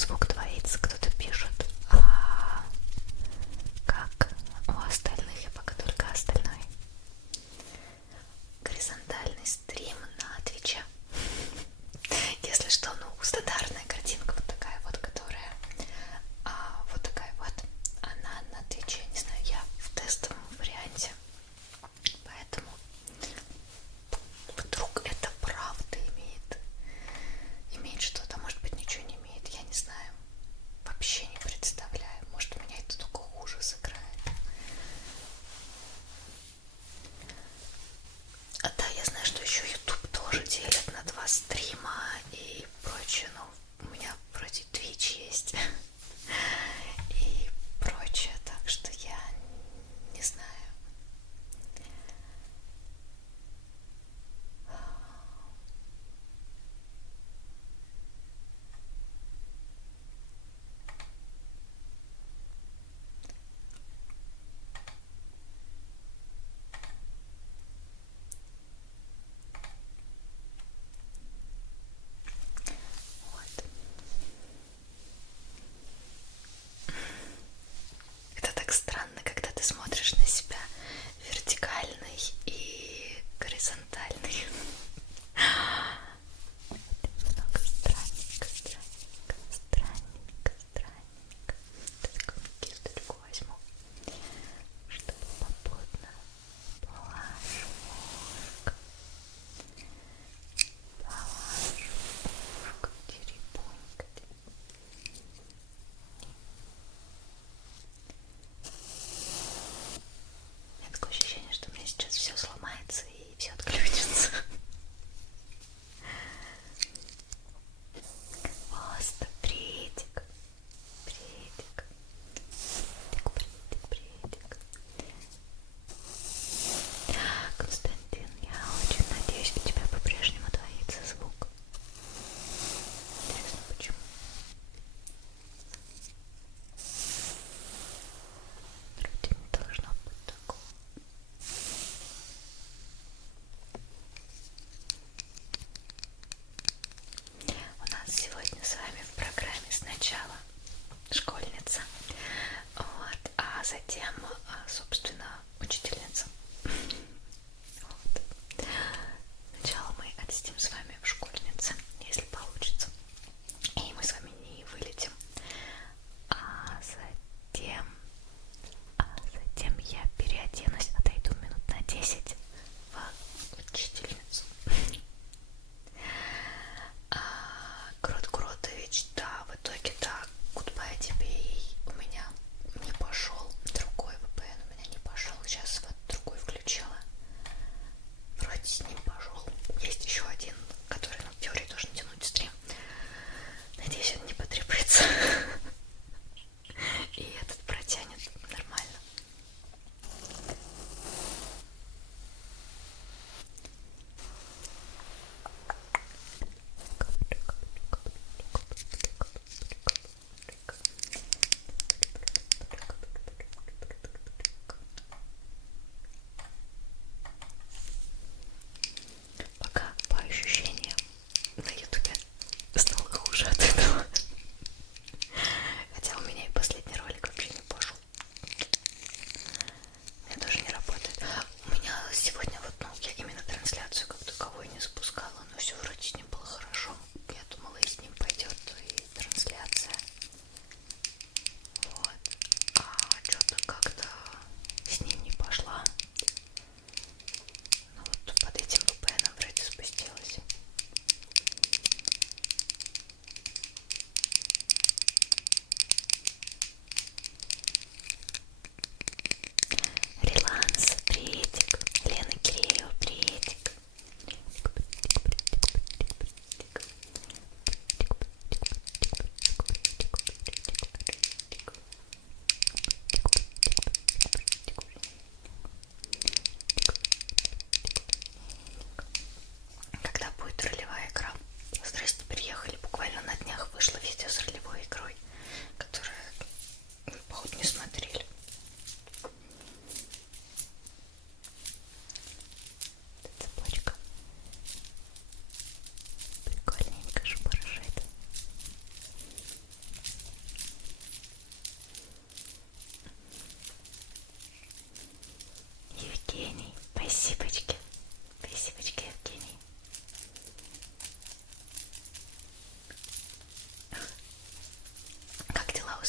звук двоится, кто-то пишет. Как у остальных, я пока только остальной. Горизонтальный стрим на Твиче. Если что, ну, стандартная картинка вот такая вот, которая вот такая вот, она на Твиче, не знаю, я в тестовом варианте, поэтому вдруг это правда имеет что-то, может быть, ничего не имеет, я не знаю, вообще не представляю, может, у меня это только хуже сыграет. Да, я знаю, что еще YouTube тоже делят на 2 стрима и прочее, но у меня вроде Twitch есть и прочее, так что я не знаю. Вот. Это так странно, когда ты смотришь на себя вертикальный и горизонтальный. Немного странненько. Такую кисточку возьму, чтобы попутно положу ушко, теребонькать. У меня такое ощущение, что мне сейчас все сломается и все отключится. Просто приветик. Константин, я очень надеюсь, у тебя по-прежнему двоится звук. Интересно, почему? Вроде не должно быть такого. У нас сегодня с вами в программе сначала школьница, вот, а затем, собственно, учительница. Вот. Сначала мы отсидим с вами в школьнице, если получится, и мы с вами не вылетим. А затем я переоденусь, отойду минут на 10 в учительницу. Крот Кротович, да, в итоге, да, goodbye тебе, и у меня не пошел другой VPN, у меня не пошел, сейчас вот другой включила, вроде с ним пошел, есть еще один, который, ну, в теории должен тянуть стрим, надеюсь, он не потребуется, и этот протянет нормально. Пока по ощущениям на ютубе стало хуже от этого.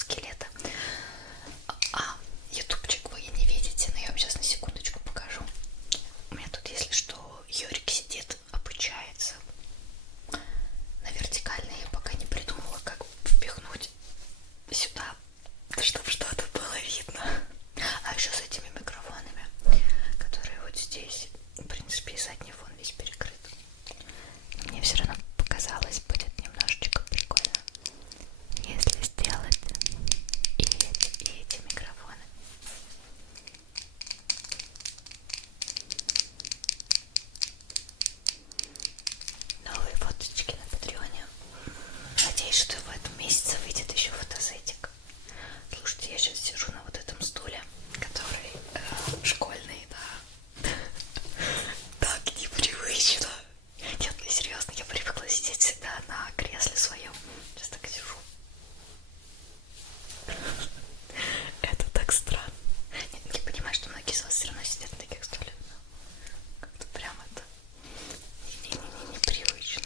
скелета. А ютубчик вы не видите, но я вам сейчас на секундочку покажу. У меня тут, если что, Юрик сидит, обучается. На вертикальной я пока не придумала, как впихнуть сюда, чтобы что-то было видно. А еще с этими микрофонами, которые вот здесь, в принципе, и задний фон весь перекрыт. Но мне все равно показалось, будет немножечко прикольно, если сделать и эти микрофоны. Новые фоточки на Патреоне. Надеюсь, что в этом месяце выйдет еще фотосетик. Слушайте, я сейчас сижу на вот этом стуле, который школьный, да. Так непривычно. Нет, ну серьезно, я привыкла сидеть всегда на кресле своем. Сейчас так сижу. Это так странно. Нет, я понимаю, что многие из вас все равно сидят на таких стульях. Как-то прям это непривычно.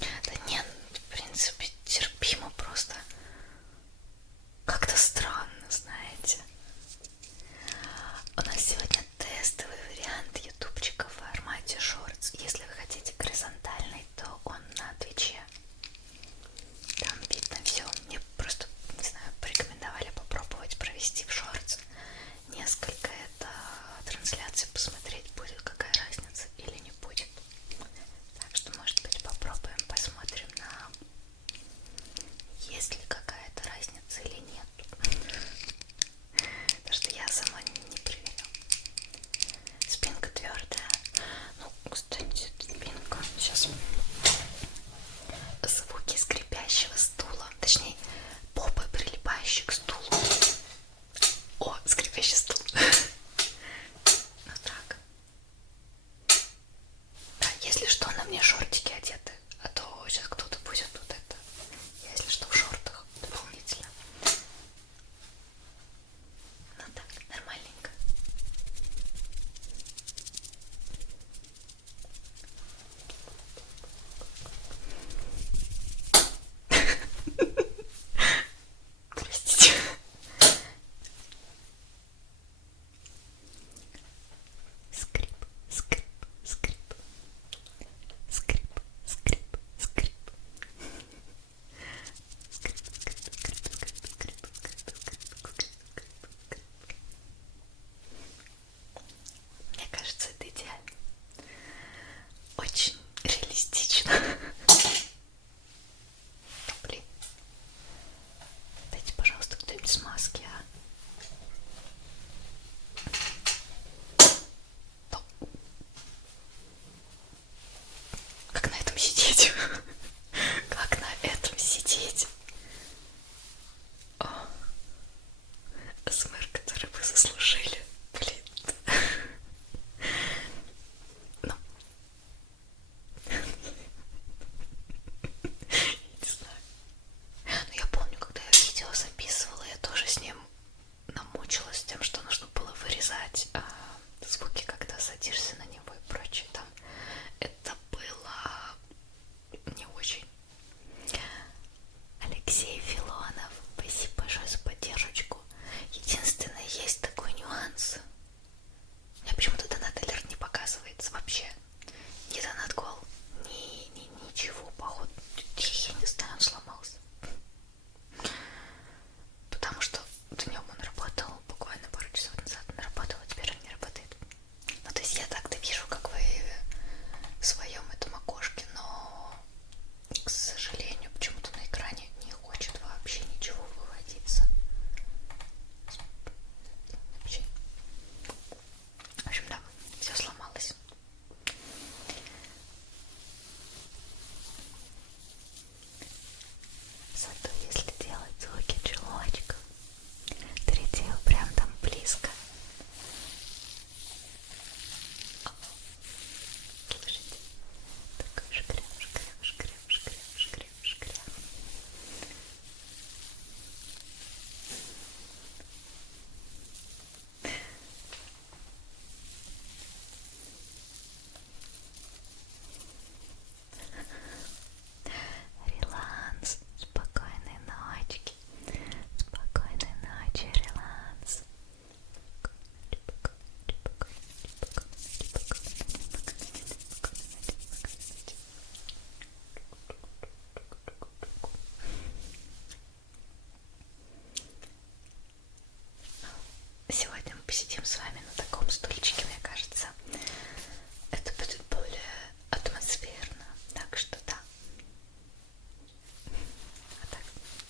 Да нет,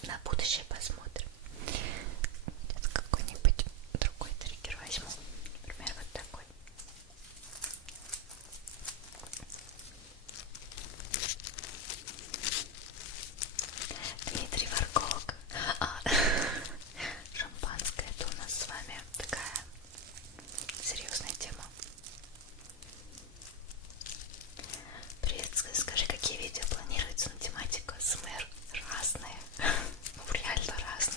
на будущее посмотрим. Сейчас какой-нибудь другой триггер возьму. Например, вот такой. Дмитрий Варкок. Шампанское, это у нас с вами такая серьезная тема. Привет, скажи, какие видео планируются на тематику СМР? Разные. Ну, реально разные.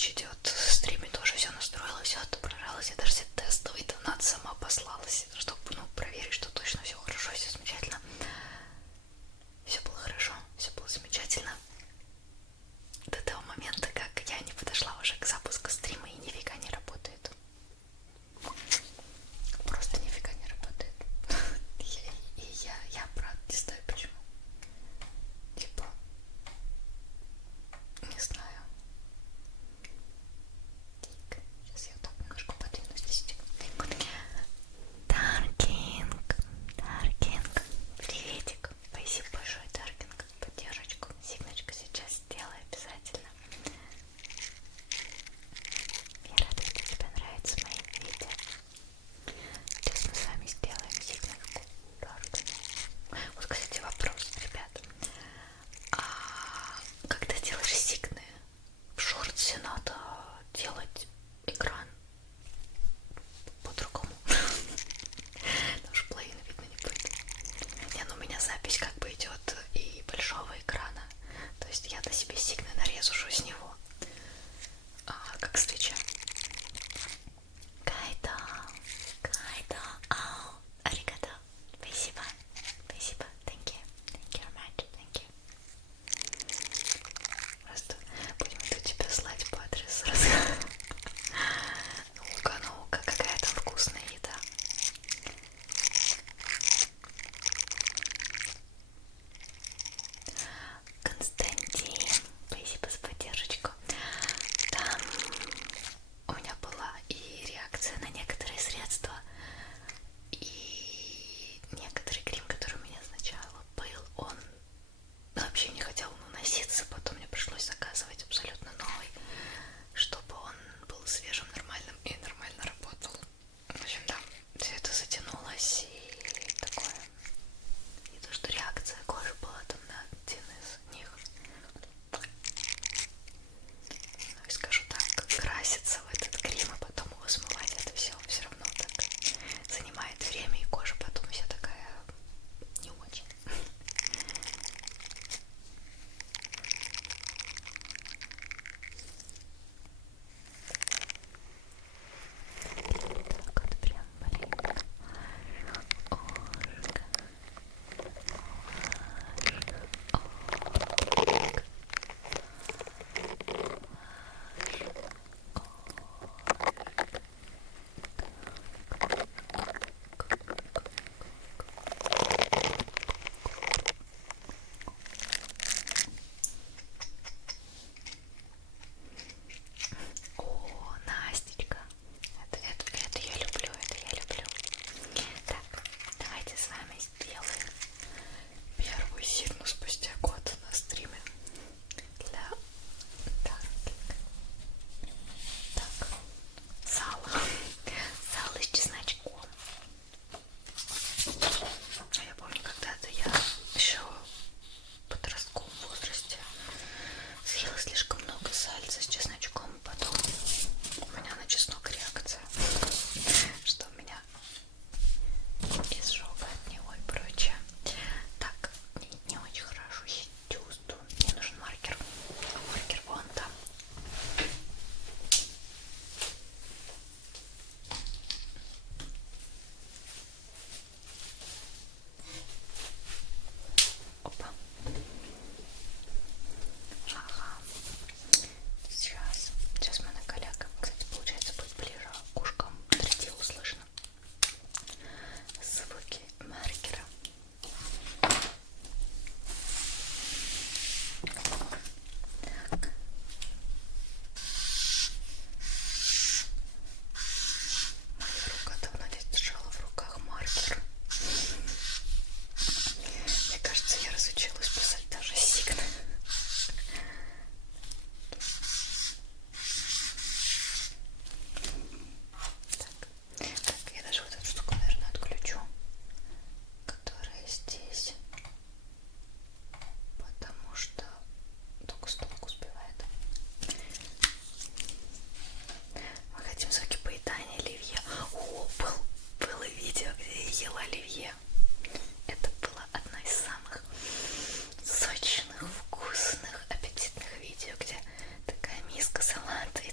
Twitch идет, в стриме тоже все настроила, все отображалось, я даже все тестовые донаты сама послалась, чтобы, ну, проверить, что точно все хорошо, все замечательно. Все было хорошо, все было замечательно. До того момента, как я не подошла уже к запуску стрима и нифига не работает. Просто нифига не работает. Я правда не знаю почему. Типа, не знаю. Так, сейчас я так немножко подвинусь здесь. Даркинг, Даркинг, приветик. Спасибо большое, Даркинг, поддержку. Сигночку сейчас сделаю обязательно. Я рада, что тебе нравятся мои видео. Сейчас мы с вами сделаем сигночку. Вот, кстати, вопрос, ребят. Когда делаешь сигны, в шортсе надо делать экран по-другому. Потому что половину видно не будет. Не, ну у меня запись как бы идет и большого экрана. То есть я на себе сигны нарезу с него. Как свеча. Кайдо, Кайдо, ау, аригато. Спасибо, спасибо, thank you very much, thank you. Просто будем до тебя слать по адресу. Ну-ка, какая там вкусная еда. Константин, спасибо за поддержку. Там у меня была и реакция на некоторые средства, и некоторый крем, который у меня сначала был, он вообще не хотел наноситься, потом мне пришлось заказывать абсолютно новый, чтобы он был свежим, нормальным и нормально работал. В общем, да, все это затянулось и такое. И то, что реакция кожи была там на один из них. Ну и скажу так, краситься в этот крем и потом его смывать, это все равно так занимает время, и кожа потом вся такая не очень. Так вот прям маленько. О, Настечка, это я люблю, Так, давайте с вами сделаем первую сигну спустя год на стриме для Даркинг. Так, сало с чесночком. Я помню, когда-то я еще в подростковом возрасте съела слишком много сальца с чесночком, потом у меня на чеснок реакция, что у меня изжога от него и прочее. Так, не очень хорошо я чувствую. Мне нужен маркер. Маркер вон там. Опа. Ага. Сейчас мы на коллега. Кстати, получается, будет ближе к ушкам. Третье услышно. Звуки маркера. Так. Моя рука давно не держала в руках маркер. Мне кажется, я разучилась писать даже сигны. Так, я даже вот эту штуку, наверное, отключу, которая здесь, потому что только столько успевает. Мы хотим звуки поедания оливье. О, было видео, где я ела оливье. Это было одно из самых сочных, вкусных, аппетитных видео, где такая миска салата и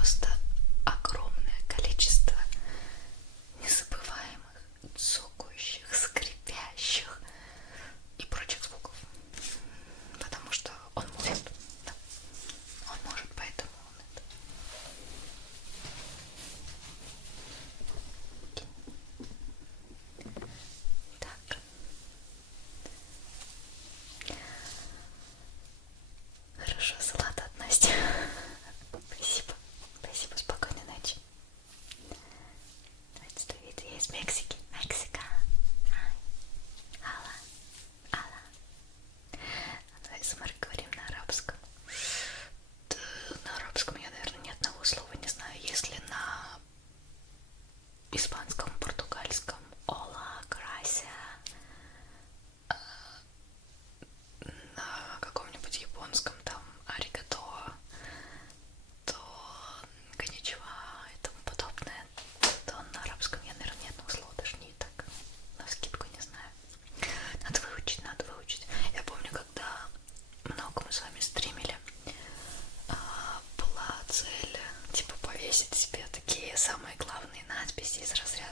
просто огромное количество незабываемых, цокающих, скрипящих и прочих звуков. Потому что он может, да, он может, поэтому он это. Так. Хорошо, салат от Насти. Спасибо. Спасибо, спокойной ночи. Давайте, что вид я из Мексики. Мексика. Алла. Алла. Давай, смотри, говорим на арабском. Да, на арабском я, наверное, ни одного слова не знаю. Если на испанском, португальском hola, gracias, на каком-нибудь японском там аригато, то коничева и тому подобное, то на арабском я, наверное, ни одного слова даже не так навскидку не знаю. Надо выучить, надо выучить. Я помню, когда много мы с вами стримили, была цель типа повесить себе такие самые главные надписи из разряда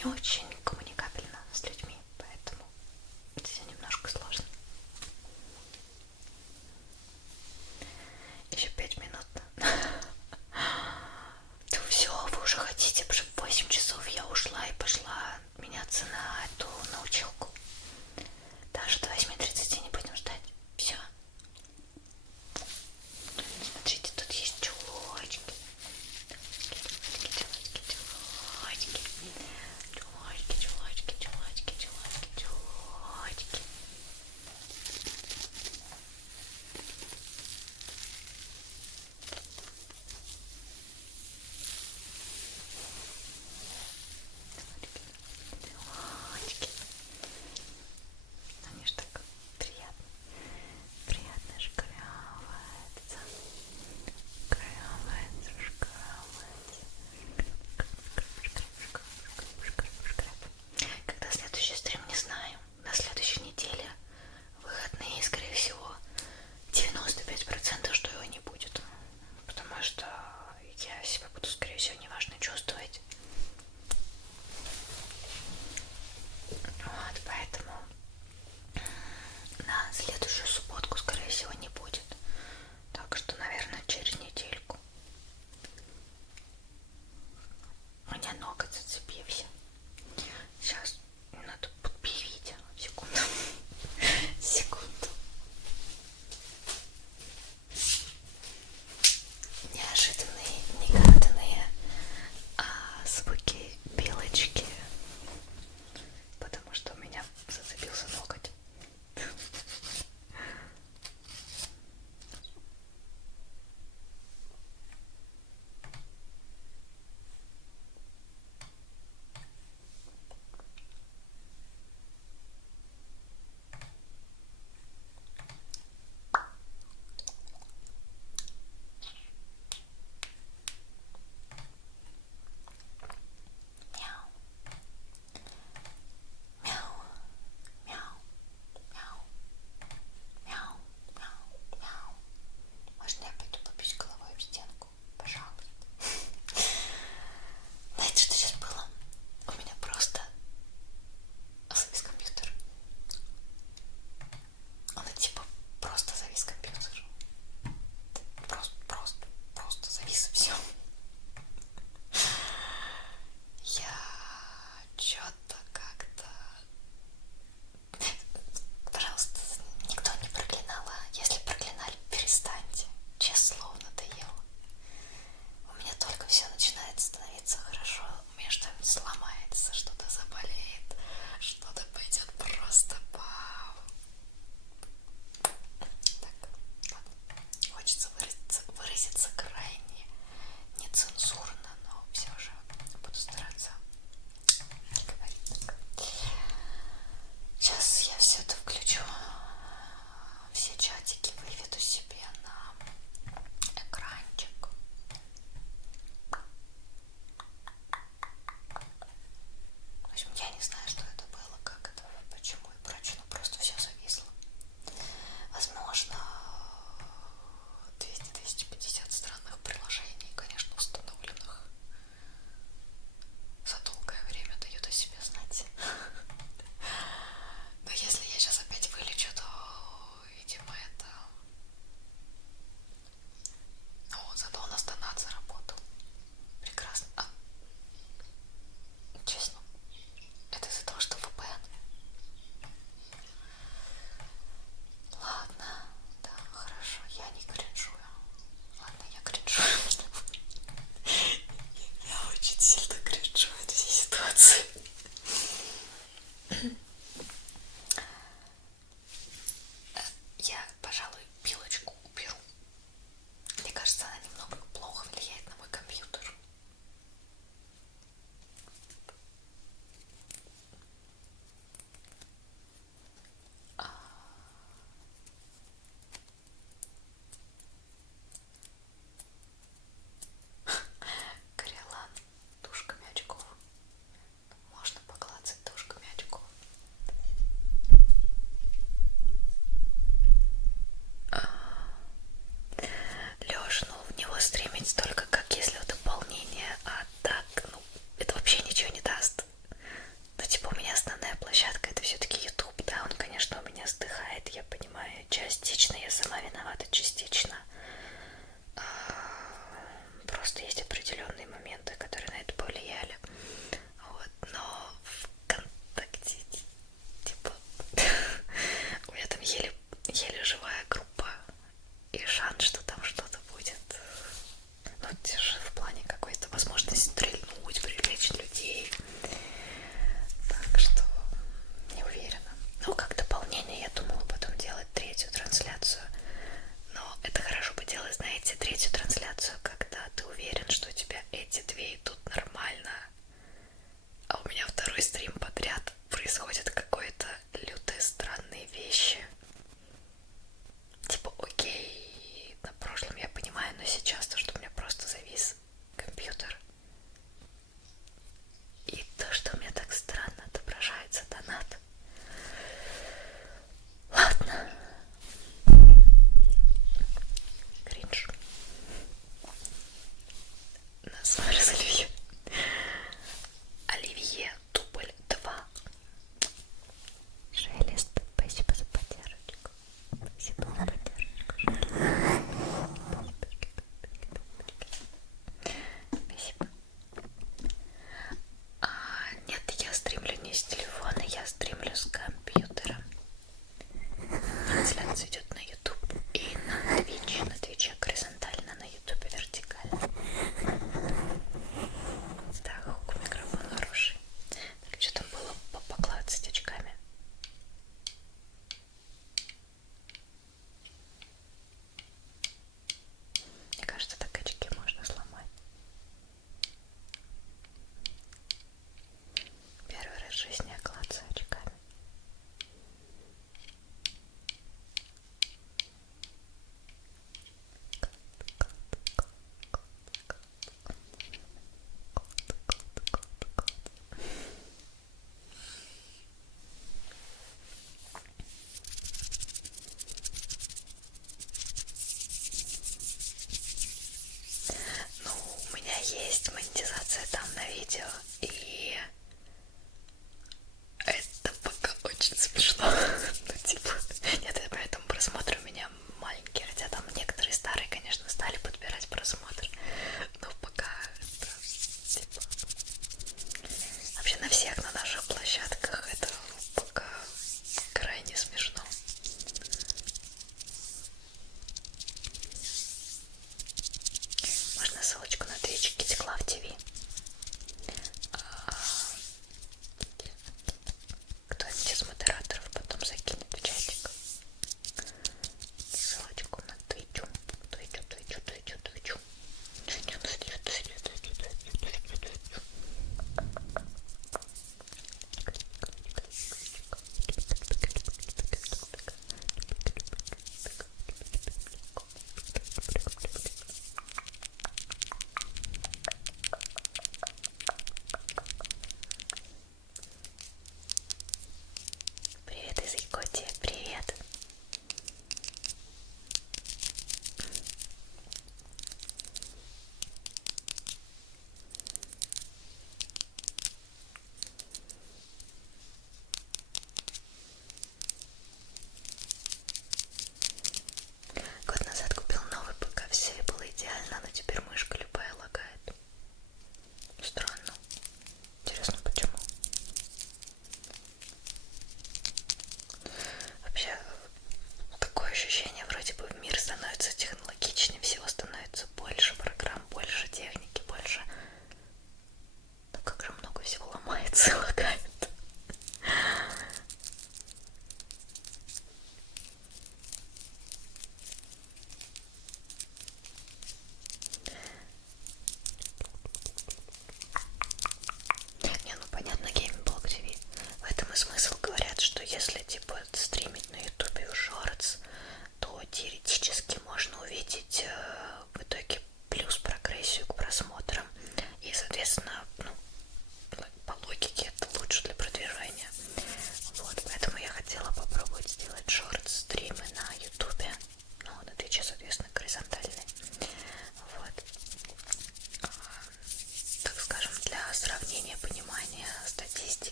не очень коммуникабельна с людьми, поэтому все немножко сложно. Еще 5 минут. Да все, вы уже хотите, потому что в 8 часов я ушла и пошла меняться на эту научилку. Даже до 8:30 не будем ждать. Все. Смотрите, тут есть чулочки. Чулочки.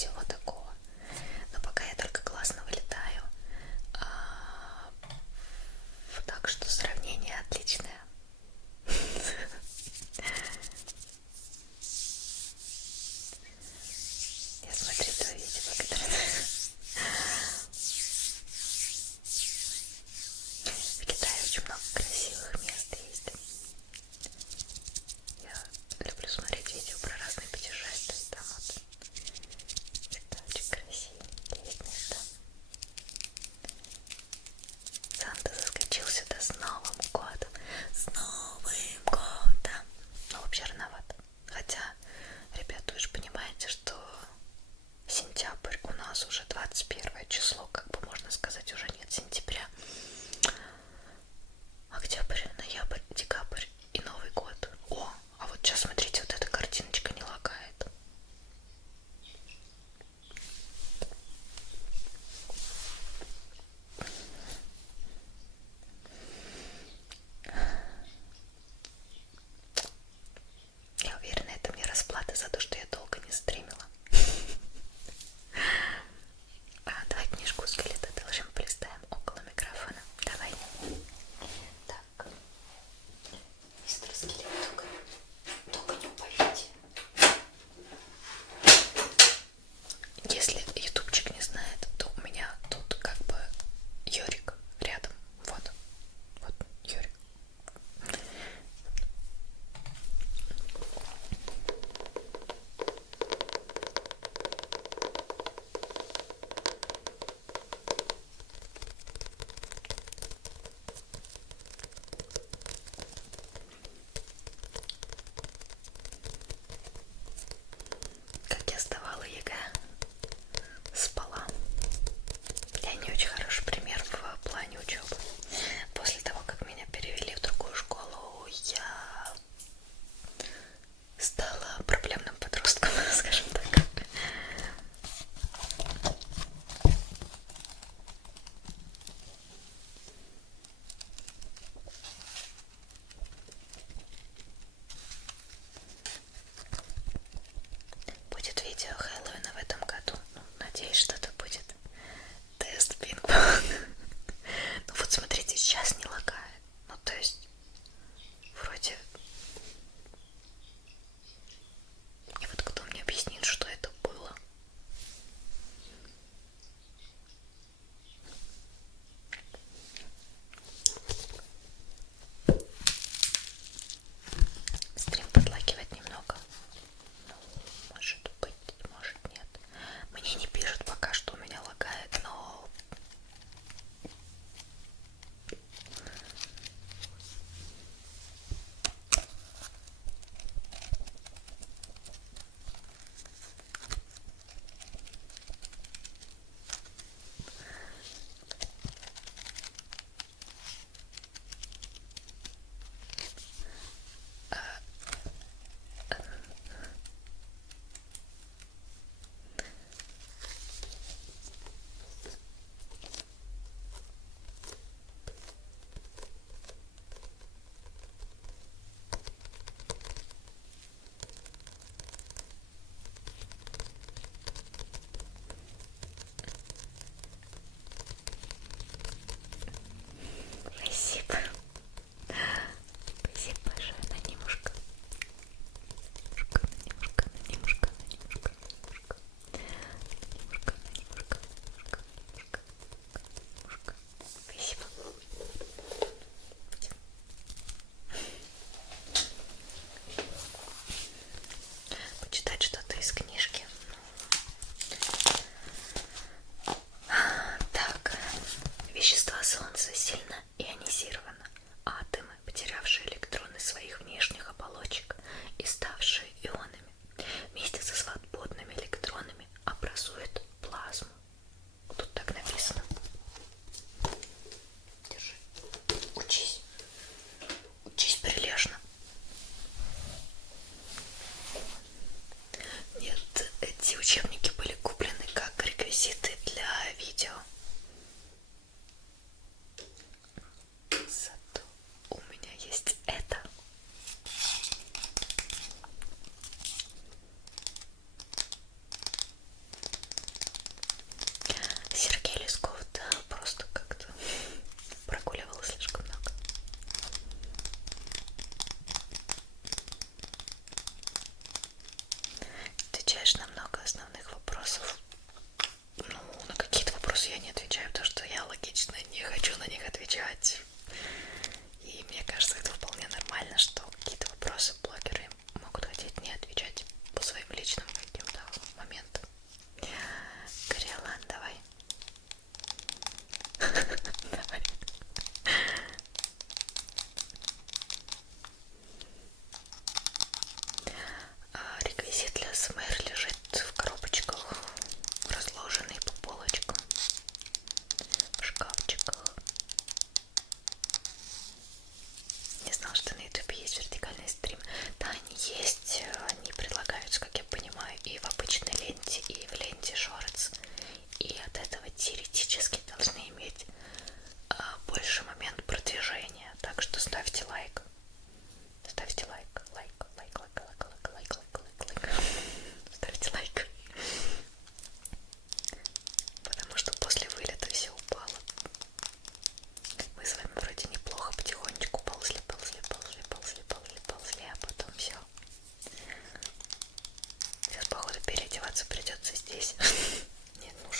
всего такого. Но пока я только классно вылетаю. Так что сравнение отличное. Я смотрю твои видео, которые... В Китае очень много красивых мест есть. Я люблю смотреть видео про разные путешествия. Там вот всегда очень красиво. Есть места. Санта заскочил сюда с Новым годом. С Новым годом. Ну, вообще рановато. Хотя, ребята, вы же понимаете, что сентябрь у нас уже 21 число, как бы можно сказать, уже нет сентября. Октябрь, ноябрь, декабрь и Новый год. О, а вот сейчас смотрите, вот эта картиночка не лагает. Я уверена, это мне расплата за то, что я долго не стримила. Давай книжку скелета отложим, полистаем около микрофона. Давай. Так. Мистер скелет, только не упадите. Если ютубчик не знает, то у меня тут как бы Йорик рядом. Вот. Вот Йорик. Как я сдавала ЕГЭ, спала. Я не очень хороший пример в плане учебы. После того, как меня перевели в другую школу, я стала проблемным подростком, скажем так. Будет видео Хэллоуина в этом году. Ну, надеюсь, что это будет тест пинг-понг. Ну вот смотрите, сейчас не лагает. Ну то есть вроде... И вот кто мне объяснит, что это было? Стрим подлагивает немного. Ну, может быть, может нет. Мне не пишут пока что,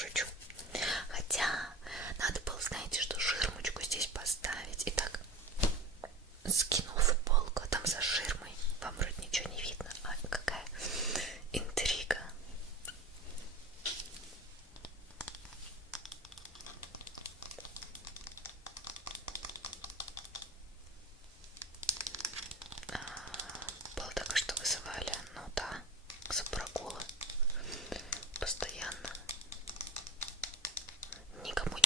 шучу. Хотя надо было, знаете, что ширмочку здесь поставить. И так скинул футболку, а там за ширмой. Вам вроде ничего не видно. А какая интрига. Было такое, что вызывали, ну да, за прогулы постоянно. Никому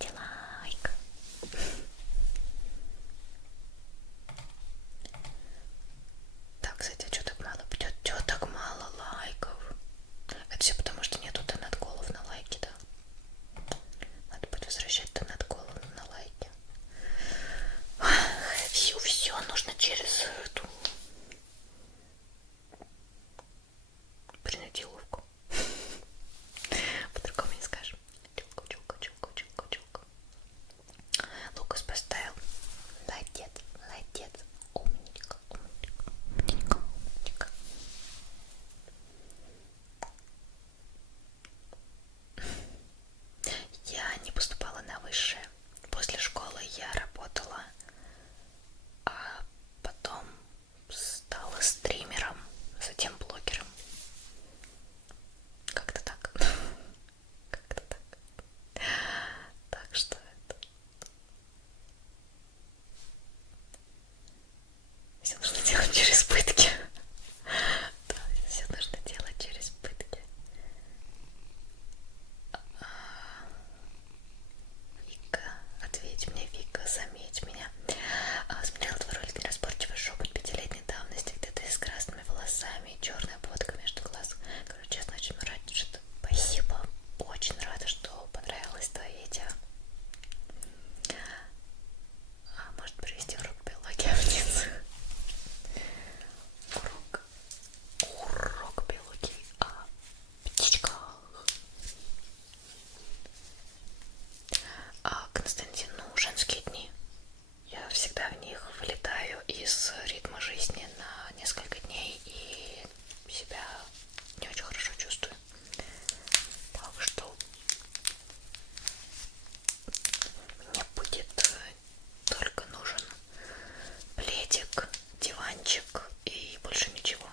Ставьте лайк. Так, кстати, а что так мало? Чё так мало лайков? Это все потому, что нету донат-колов на лайки, да? Надо будет возвращать донат-колы на лайки. Все нужно через эту принудиловку. По-другому не скажем. Чулка. Лукас поставил. Молодец. Умничка. Я не поступала на высшее. После школы я работала, а потом стала стримером, затем блогером. Как-то так. Так что это... Все нужно делать через пытки. Да, все нужно делать через пытки. Вика, ответь мне, Вика, заметь меня. Смотрела твой ролик неразборчивый шепот 5-летней давности, где ты с красными волосами и черная подка между глаз. Говорю честно, очень рада, что... Спасибо, очень рада, что понравилось твое видео. Может провести урок биологии вниз. Урок биологии о птичках. Константин, женские дни. Я всегда в них вылетаю из ритма жизни на несколько дней и себя не очень хорошо чувствую. Так что мне будет только нужен пледик, диванчик и больше ничего.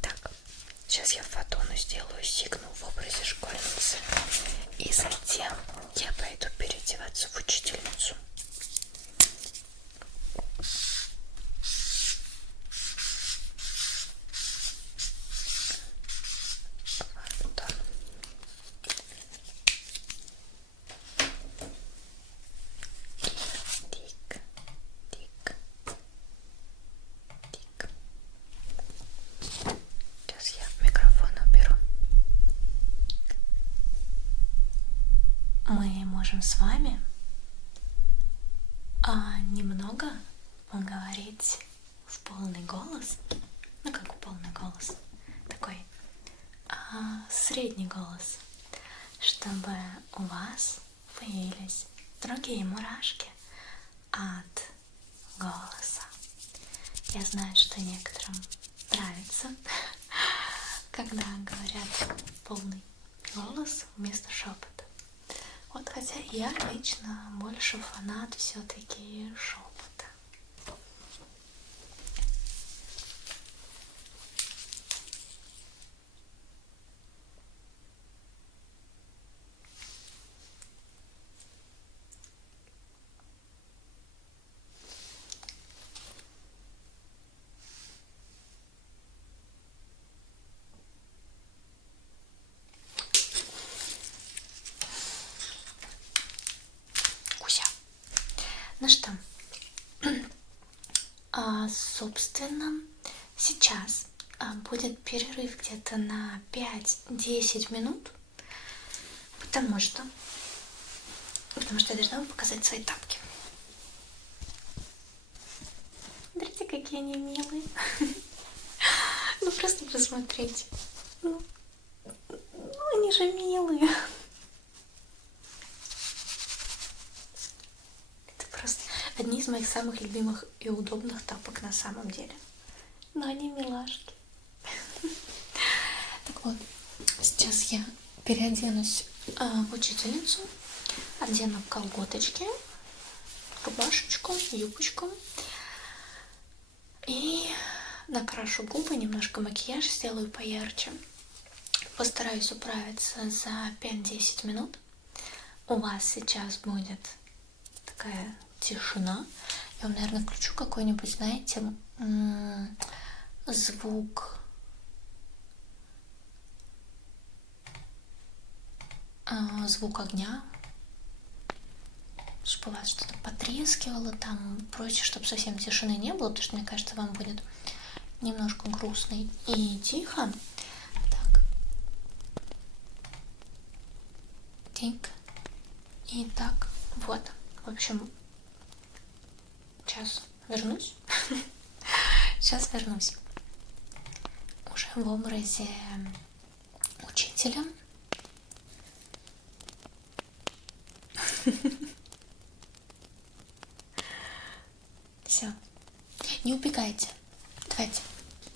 Так, сейчас я фотону сделаю, сигну в образе школьницы. И затем я пойду переодеваться в учительницу. Фотон. Тик. Сейчас я микрофон уберу. Мы можем с вами немного поговорить в полный голос. Ну как в полный голос? Такой средний голос, чтобы у вас появились другие мурашки от голоса. Я знаю, что некоторым нравится, когда говорят полный голос вместо шепота. Вот хотя я лично больше фанат все-таки шепота. Ну что, собственно, сейчас будет перерыв где-то на 5-10 минут, потому что я должна вам показать свои тапки. Смотрите, какие они милые. Ну просто посмотрите. Ну, они же милые. Одни из моих самых любимых и удобных тапок на самом деле. Но они милашки. Так вот, сейчас я переоденусь в учительницу. Одену колготочки, рубашечку, юбочку. И накрашу губы, немножко макияж сделаю поярче. Постараюсь управиться за 5-10 минут. У вас сейчас будет такая тишина. Я вам, наверное, включу какой-нибудь, знаете, звук звук огня, чтобы у вас что-то потрескивало там, прочее, чтобы совсем тишины не было, потому что, мне кажется, вам будет немножко грустно и тихо. Так. Тик. И так. Вот. В общем, сейчас вернусь. Сейчас вернусь. Уже в образе учителя. Все. Не убегайте. Давайте.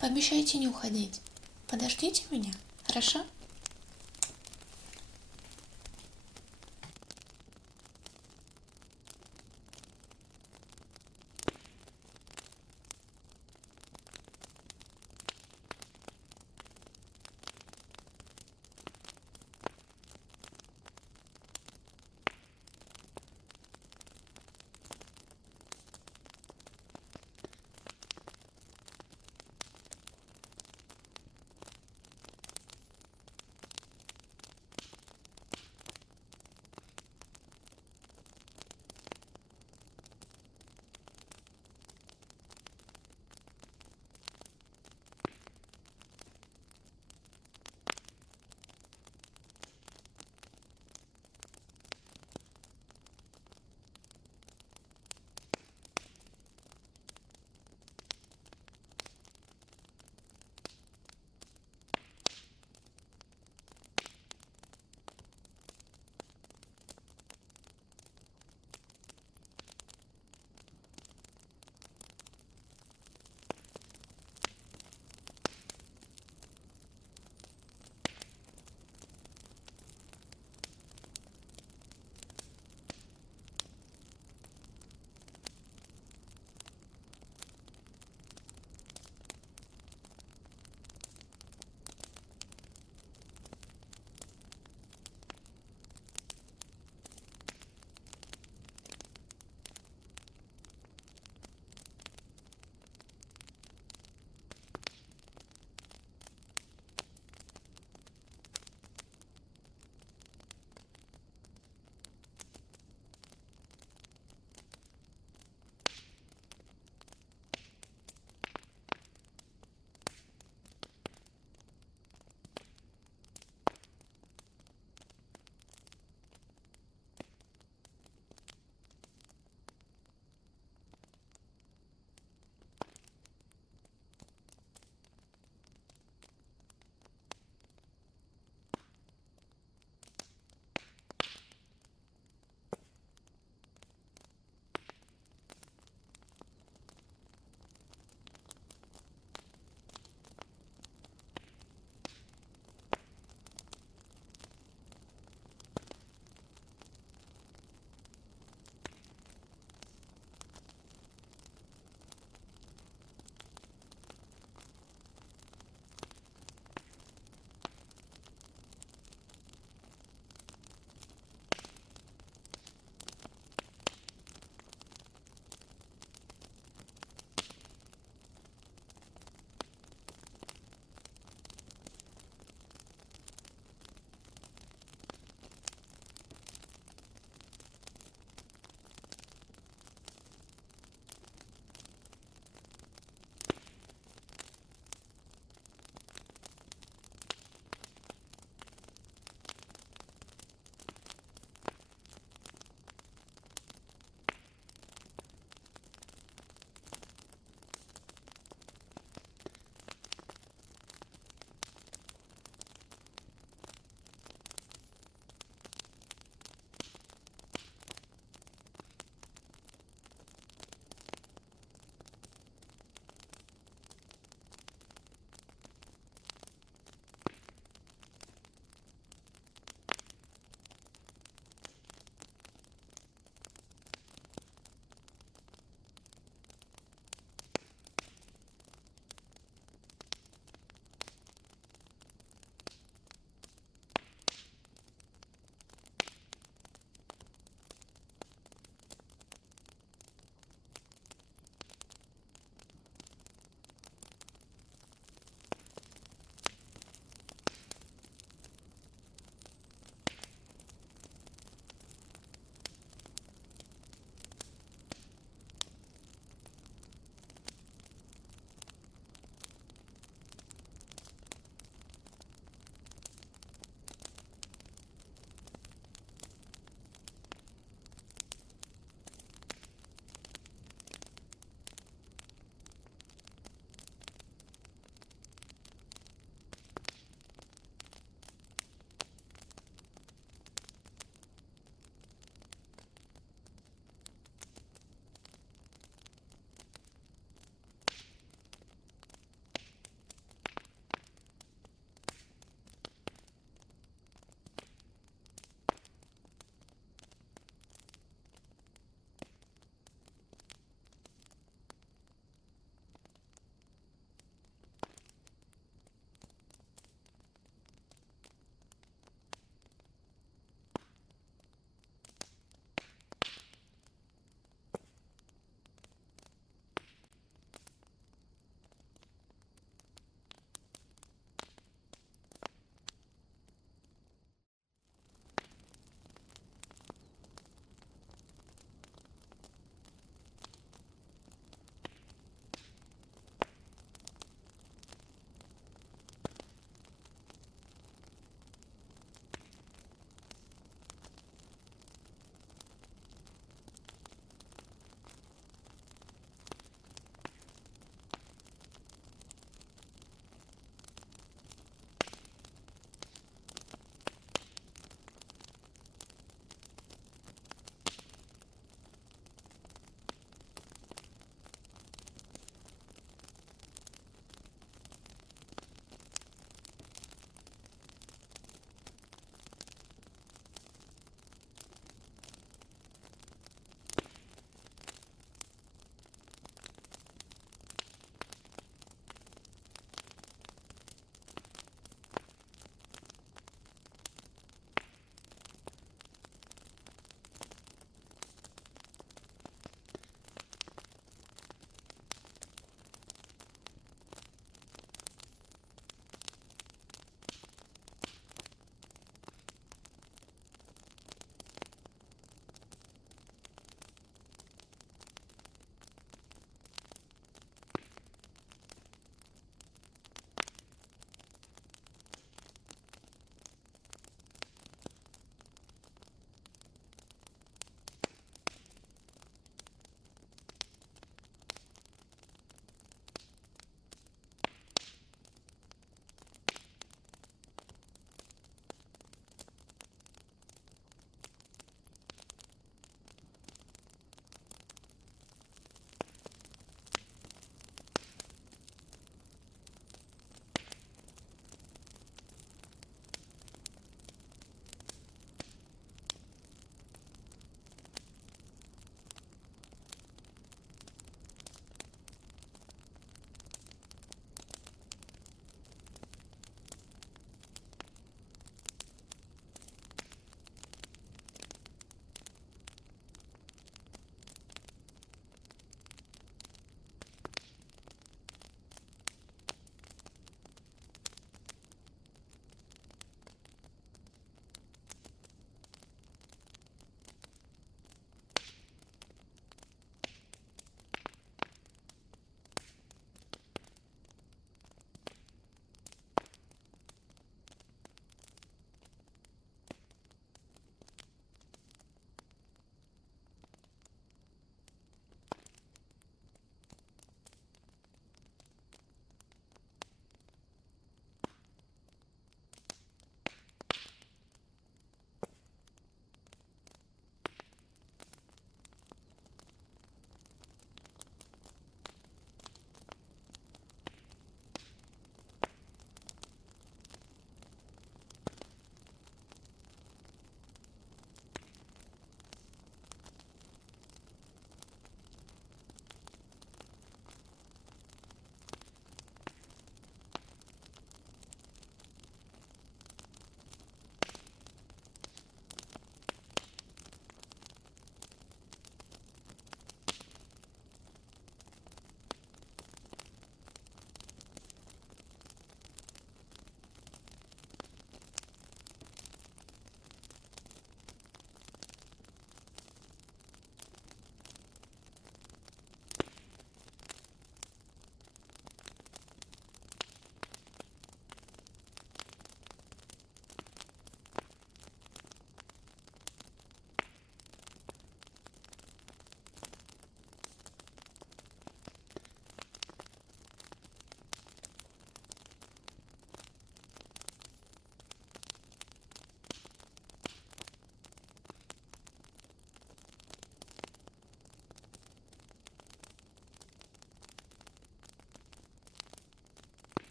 Пообещайте не уходить. Подождите меня. Хорошо?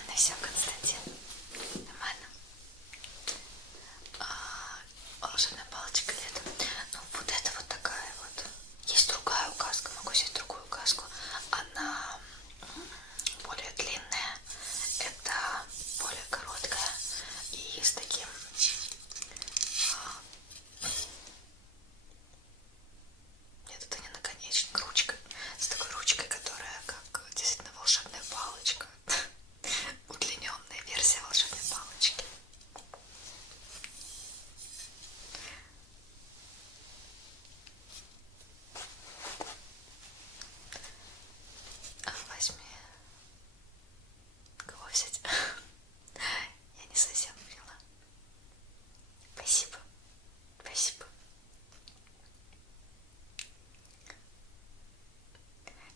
Нормально все, Константин. Нормально. Волшебная палочка летом. Ну, вот это вот такая вот. Есть другая указка, могу взять другую указку. Она более длинная, это более короткая и с таким нет, это не наконечник, ручкой, с такой ручкой, которая как действительно волшебная палочка, удлиненная версия волшебной палочки. Возьми. Кого взять? Я не совсем поняла. Спасибо. Спасибо.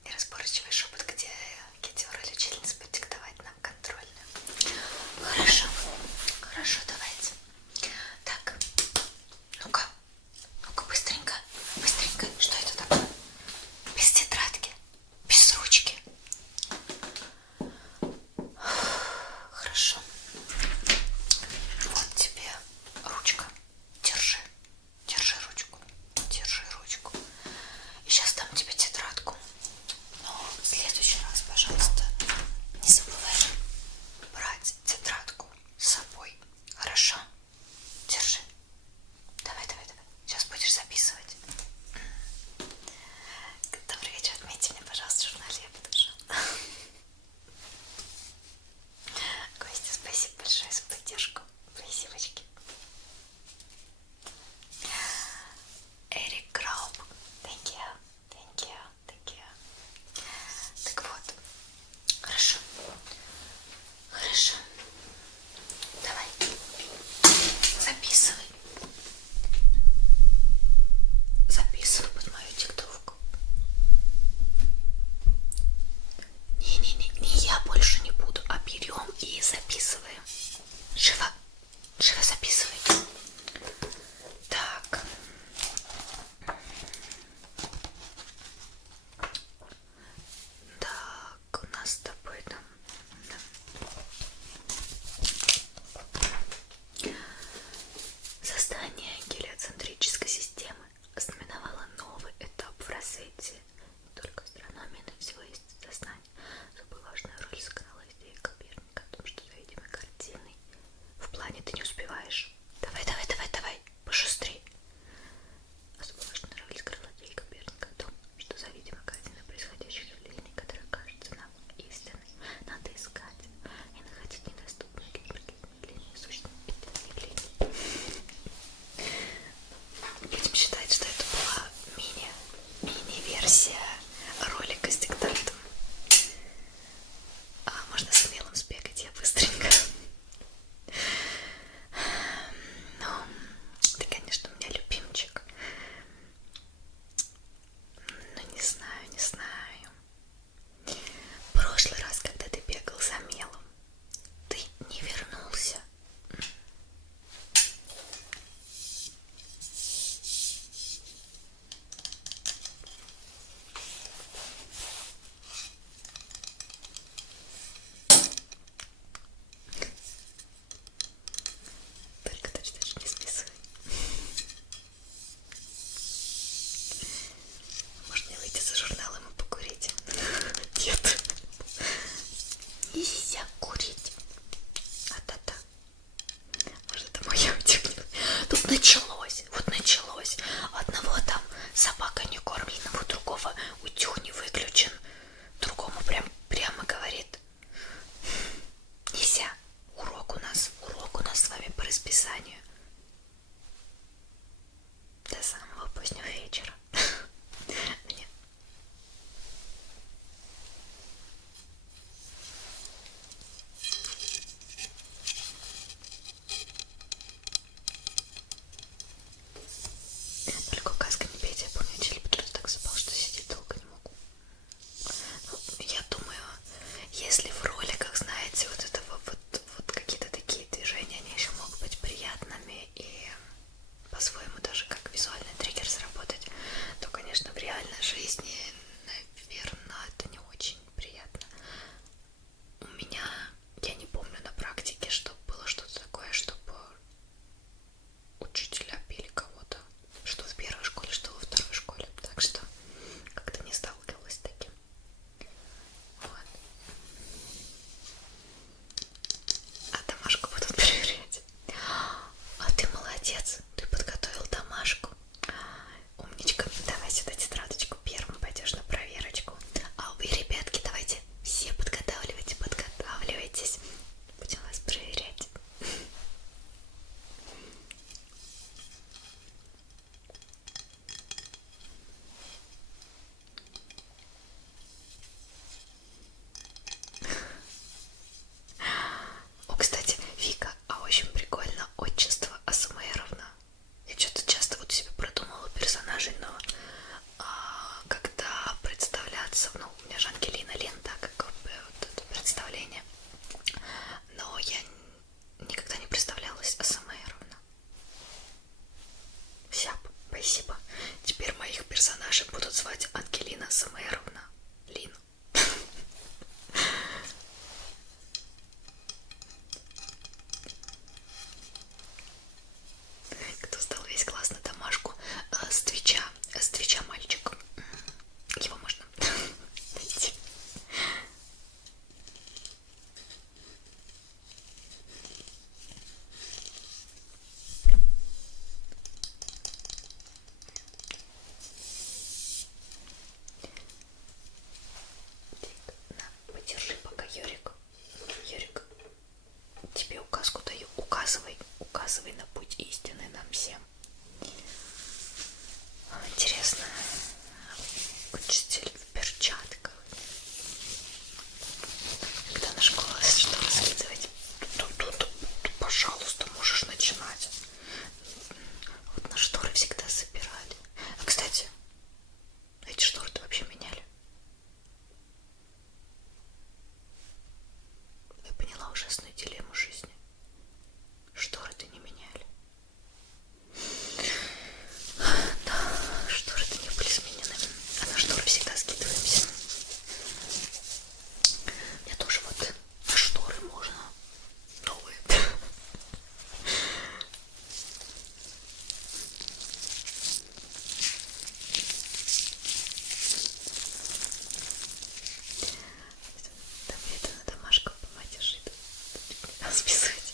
Неразборчивый шепот, где Китера или учительница будет диктовать нам контрольную. Хорошо. Хорошо, давайте. Так. Ну-ка. Ну-ка, быстренько. Быстренько. Что это такое? Без тетрадки. Без ручки. Хорошо. Вот тебе ручка. Держи. Держи ручку. Держи ручку. И сейчас дам тебе тетрадку. Но в следующий раз, пожалуйста, не забывай брать тетрадку с собой. Хорошо? Держи. Давай, давай, давай. Сейчас будешь записывать. Добрый вечер. Отметьте мне, пожалуйста, в журнале. Я подышу. Костя, спасибо большое за поддержку. Спасибочки. Эрик Грауб. Thank you. Thank you. Thank you. Так вот. Хорошо. Хорошо. Давай. Записывай. Записывай под мою диктовку. Не, я больше не буду, а берем и записываем. Живо, живо записывай. Так. Так, у нас с тобой там. Да. Создание гелиоцентрической системы ознаменовало новый этап в развитии не только астрономии, но и всего естествознания. Особую важную роль сыграла идея Коперника о том, что за видимой картиной в плане ты не успеваешь. Давай, давай, давай, давай, пошустрей. Особую важную роль сыграла идея Коперника о том, что за видимой картиной происходящих явлений, которая кажется нам истинной, надо искать и находить недоступные для определенной линии сущности явлений. Будем считать, что это была мини-версия ролика с диктантом. Можно смелым сбегать, я быстренько. Ну, ты, конечно, у меня любимчик. Но не знаю, не знаю. В прошлый раз, когда ты бегал за мелом, ты не вернулся. Только точно не списывай. Можно не выйти за журналом и покурить? Нет. Нельзя курить. А-та-та. Может, это моя удивление. Тут началось. Вот началось. Одного там собака не кормленного, у другого утюг не выключен. Другому прямо говорит: нельзя. Урок у нас с вами по расписанию. До самого позднего вечера. Нет. указывай на путь истины нам всем. Интересно, учитель в перчатках. Когда на школе что раскидывать, тут, пожалуйста, можешь начинать. Вот на шторы всегда собирали. А, кстати, эти шторы-то вообще меняли? Я поняла ужасную дилемму жизни. Шторы-то не меняли. Да, шторы-то не были сменены. А на шторы всегда скидываемся. Мне тоже вот на шторы можно новые. Там это надо Машка по матери списывать.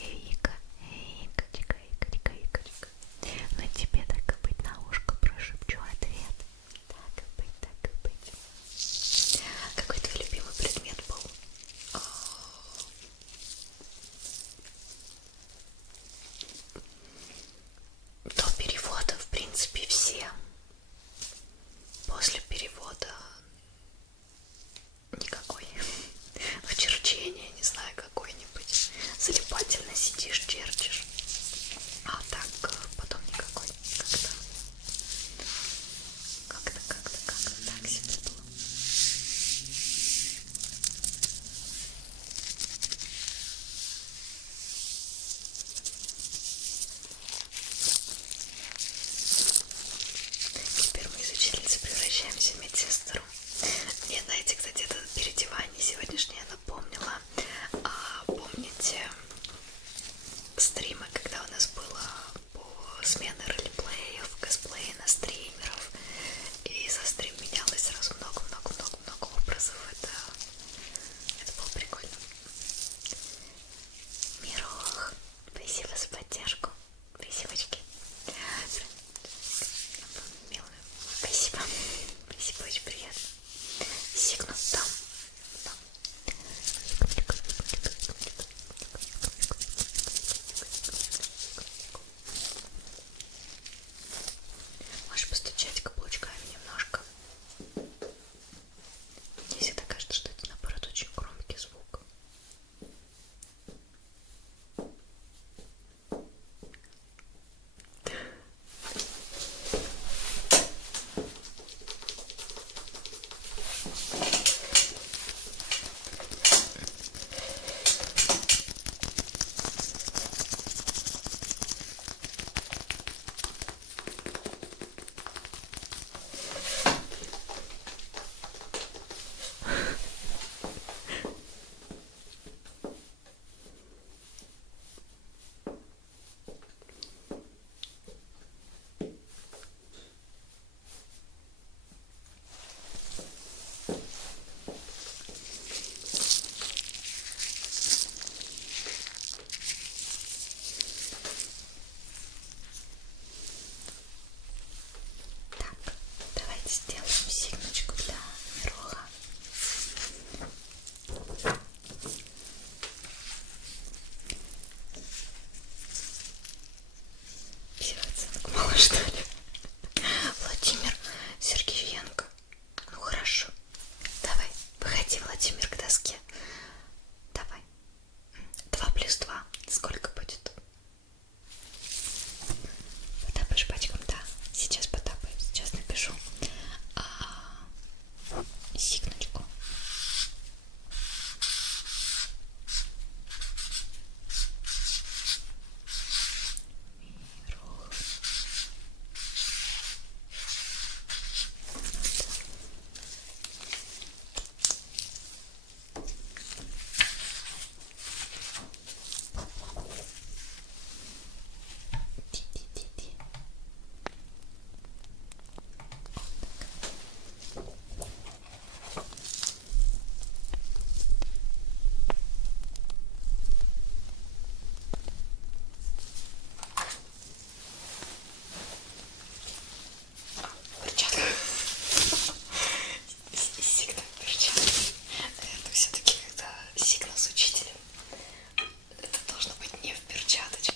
Вика, Викочка, Викочка, Викочка. Но тебе так и быть на ушко прошепчу ответ. Так и быть, так и быть. Какой твой любимый предмет был? До перевода, в принципе, все. После перевода никакой. В черчении, не знаю, какой-нибудь. Залипательно сидишь, черчишь. А так потом никакой. Как-то так себе было. Теперь мы из учительницы превращаемся в медсестру. Мне, знаете, кстати, это переодевание сегодняшнее напомнило. Помните стримы, когда у нас было по смене ролеплеев, косплея на стримеров, и за стрим менялось сразу много образов. Это было прикольно. Мирох, спасибо за поддержку. Спасибочки. Милая. Спасибо. Спасибо, очень приятно. Сигнут там. Можешь постучать каблучками немножко. Мне всегда кажется, что это наоборот очень громкий звук. Давайте сделаем сигночку для Мироха. Всего оценок мало, что ли? Владимир Сергеенко. Ну хорошо. Давай, выходи, Владимир, к доске. Давай. 2 плюс 2. Сколько будет? Потапаешь пачком, да. Сейчас потапаю. Сейчас напишу сигночку. Мирох. Ти-ти-ти-ти. Перчатка. Сигнал перчатки. Наверное, все-таки, когда сигнал с учителем, это должно быть не в перчаточках.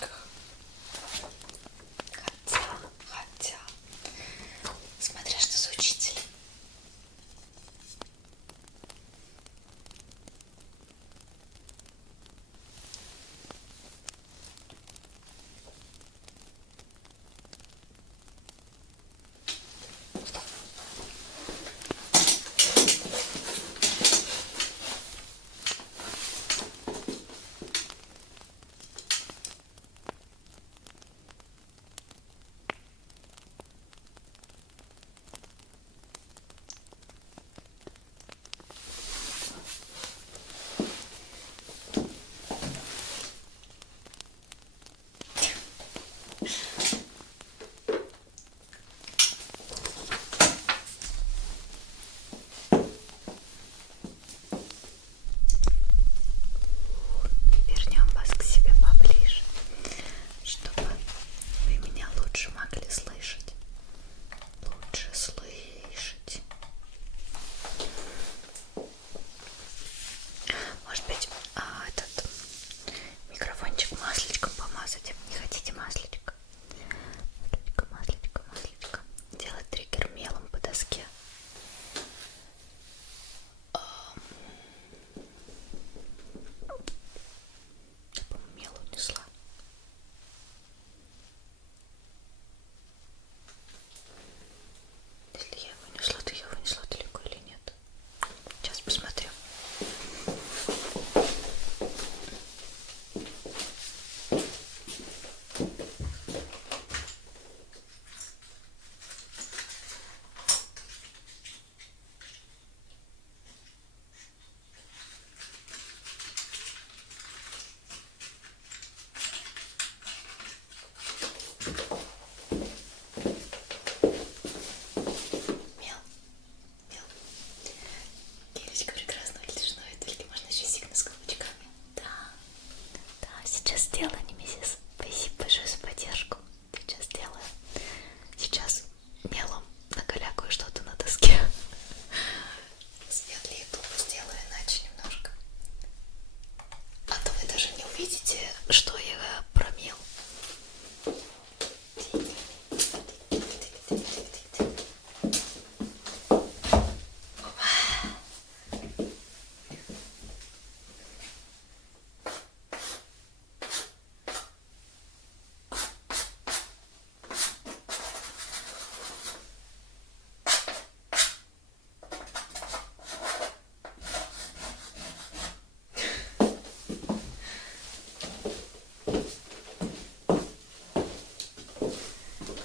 Так ли слышать? Лучше слышать. Может быть, этот микрофончик масличком помазать? Не хотите масличко? Масличко. Делать триггер мелом по доске. Я, по-моему, мел унесла. Если я его унесла, то я вынесла далеко или нет? Сейчас посмотрю. Кирочка прекрасно выглядишь, но только можно еще сильно с каблучками. Да, сейчас сделаю, миссис. Спасибо большое за поддержку. Сейчас сделаю. Сейчас мелом накалякаю что-то на доске. Светлее тупо сделаю, иначе немножко. А то вы даже не увидите, что я промел.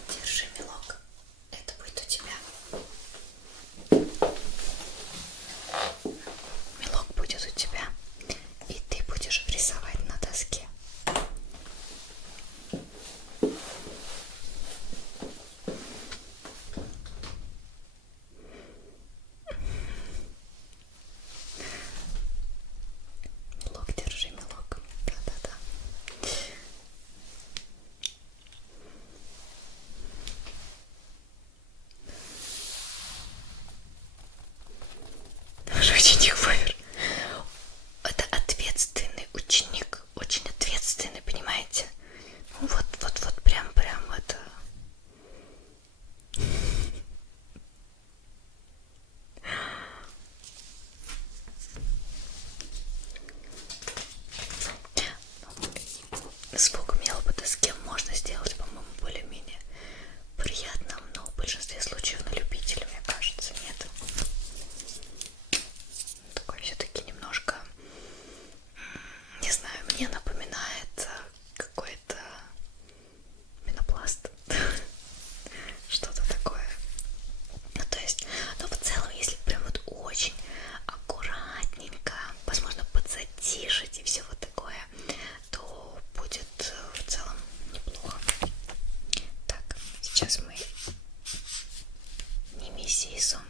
Держи, мелок. Это будет у тебя. Мелок будет у тебя. И ты будешь рисовать на доске. Мелок, держи, мелок. Да-да-да. Наш ученик помер. Это ответственный ученик. Очень ответственный, понимаете? Вот прям это... Звук мела по доске можно сделать, по-моему, более-менее приятным, но в большинстве случаев на любителя, мне кажется, нет. Такой все-таки немножко, не знаю, мне напоминает какой-то пенопласт. Что-то такое. Ну, то есть, но в целом, если прям вот очень аккуратненько, возможно, подзатишить и все вот такое, то будет в целом неплохо. Так, сейчас мы не миссии сон.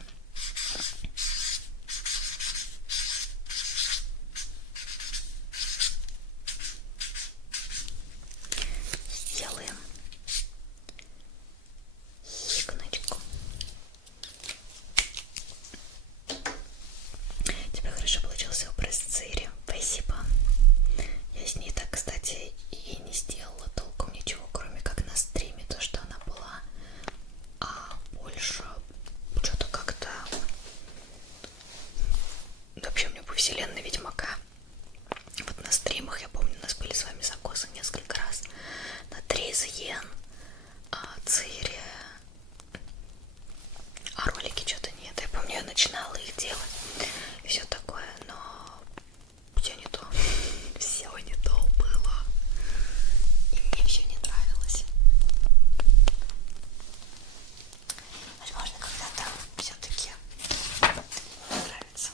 Сделаем иконочку. Тебе хорошо получился образ Цири. Спасибо. Я с ней так, кстати, и не сделала толком ничего, кроме как на стриме, то, что она была. А больше что-то как-то... Вообще мне по вселенной Ведьмака. Вот на стримах, я помню, у нас были с вами закосы несколько раз. На Тризиен, Цири. А ролики что-то нет. Я помню, я начинала их делать. И все такое, но все не то. Все не то было. И мне все не нравилось. Возможно, когда-то все-таки нравится.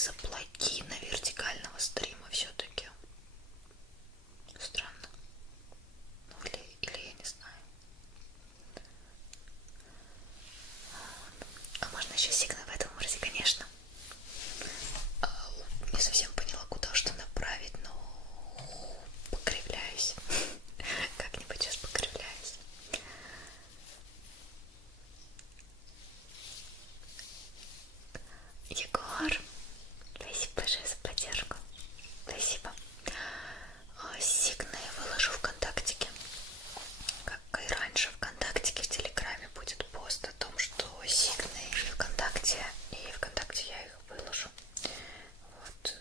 из-за плагина вертикального стрима все-таки. Странно. Ну, или я не знаю. Вот. А можно еще сигнал в этом образе, конечно. Не совсем поняла, куда что направить, но покривляюсь. Как-нибудь сейчас покривляюсь. Егор, спасибо большое за поддержку. Спасибо. Сигны выложу ВКонтактике. Как и раньше ВКонтактике, в Телеграме будет пост о том, что сигны ВКонтакте, и ВКонтакте я их выложу. Вот.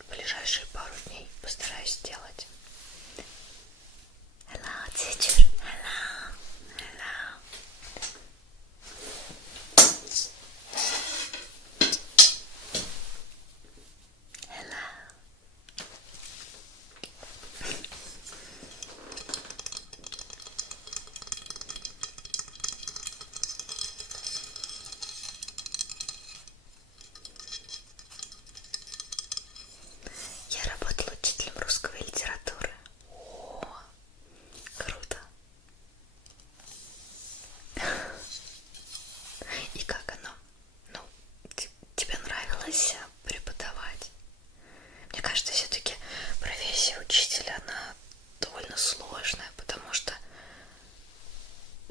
В ближайшие пару дней постараюсь сделать. Hello, teacher. Hello. Hello. Hello. Я работала учителем русской литературы. О, круто. И как оно? Ну, тебе нравилось преподавать? Мне кажется, все-таки профессия учителя, она довольно сложная, потому что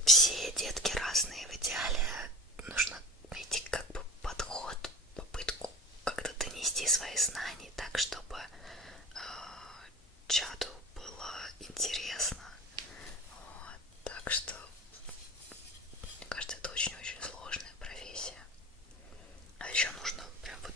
все детки разные. В идеале нужно найти как бы подход, попытку как-то донести свои знания так, чтобы чаду было интересно. Вот. Так что, мне кажется, это очень-очень сложная профессия. А еще нужно прям вот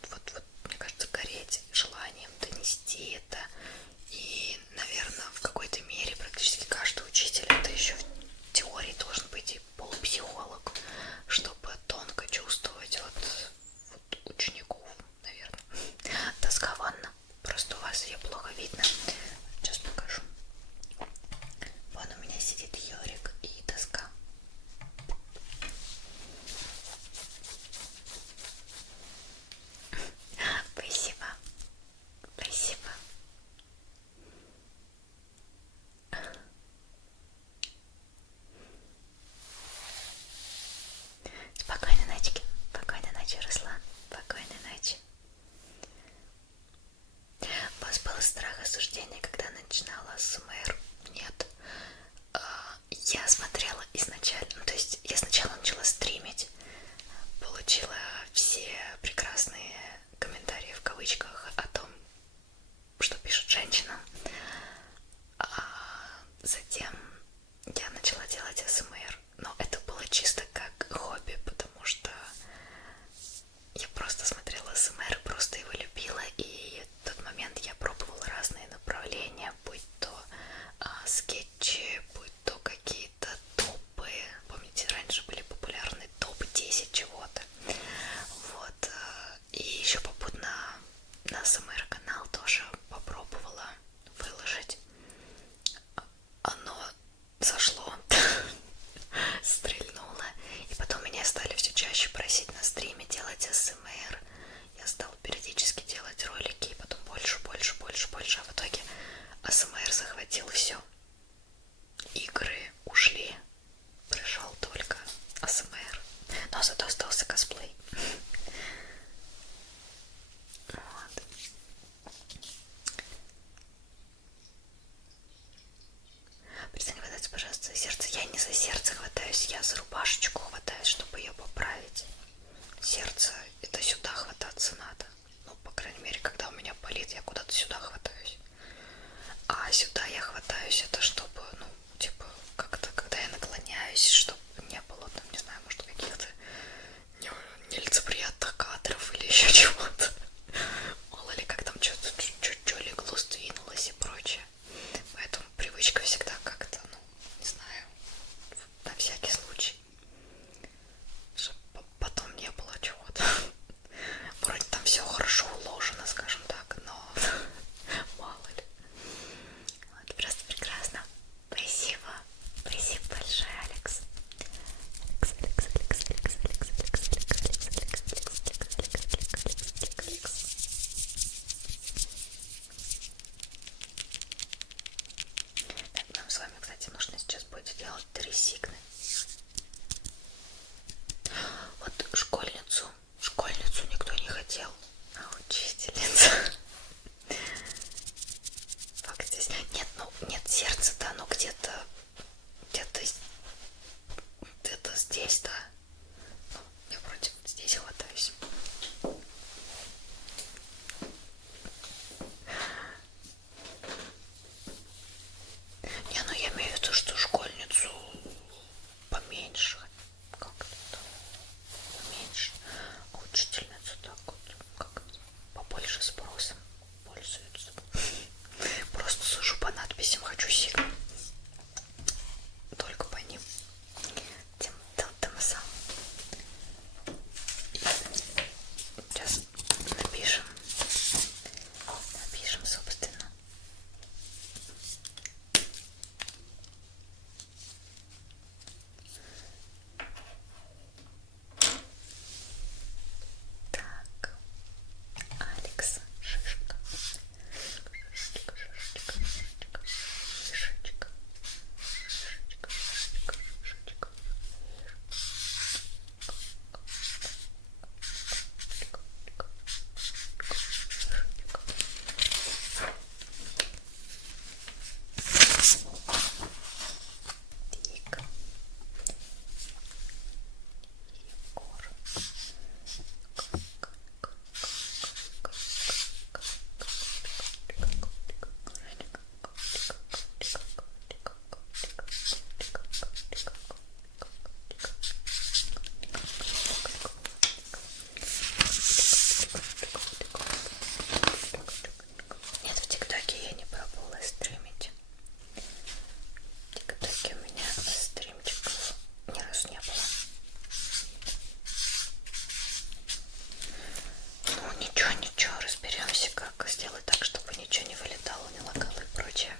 как сделать так, чтобы ничего не вылетало, не лагало и прочее.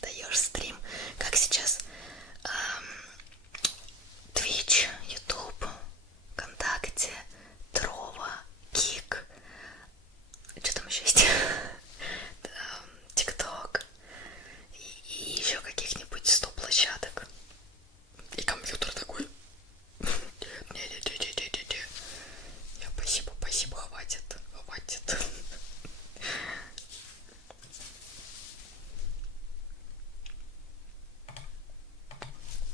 Даешь стрим, как сейчас Twitch, YouTube, ВКонтакте, Трова, Кик, что там еще есть? ТикТок и еще каких-нибудь 100 площадок. И компьютер такой. Не. Я спасибо, хватит.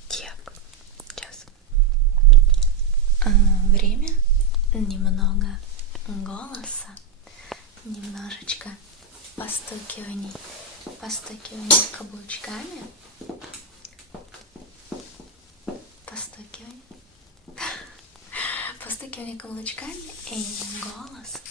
Так, сейчас. Время, немного голоса, немножечко постукиваний каблучками, постукивание каблучками и голос.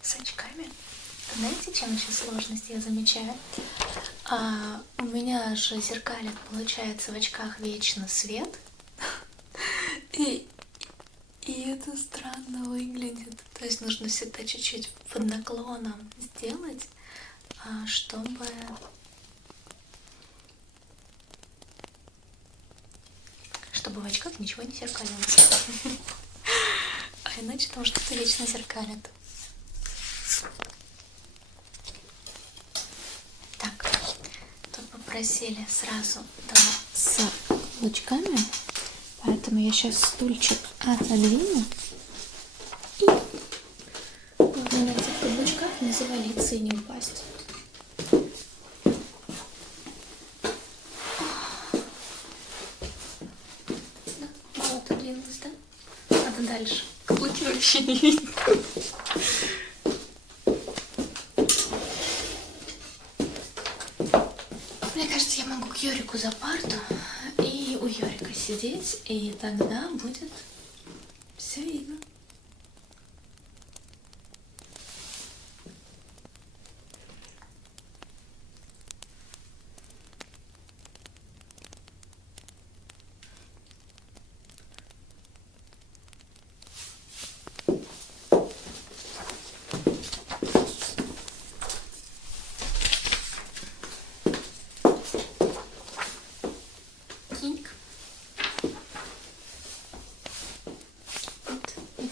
С очками. Знаете, чем еще сложность я замечаю? У меня же зеркалит, получается, в очках вечно свет. И это странно выглядит. То есть нужно всегда чуть-чуть под наклоном сделать, чтобы в очках ничего не зеркалилось. А иначе там что-то вечно зеркалит. Так, тут попросили сразу два с лучками, поэтому я сейчас стульчик отодвину и на этих каблучках не завалиться и не упасть. Да, мало отодвинулась, да? Надо дальше. Каблуки вообще не видно. Мне кажется, я могу к Юрику за парту и у Юрика сидеть, и тогда будет все видно.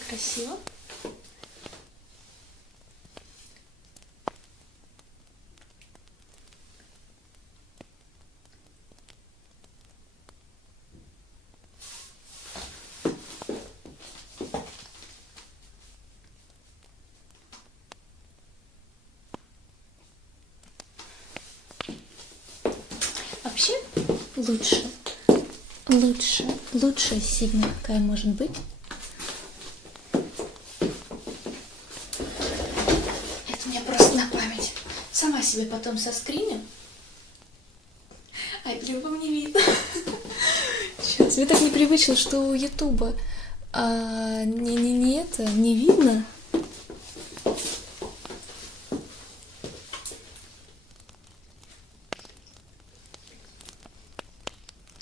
Красиво. Вообще лучшая сигна, какая может быть. На память. Сама себе потом соскриню. Ай, блин, вам не видно. Сейчас. Мне так непривычно, что у Ютуба не видно.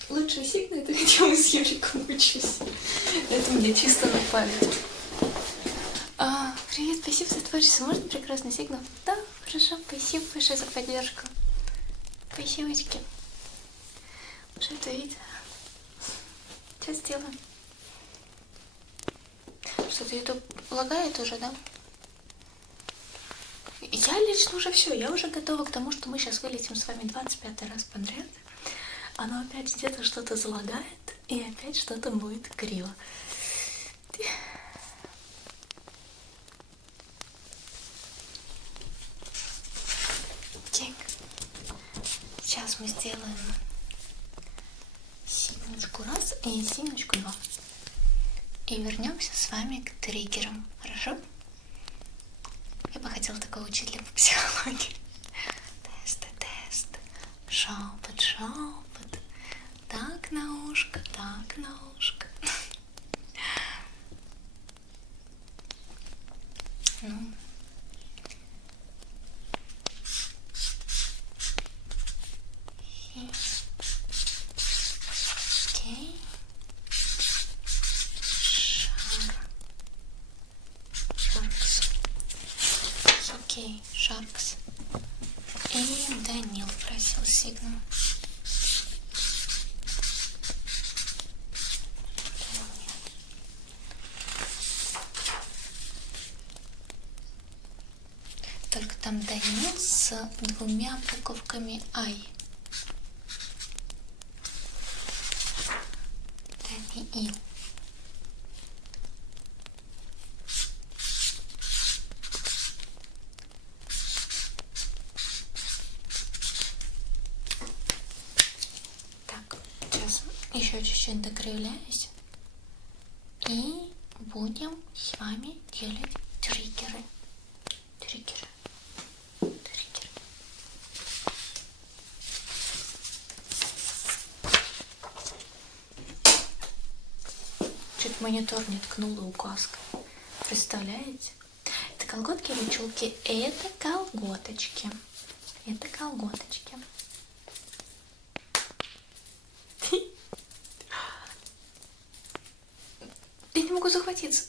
Лучшие сигны — это где мы с Юриком учусь. Это мне чисто на память. Привет, спасибо за творчество. Можно прекрасный сигнал? Да, хорошо, спасибо большое за поддержку. Спасибочки. Уже это видно. Сейчас сделаем. Что-то YouTube лагает уже, да? Я лично уже все, я уже готова к тому, что мы сейчас вылетим с вами 25-й раз подряд. Оно опять где-то что-то залагает, и опять что-то будет криво. Сейчас мы сделаем сигночку раз и сигночку 2. И вернемся с вами к триггерам. Хорошо? Я бы хотела такого учителя по психологии. Тесты, тест. Шепот, шепот. Так на ушко, так на ушко. Ну. Окей. Шаркс. Окей, Шаркс. И Данил просил сигнал. Только там Данил с двумя буковками Ай. Даниил. Так, сейчас еще чуть-чуть докривляюсь. И будем с вами делать триггеры. Триггеры. Триггеры. Чуть монитор не ткнула указкой. Представляете? Это колготки или чулки? Это колготочки. Это колготочки. Я не могу захватиться.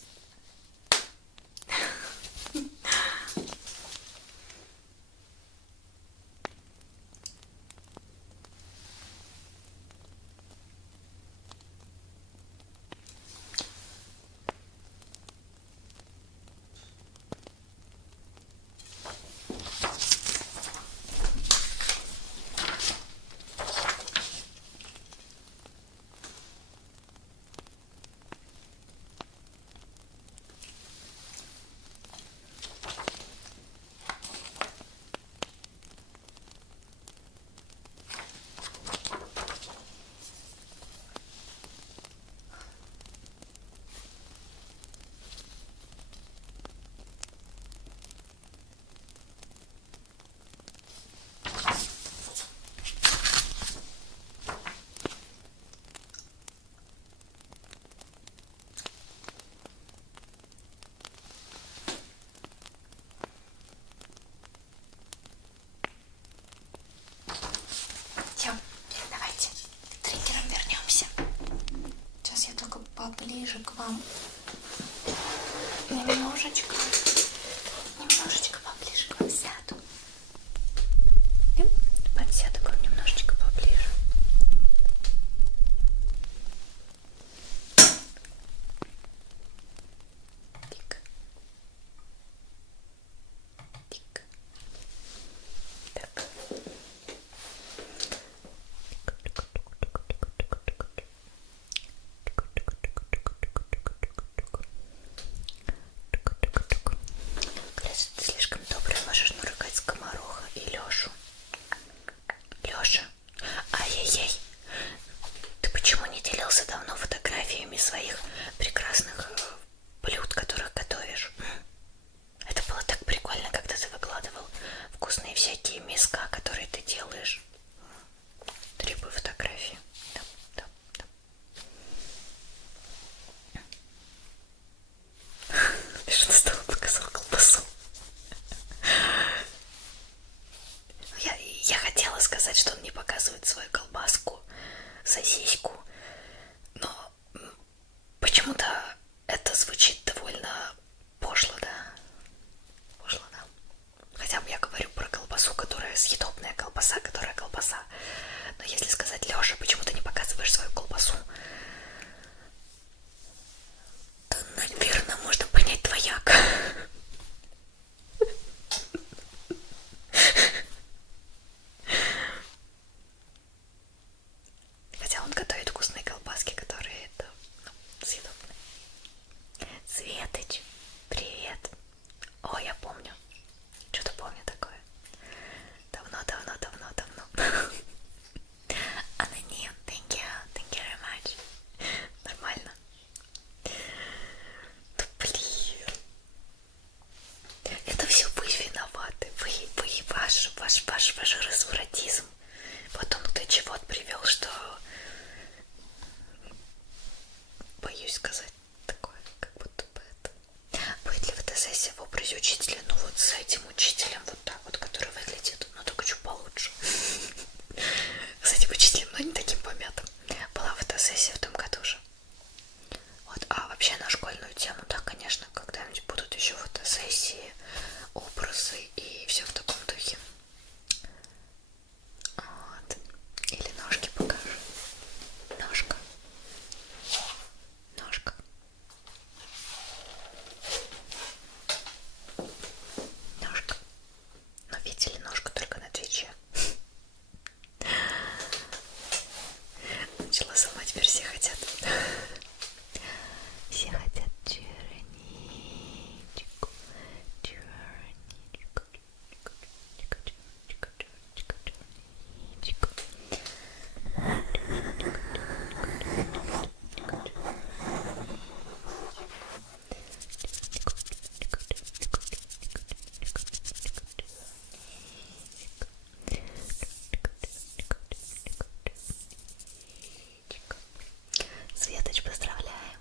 Давайте к триггерам вернемся. Сейчас я только поближе к вам. Немножечко поближе к вам сяду. Подсяду к вам немножечко поближе. Тик. Тик. Так. Крис, ты слишком добрый, можешь наругать скомороха и Лёшу. Лёша, ай-яй-яй, ты почему не делился давно фотографиями своих прекрасных блюд, которых готовишь? Это было так прикольно, когда ты выкладывал вкусные всякие мяска, которые ты делаешь. Требую фотографии. Да. Ты что стала показал колбасу? Я хотела сказать, что он не показывает свою колбаску, сосиску, но почему-то это звучит довольно пошло, да? Пошло, да? Хотя я говорю про колбасу, которая съедобная колбаса, которая колбаса. Но если сказать: Лёша, почему ты не показываешь свою колбасу, то, наверное, можно понять двояко. Хотя он готовит вкусные колбаски, которые съедобные. Светоч, привет. О, я помню. Что-то помню такое. Давно. Аноним, thank you very much. Нормально. Ну блин. Это все фотосессия в образе учителя, ну вот с этим учителем, вот так вот, который выглядит, ну только чуть получше. С этим учителем, но не таким помятым. Была фотосессия в том году же. Вот, а вообще на школьную тему, да, конечно, когда-нибудь будут еще фотосессии, образы и все в таком духе. Вот. Или ножки покажу. Ножка. Ножка. Ножка. Но видели ножку только на Твиче. Начала сама, теперь все хотят. Все хотят черничку. Черничку. Светоч, поздравляю.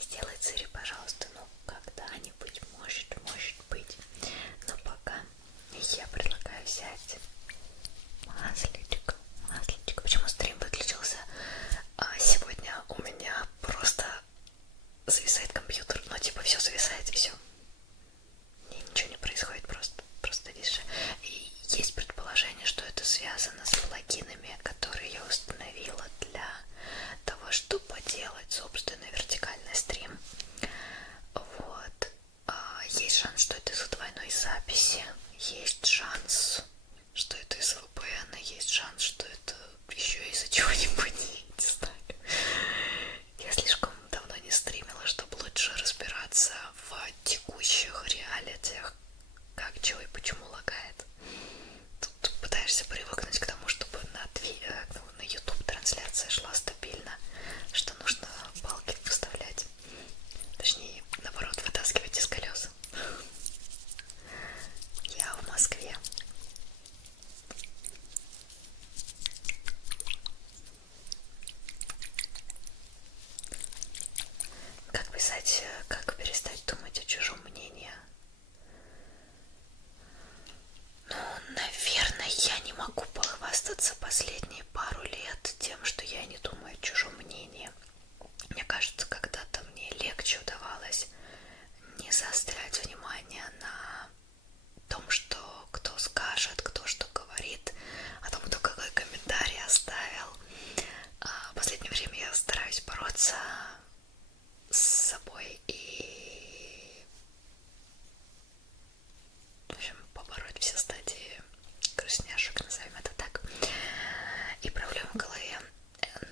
Сделай Цири, пожалуйста, ну когда-нибудь, может быть. Но пока я предлагаю взять маслечко. Почему стрим выключился? Сегодня у меня просто зависает компьютер. Ну, типа, все зависает и все. Ничего не происходит, просто видишь. И есть предположение, что это связано с плагинами, которые я установила для того, чтобы делать собственный вертикальный стрим. Вот. Есть шанс, что это из-за двойной записи. Есть шанс, что это из-за VPN. Есть шанс, что это еще из-за чего-нибудь. Не знаю. Я слишком давно не стримила, чтобы лучше разбираться в текущих реалиях, как, чего и почему лагает. Тут пытаешься привыкнуть к тому, чтобы на YouTube трансляция шла стабильно, что нужно палки вставлять, точнее, наоборот, вытаскивать из колес. Я в Москве. Как писать, как перестать думать о чужом мнении? Ну, наверное, я не могу похвастаться последние пару лет тем, что я не думаю о чужом мнении. Мне кажется, когда-то мне легче удавалось не заострять внимание на том, что кто скажет, кто что говорит, о том, кто какой комментарий оставил. В последнее время я стараюсь бороться с собой и, в общем, побороть все стадии грустняшек, назовем это так, и проблем в голове,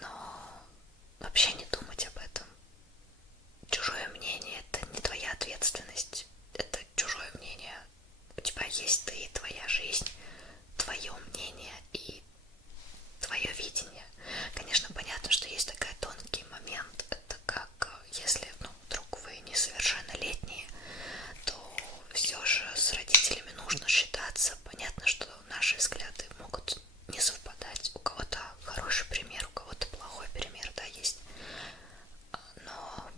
но вообще не думать об этом. Чужое мнение — это не твоя ответственность, это чужое мнение. У тебя есть ты, твоя жизнь, твое мнение и твое видение. Конечно, понятно, что есть такой тонкий момент. Это как если, вдруг вы несовершеннолетние, то все же с родителями нужно считаться. Понятно, что наши взгляды могут не совпадать. У кого-то хороший пример, у кого-то плохой пример, да, есть. Но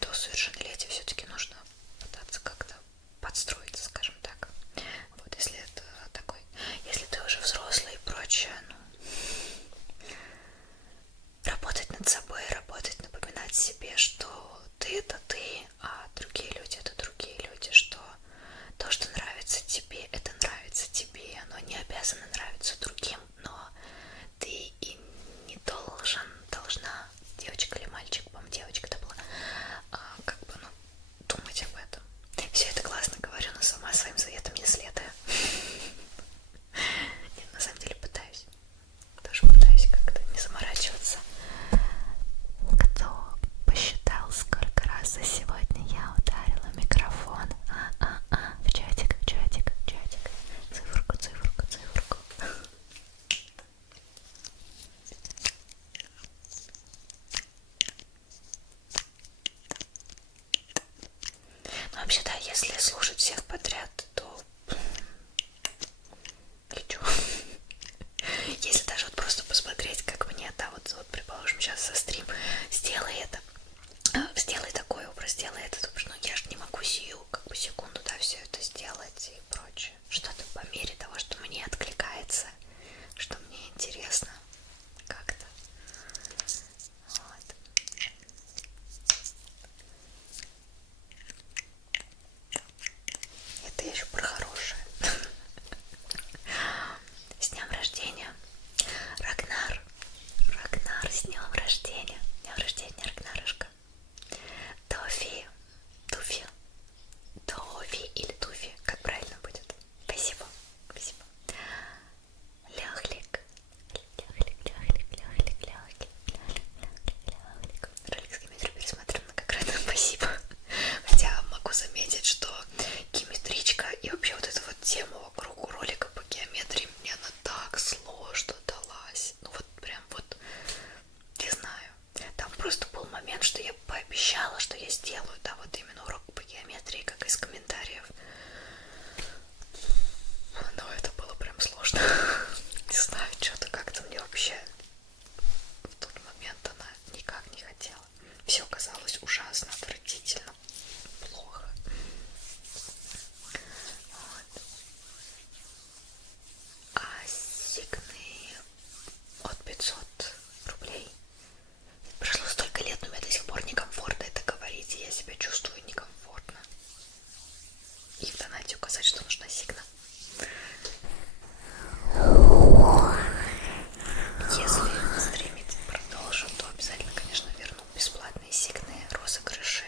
до совершеннолетия все-таки нужно пытаться как-то подстроиться, скажем так. Вот, если это такой, если ты уже взрослый и прочее, работать над собой, напоминать себе, что ты — это ты, а другие люди — это другие люди, что то, что нравится тебе, это нравится тебе, оно не обязано нравиться другим, но ты и не должна, девочка или мальчик, по-моему, девочка это была, думать об этом. Все это классно говорю, но сама своим советом не следую. Нет, на самом деле пытаюсь. Тоже пытаюсь как-то не заморачиваться. Кто посчитал, сколько раз за сегодня я ударила микрофон? В чатик. Циферку. Ну, вообще, да, если слушать всех подряд, то лечу. Если даже вот просто посмотреть, как мне, да, вот предположим, сейчас за стрим сделай это, просто был момент, что я пообещала, что я сделаю, да, вот именно урок по геометрии, как из комментариев. Но это было прям сложно. Не знаю, что-то как-то мне вообще в тот момент она никак не хотела. Все казалось ужасно, отвратительно, плохо. Вот. А сигны от 500 рублей. Прошло столько лет, но мне до сих пор некомфортно это говорить, и я себя чувствую некомфортно. И в донате указать, что нужна сигна. Если стримить продолжим, то обязательно, конечно, верну бесплатные сигны, розыгрыши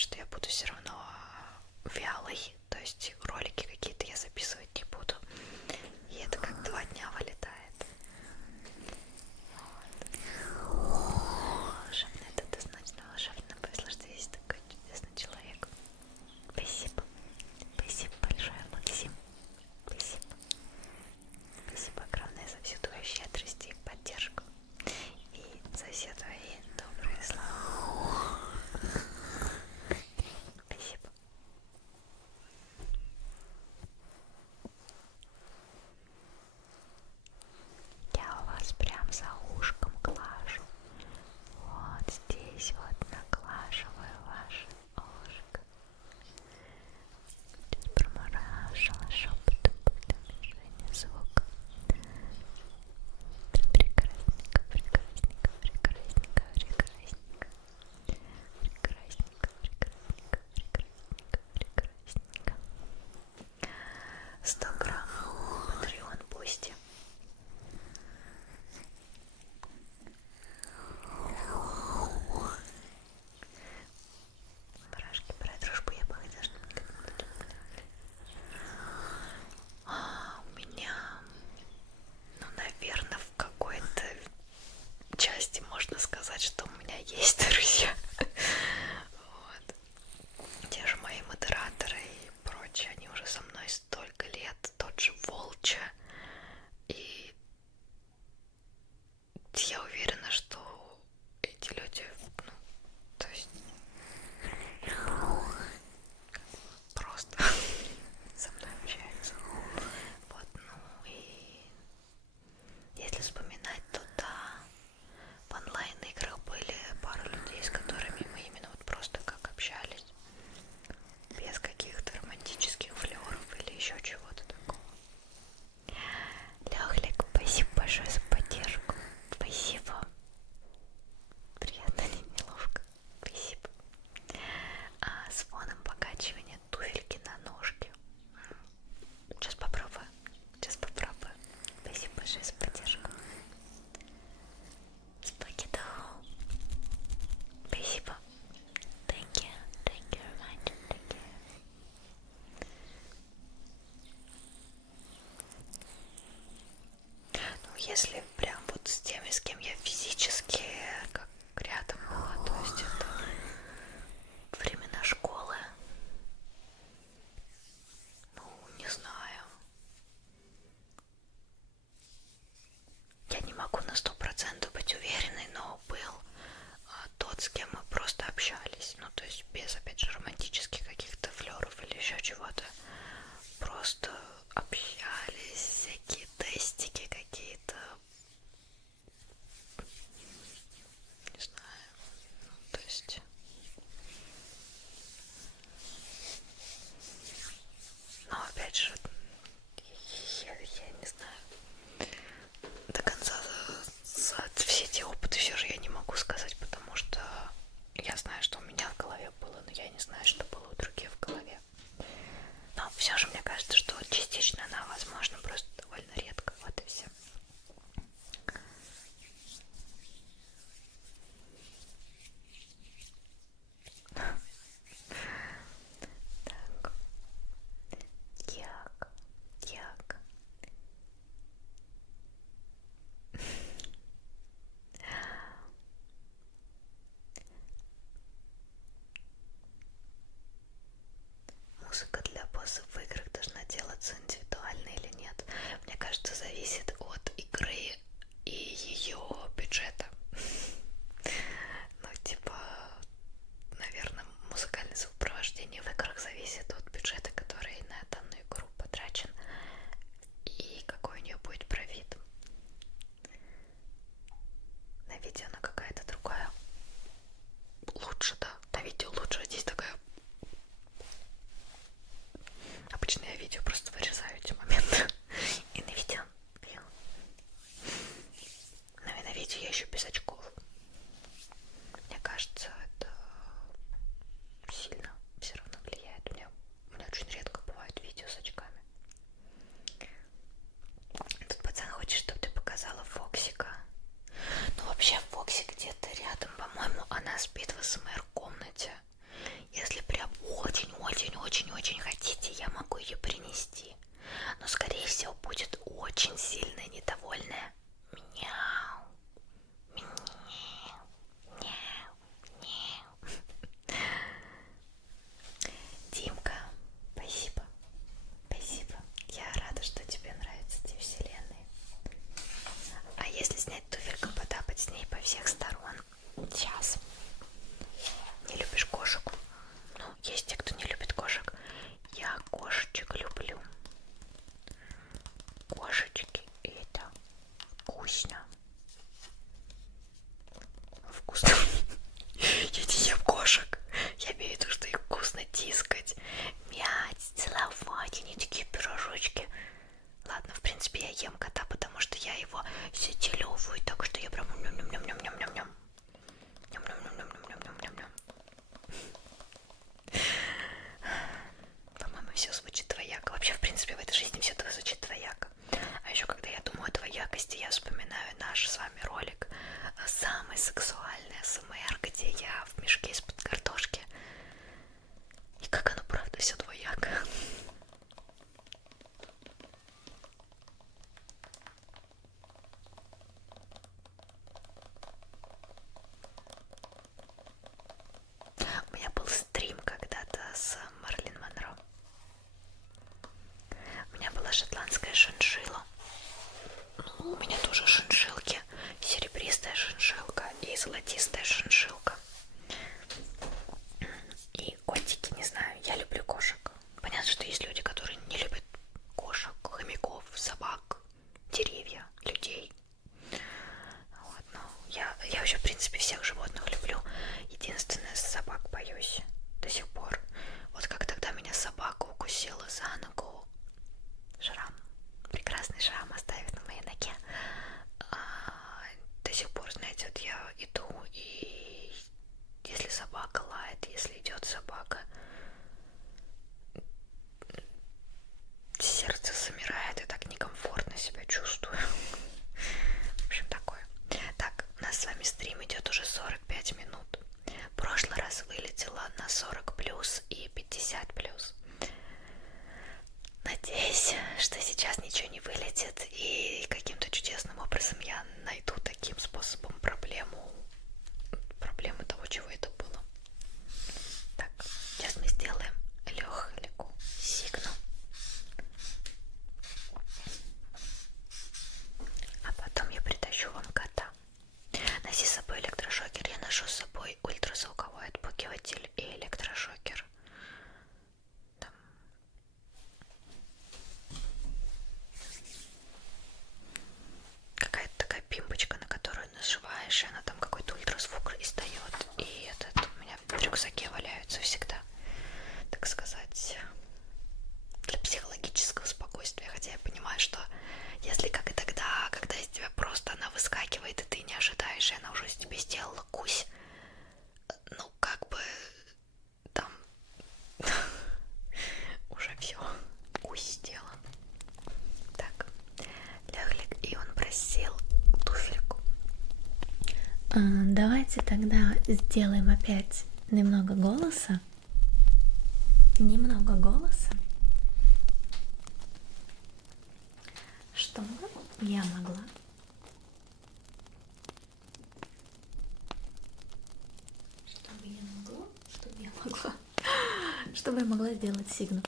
что я буду все равно вялой, то есть ролики какие-то я записывать не буду, и это как 2 дня вылетает. Волшебно, это однозначно волшебно. Повезло, что есть такой чудесный человек. Спасибо. Спасибо большое, Максим. Спасибо. Спасибо огромное за всю твою щедрость и поддержку. И за все твои добрые слова. Спасибо. Я у вас прям за ушком глажу. Вот здесь вот наглаживаю ваше ушко. Сейчас промораживала шепотом, когда движение звука. Прекрасненько, прекрасненько, прекрасненько, прекрасненько. Прекрасненько, прекрасненько, прекрасненько, прекрасненько. 100 грамм Patreon Бусти. Барашки про дружбу я бы хотела, чтобы никогда не были. У меня, ну, наверное, в какой-то части можно сказать, что у меня есть друзья. Вот. Те же мои модераторы и прочее, они уже со мной столько лет. Тот же Волча. И я уверена, что эти люди, ну, то есть просто со мной общаются. Вот, ну и если вспоминать, то да, в онлайн-играх были пару людей, с которыми мы именно вот просто как общались, без каких-то романтических флёров или еще чего-то такого. Лёхлик, спасибо большое за поддержку. Спасибо. Приятно, не неловко. Спасибо. С фоном покачивания туфельки на ножке. Сейчас попробую. Сейчас попробую. Спасибо большое за поддержку. Спагетто. Спасибо. Thank you. Thank you very much. Thank you. Ну, если прям вот с теми, с кем я физически как рядом была, то есть это времена школы, ну, не знаю. Я не могу на 100% быть уверенной, но был тот, с кем мы просто общались. Ну, то есть без, опять же, романтических каких-то флёров или еще чего-то. Просто общались, всякие тестики какие-то. Не знаю. Ну, то есть... Но, опять же, я не знаю. До конца за все эти опыты все же я не могу сказать, потому что я знаю, что у меня в голове было, но я не знаю, что было у других в голове. Но все же мне кажется, что частично она возможна, просто довольно редко. Вот и все. Так. Як. если идет собака, сердце замирает, и так некомфортно себя чувствую. В общем, такое. Так, у нас с вами стрим идет уже 45 минут. В прошлый раз вылетела на 40 плюс и 50 плюс. Надеюсь, что сейчас ничего не вылетит, и каким-то чудесным образом я найду таким способом проблему того, чего это было. Так, сейчас мы сделаем легкую сигну. А потом я притащу вам кота. Носи с собой электрошокер. Я ношу с собой ультразвуковой отпугиватель и электрошокер. Там. Какая-то такая пимпочка, на которую нажимаешь, и она там какой-то ультразвук издает. И этот у меня в рюкзаке валяются всегда, так сказать, для психологического спокойствия. Хотя я понимаю, что если как и тогда, когда из тебя просто она выскакивает, и ты не ожидаешь, и она уже из тебя сделала кусь, ну как бы там уже все, кусь сделан. Так, Лёглик, и он просил туфельку. Давайте тогда сделаем опять немного голоса. Чтобы я могла чтобы я могла сделать сигну.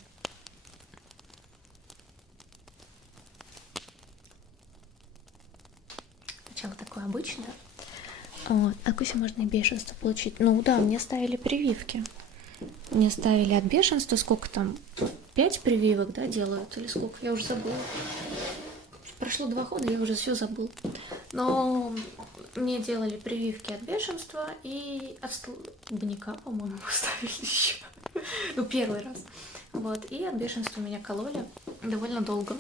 Сначала такое обычное. Вот. А куся можно и бешенство получить. Ну да, мне ставили прививки. Мне ставили от бешенства, сколько там, 5 прививок, да, делают, или сколько, я уже забыла. Прошло 2 года, я уже все забыл. Но мне делали прививки от бешенства и от столбняка, по-моему, ставили еще. Ну, первый раз. Вот, и от бешенства меня кололи довольно долго.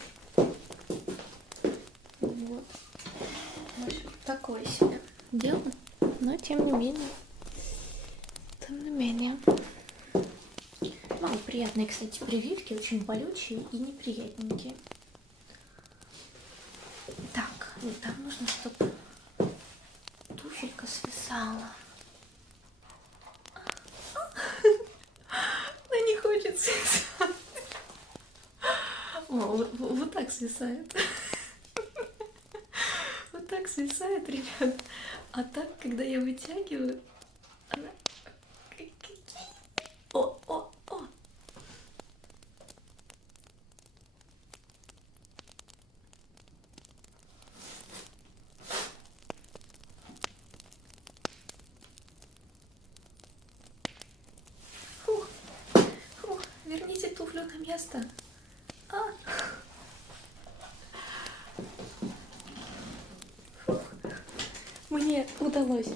Вот. В общем, такое себе дело. Но тем не менее. Мало приятные, кстати, прививки, очень болючие и неприятненькие. Так, и там нужно, чтобы туфелька свисала. Она не хочет свисать. О, вот так свисает. Вот так свисает, ребят. А так, когда я вытягиваю, она... О. Верните туфлю на место. Мне удалось.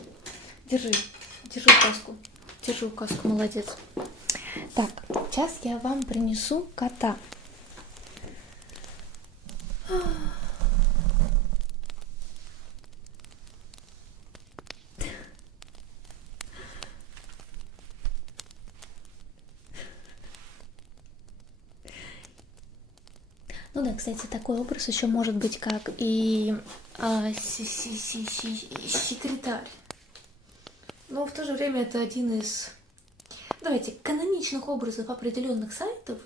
Держи каску. Держу каску, молодец. Так, сейчас я вам принесу кота. Ну да, кстати, такой образ еще может быть как и секретарь. Но в то же время это один из, давайте, каноничных образов определенных сайтов.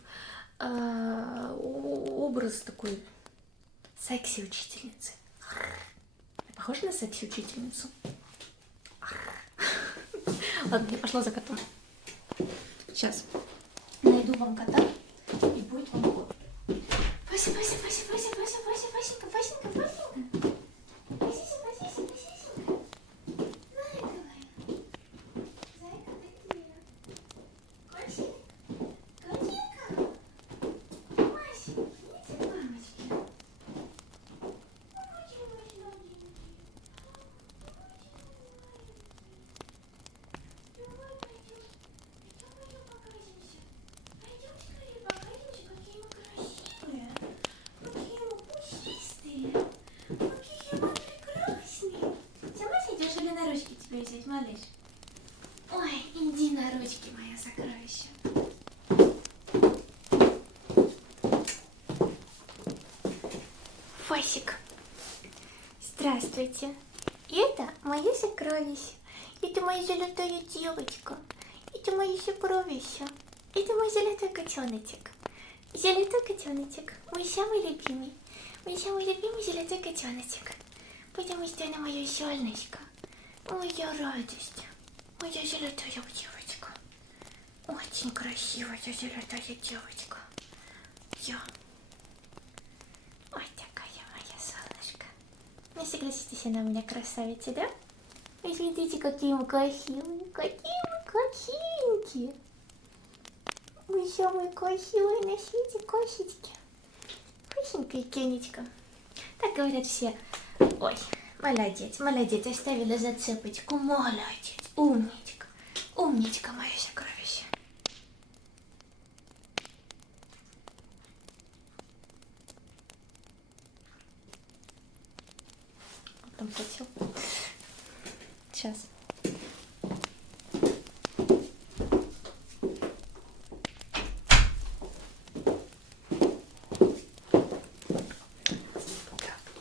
Образ такой секси-учительницы. Похож на секси-учительницу? Ладно, я пошла за котом. Сейчас найду вам кота и будет вам кот. Вася. Какие сокровище. Фасик. Здравствуйте. Это мое сокровище. Это моя золотая девочка. Это мое сокровище. Это мой золотой котеночек. Золотой котеночек. Мой самый любимый. Мой самый любимый золотой котеночек. Потому что она мое солнышко. Моя радость. Моя золотая девочка. Очень красивая золотая девочка. Я. Ой, такая моя солнышко. Ну, согласитесь, она у меня красавица, да? Вы смотрите, какие мы красивые. Какие мы красивенькие. Вы самые красивые на свете кошечки. Кошенька и Кенечка. Так говорят все. Ой, молодец, молодец, оставила зацепочку. Молодец, умничка. Умничка, мое сокровище. Там хотел. Сейчас.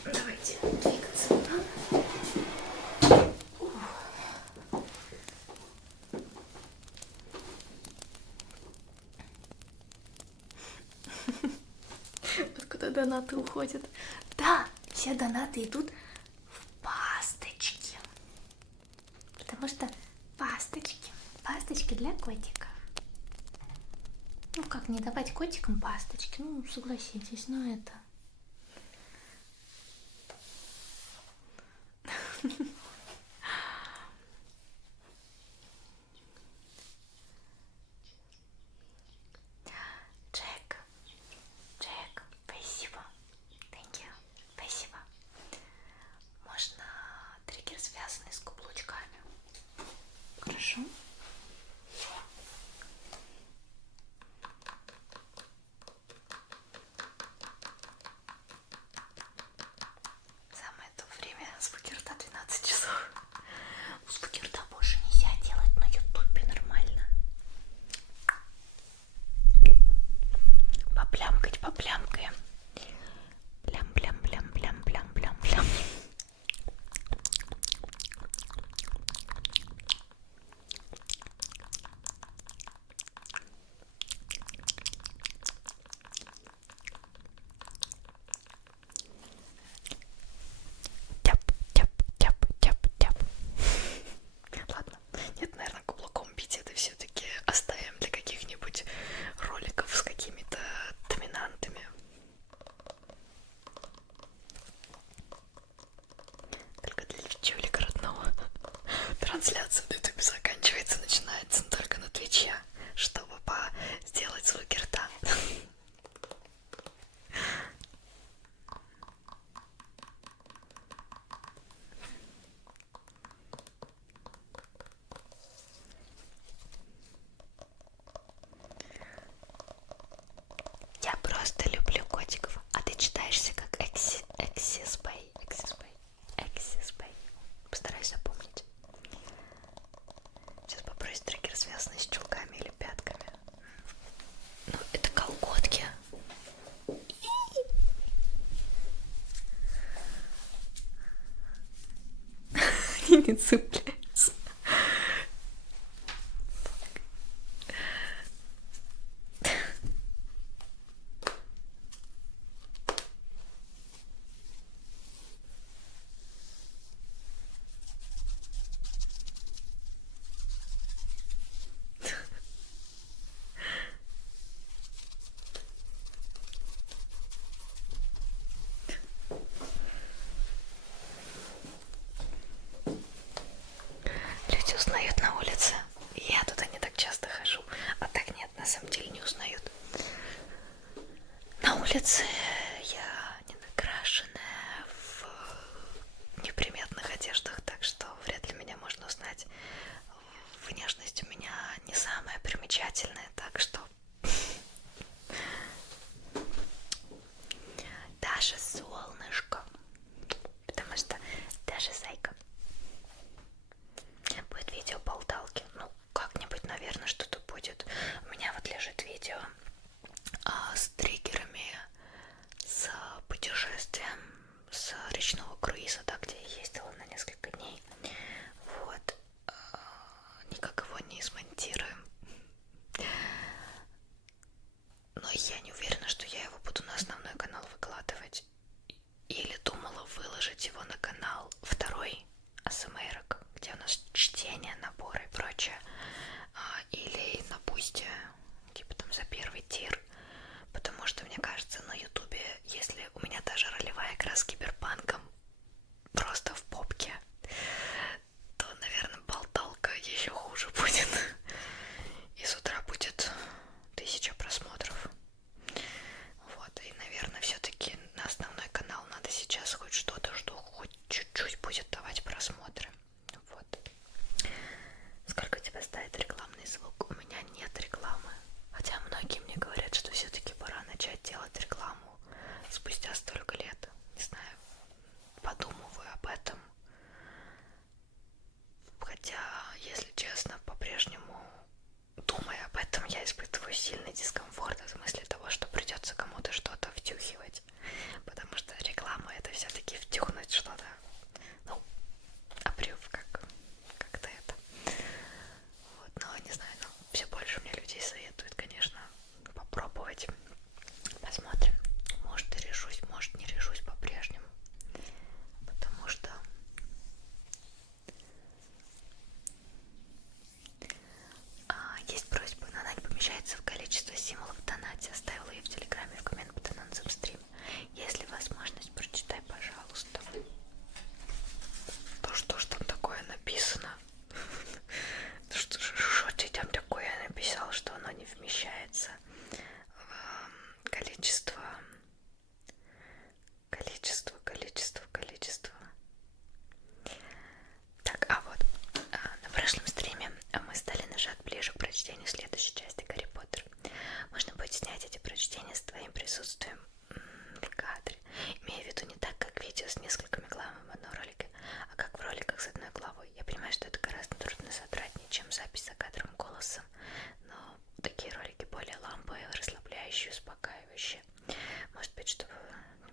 Давайте двигаться. Откуда донаты уходят? Да, все донаты идут в пасточки. Потому что пасточки для котиков. Ну как не давать котикам пасточки? Ну, согласитесь, но это... Джек, спасибо. Thank you. Спасибо. Можно триггер, связанный с каблучками. Хорошо. Самое то время звуки рта 12 часов. Звуки рта больше нельзя делать на ютубе нормально. Поплямкаем. Плям. Тяп. Ладно, нет, наверное, каблуком бить это все-таки оставим для каких-нибудь роликов с какими-то доминантами. Только для девчулек родного. Трансляция на ютубе заканчивается, начинается только на твиче, чтобы сделать звуки рта. Я просто люблю котиков. А ты читаешься как Эксиспэй. Постараюсь запомнить. Сейчас попросить триггер, связанный с чулками или пятками. Ну, это колготки. Они не цепляются. Люди узнают на улице. Я туда не так часто хожу. А так нет, на самом деле не узнают. На улице я не накрашенная, в неприметных одеждах, так что вряд ли меня можно узнать. Внешность у меня не самая примечательная, так что... Даша солнышко. Потому что Даша зайка. Будет видео болталки. Ну, как-нибудь, наверное, что-то будет. видео с триггерами, с путешествием, с речного круиза, да, где я ездила на несколько дней. Вот. Никак его не смонтируем. Но я не уверена, что я его буду на основной канал выкладывать. Или думала выложить его на канал второй АСМР, где у нас чтение, наборы и прочее. Или на Бусти, типа там за первый тир. Потому что, мне кажется, на Ютубе, если у меня даже ролевая игра с киберпанком просто в попке, то, наверное, болталка еще хуже будет. И с утра будет 1000 просмотров. Вот, и, наверное, все-таки на основной канал надо сейчас хоть что-то, что хоть чуть-чуть будет давать просмотры. Вот. Сколько тебя стоит рекламный звук? У меня нет рекламы. Хотя многие мне говорят, что все-таки пора начать делать рекламу спустя столько лет. Не знаю, подумываю об этом. Хотя, если честно, по-прежнему, думая об этом, я испытываю сильный дискомфорт в смысле того, что придется кому-то что-то втюхивать. Потому что реклама — это все-таки втюхнуть что-то. Ну, как-то это. Вот, но не знаю, но все больше мне людей советуют, конечно, попробовать. Посмотрим. Может и решусь, может не решусь по-прежнему. Потому что есть просьба, но она не помещается в количество символов в донате. Оставила ее в Телеграме в коммент под анонсом стрима. Если возможность, прочитай, пожалуйста. Да что ж там такое написано? Что ты там такое написал, что оно не вмещается в количество. Так, вот. На прошлом стриме мы стали на шаг ближе к прочтению следующей части Гарри Поттера. Можно будет снять эти прочтения с твоим присутствием в кадре. Имею в виду не так, как видео с несколькими главами в одном ролике, а как в роликах с одной главой. Я понимаю, что это гораздо труднозатратнее, чем запись за кадровым голосом, но такие ролики более ламповые, расслабляющие, успокаивающие. Может быть, чтобы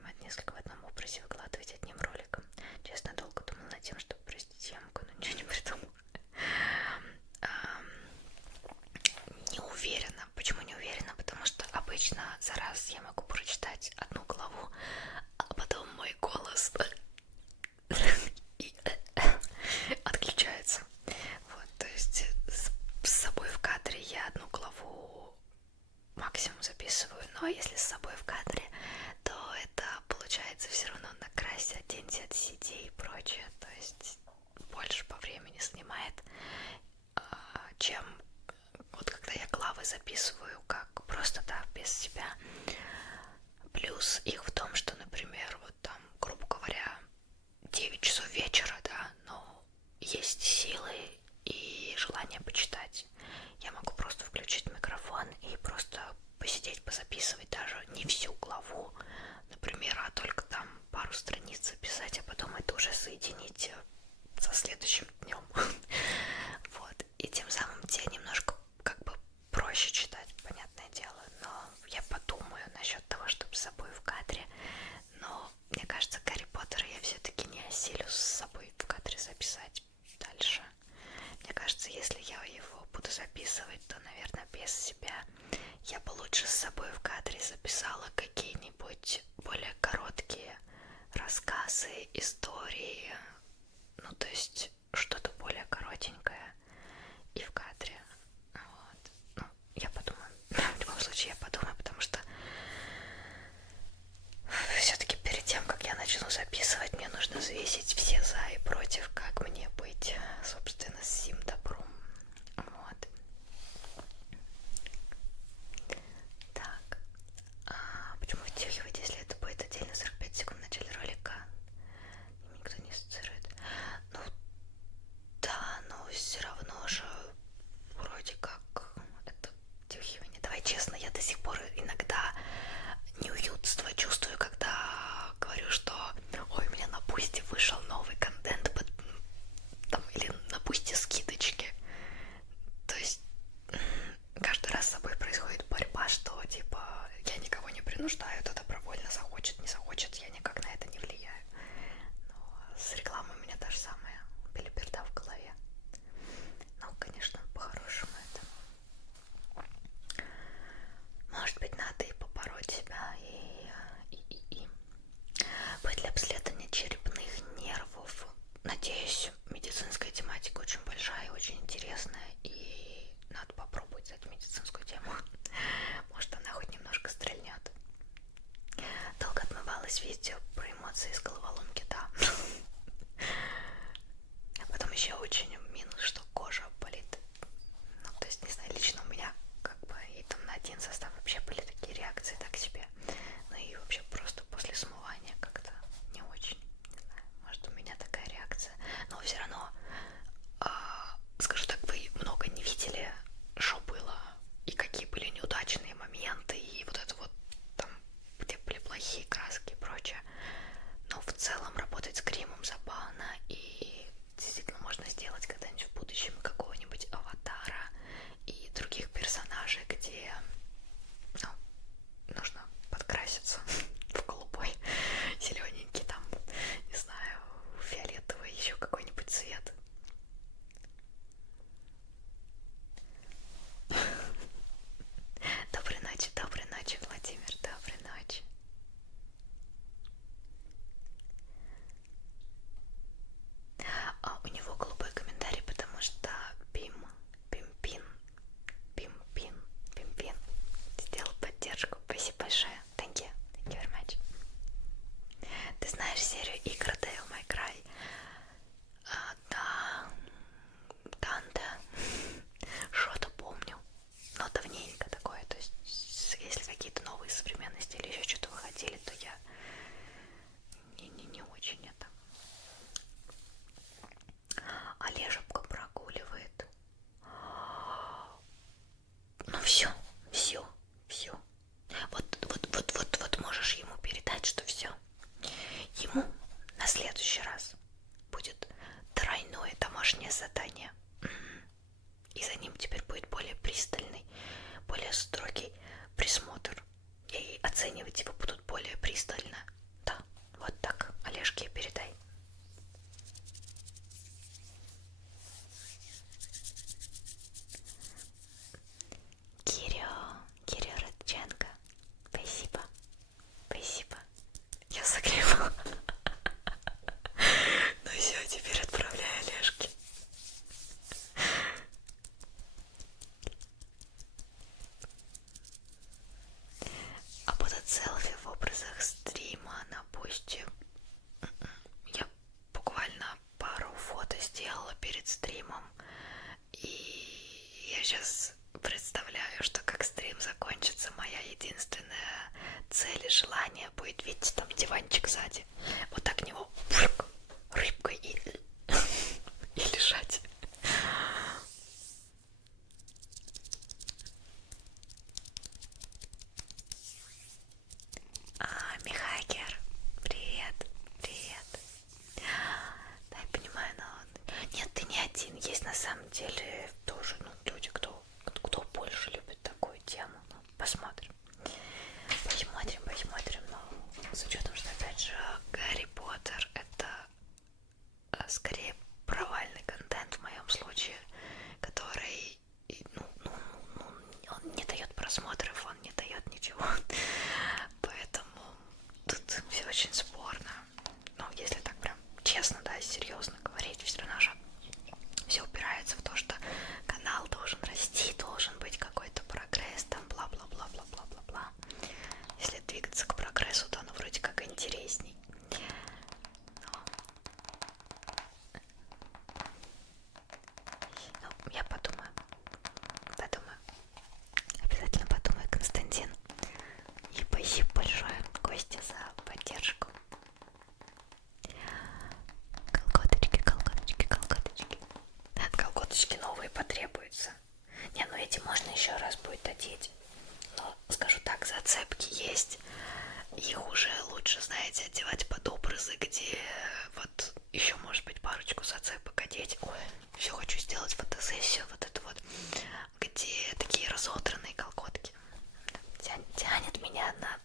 снимать несколько в одном образе, выкладывать одним роликом. Честно, долго думала над тем, чтобы простить съемку, но ничего не придумала. Не уверена. Почему не уверена? Потому что обычно за раз я могу прочитать одну главу, а потом мой голос отключается. Вот, то есть с собой в кадре я одну главу максимум записываю, но если с собой в кадре, то это получается все равно накрась, оденься, отсиди и прочее. То есть больше по времени снимает, чем вот когда я главы записываю как просто так, без себя. Плюс их в том, что, например, вот там, грубо говоря, 9 часов вечера, да, но есть силы и желание почитать. Я могу просто включить микрофон и просто посидеть, позаписывать даже не всю главу, например, а только там пару страниц записать, а потом это уже соединить со следующим днем. Вот. И тем самым тебе немножко как бы проще читать, понятное дело. Но я подумаю насчет того, чтобы с собой в кадре. Но мне кажется, Гарри Поттера я все-таки не осилю с собой в кадре записать дальше. Мне кажется, если я его буду записывать, то, наверное, без себя. Я бы лучше с собой в кадре записала какие-нибудь более короткие рассказы, истории. Ну, то есть что-то более коротенькое и в кадре. Вот. Ну, я подумаю. В любом случае я подумаю, потому что все-таки перед тем, как я начну записывать, мне нужно взвесить все за и против, как мне быть, собственно, с сим добром. Вот. Так. принуждаю, это добровольно, захочет, не захочет, я никак на это не влияю. Но с рекламой у меня та же самая белиберда в голове. Ну, конечно, по-хорошему это. Может быть, надо и побороть себя, и быть для обследования черепных нервов. Надеюсь, медицинская тематика очень большая и очень интересная, и надо попробовать эту медицинскую тему. Может, она хоть немножко стрельнет. Долго отмывалось видео про эмоции из головоломки, да. А потом еще очень минус, что кожа болит. Ну, то есть, не знаю, лично у меня как бы и там на один состав вообще были такие реакции, так себе. Ну и вообще просто после смывания как-то не очень. Не знаю, может, у меня такая реакция. Но все равно, скажу так, вы много не видели, что было и какие были неудачные моменты, и вот это вот там, где были плохие краски и прочее. Но в целом работать с гримом забавно, и действительно можно сделать когда-нибудь в будущем какого-нибудь аватара и других персонажей, где, ну, нужно подкраситься в голубой, зелененький, там, не знаю, фиолетовый, еще какой-нибудь цвет. Доброй ночи, Владимир, доброй ночи. А у него голубой комментарий, потому что Пимпин сделал поддержку. Спасибо большое. Thank you very much. Ты знаешь серию игр Devil May Cry? Да, Данте. Что-то помню. Но давненько такое. То есть, если какие-то новые современности или еще что-то выходили, то я не очень это. Олежепка прогуливает. Ну все. Вот можешь ему передать, что все. Ему на следующий раз будет тройное домашнее задание. И за ним теперь будет более пристальный, более строгий присмотр. И оценивать его будут более пристально. Да, вот так, Олежке передай. Кирилл Рыдченко, спасибо. Я согревала. Ну все, теперь отправляю Олежке. А будут селфи в образах стрима на бусте. Я буквально пару фото сделала перед стримом. И я сейчас представляю, что как стрим закончится, моя единственная цель и желание будет, видите, там диванчик сзади. Вот так в него рыбкой и лежать. Михакер, привет. Да, я понимаю, но нет, ты не один. Есть на самом деле тоже, ну, люди, кто больше любит такую тему. Ну, посмотрим. Но с учетом, что, опять же, Гарри Поттер это скорее провальный контент в моем случае, который, он не дает просмотров, он не дает ничего. Поэтому тут все очень спорно. Ну, если так прям честно, да, серьезно говорить, все равно же все упирается в то, что канал должен расти, должен быть какой-то прогресс, там бла-бла-бла-бла-бла-бла-бла. Если двигаться к прогрессу, то оно вроде как интересней. Ну, я подумаю. Обязательно подумаю, Константин. И спасибо большое, Костя, за поддержку. Колготочки новые потребуются. Не, ну эти можно еще раз будет одеть. Но, скажу так, зацепки есть. Их уже лучше, знаете, одевать под образы, где вот еще, может быть, парочку зацепок одеть. Ой, все хочу сделать фотосессию, вот это вот, где такие разодранные колготки. Тянет меня на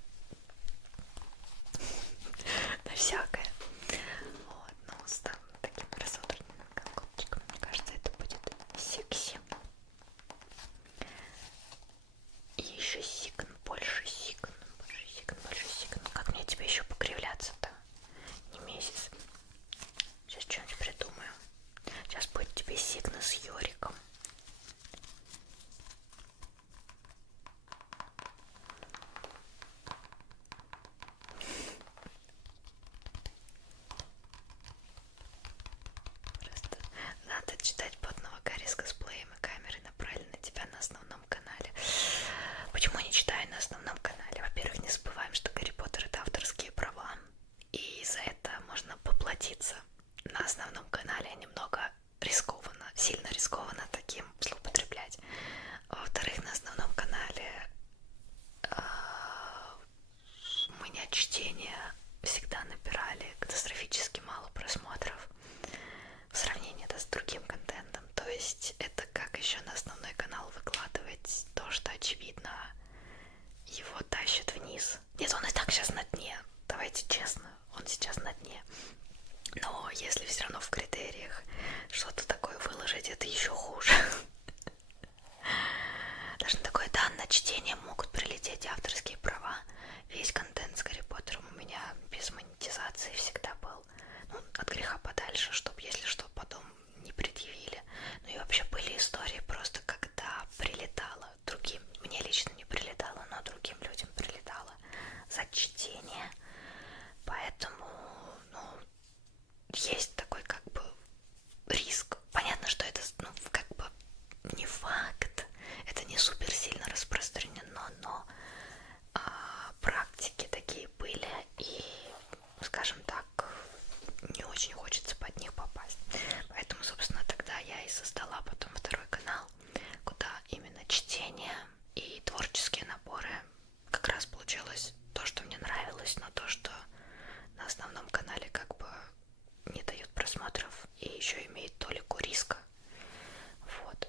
больше сикн, больше сикн, больше сикн, больше сикн. Как мне тебе еще покривляться-то? Не месяц. Сейчас что-нибудь придумаю. Сейчас будет тебе сигна с Йориком. Просто надо читать подного Гарри с косплеем и камерой направлены на тебя на основном канале. Почему не читаю на основном канале? Во-первых, не забываем, что Гарри Поттер — это авторские права, и за это можно поплатиться. На основном канале немного рискованно, сильно рискованно таким злоупотреблять. Во-вторых, на основном канале у меня чтения всегда набирали катастрофически мало просмотров в сравнении с другим контентом. То есть это как еще на основной канал выкладывать то, что очевидно его тащит вниз. Нет, он и так сейчас на дне. Давайте честно, он сейчас на дне. Но если все равно в критериях что-то такое выложить, это еще хуже. Даже на такое данное чтение могут прилететь авторские права. Весь контент с Гарри Поттером у меня без монетизации всегда был. Ну, от греха подальше, чтобы, если что, потом не предъявили. Ну и вообще были истории просто, когда прилетало другим. Мне лично не прилетало, но другим людям прилетало за чтение. Поэтому, ну, есть такой как бы риск. Понятно, что это, ну, как бы не факт, это не супер сильно распространено, но практики такие были, и, скажем так, не очень хочется под них попасть. Поэтому, собственно, тогда я и создала потом второй канал, куда именно чтение и творческие наборы как раз получилось то, что мне нравилось, но то, что на основном канале как бы не дает просмотров и еще имеет толику риска. Вот.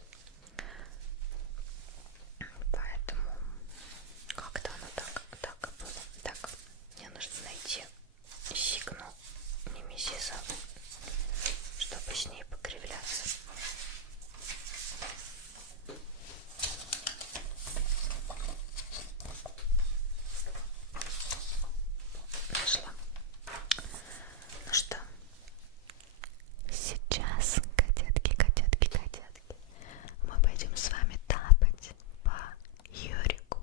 Поэтому как-то оно так было. Так, мне нужно найти сигну Немезиса, чтобы с ней покривляться. Нашла. Ну что, сейчас, котятки, мы пойдем с вами тапать по Йорику.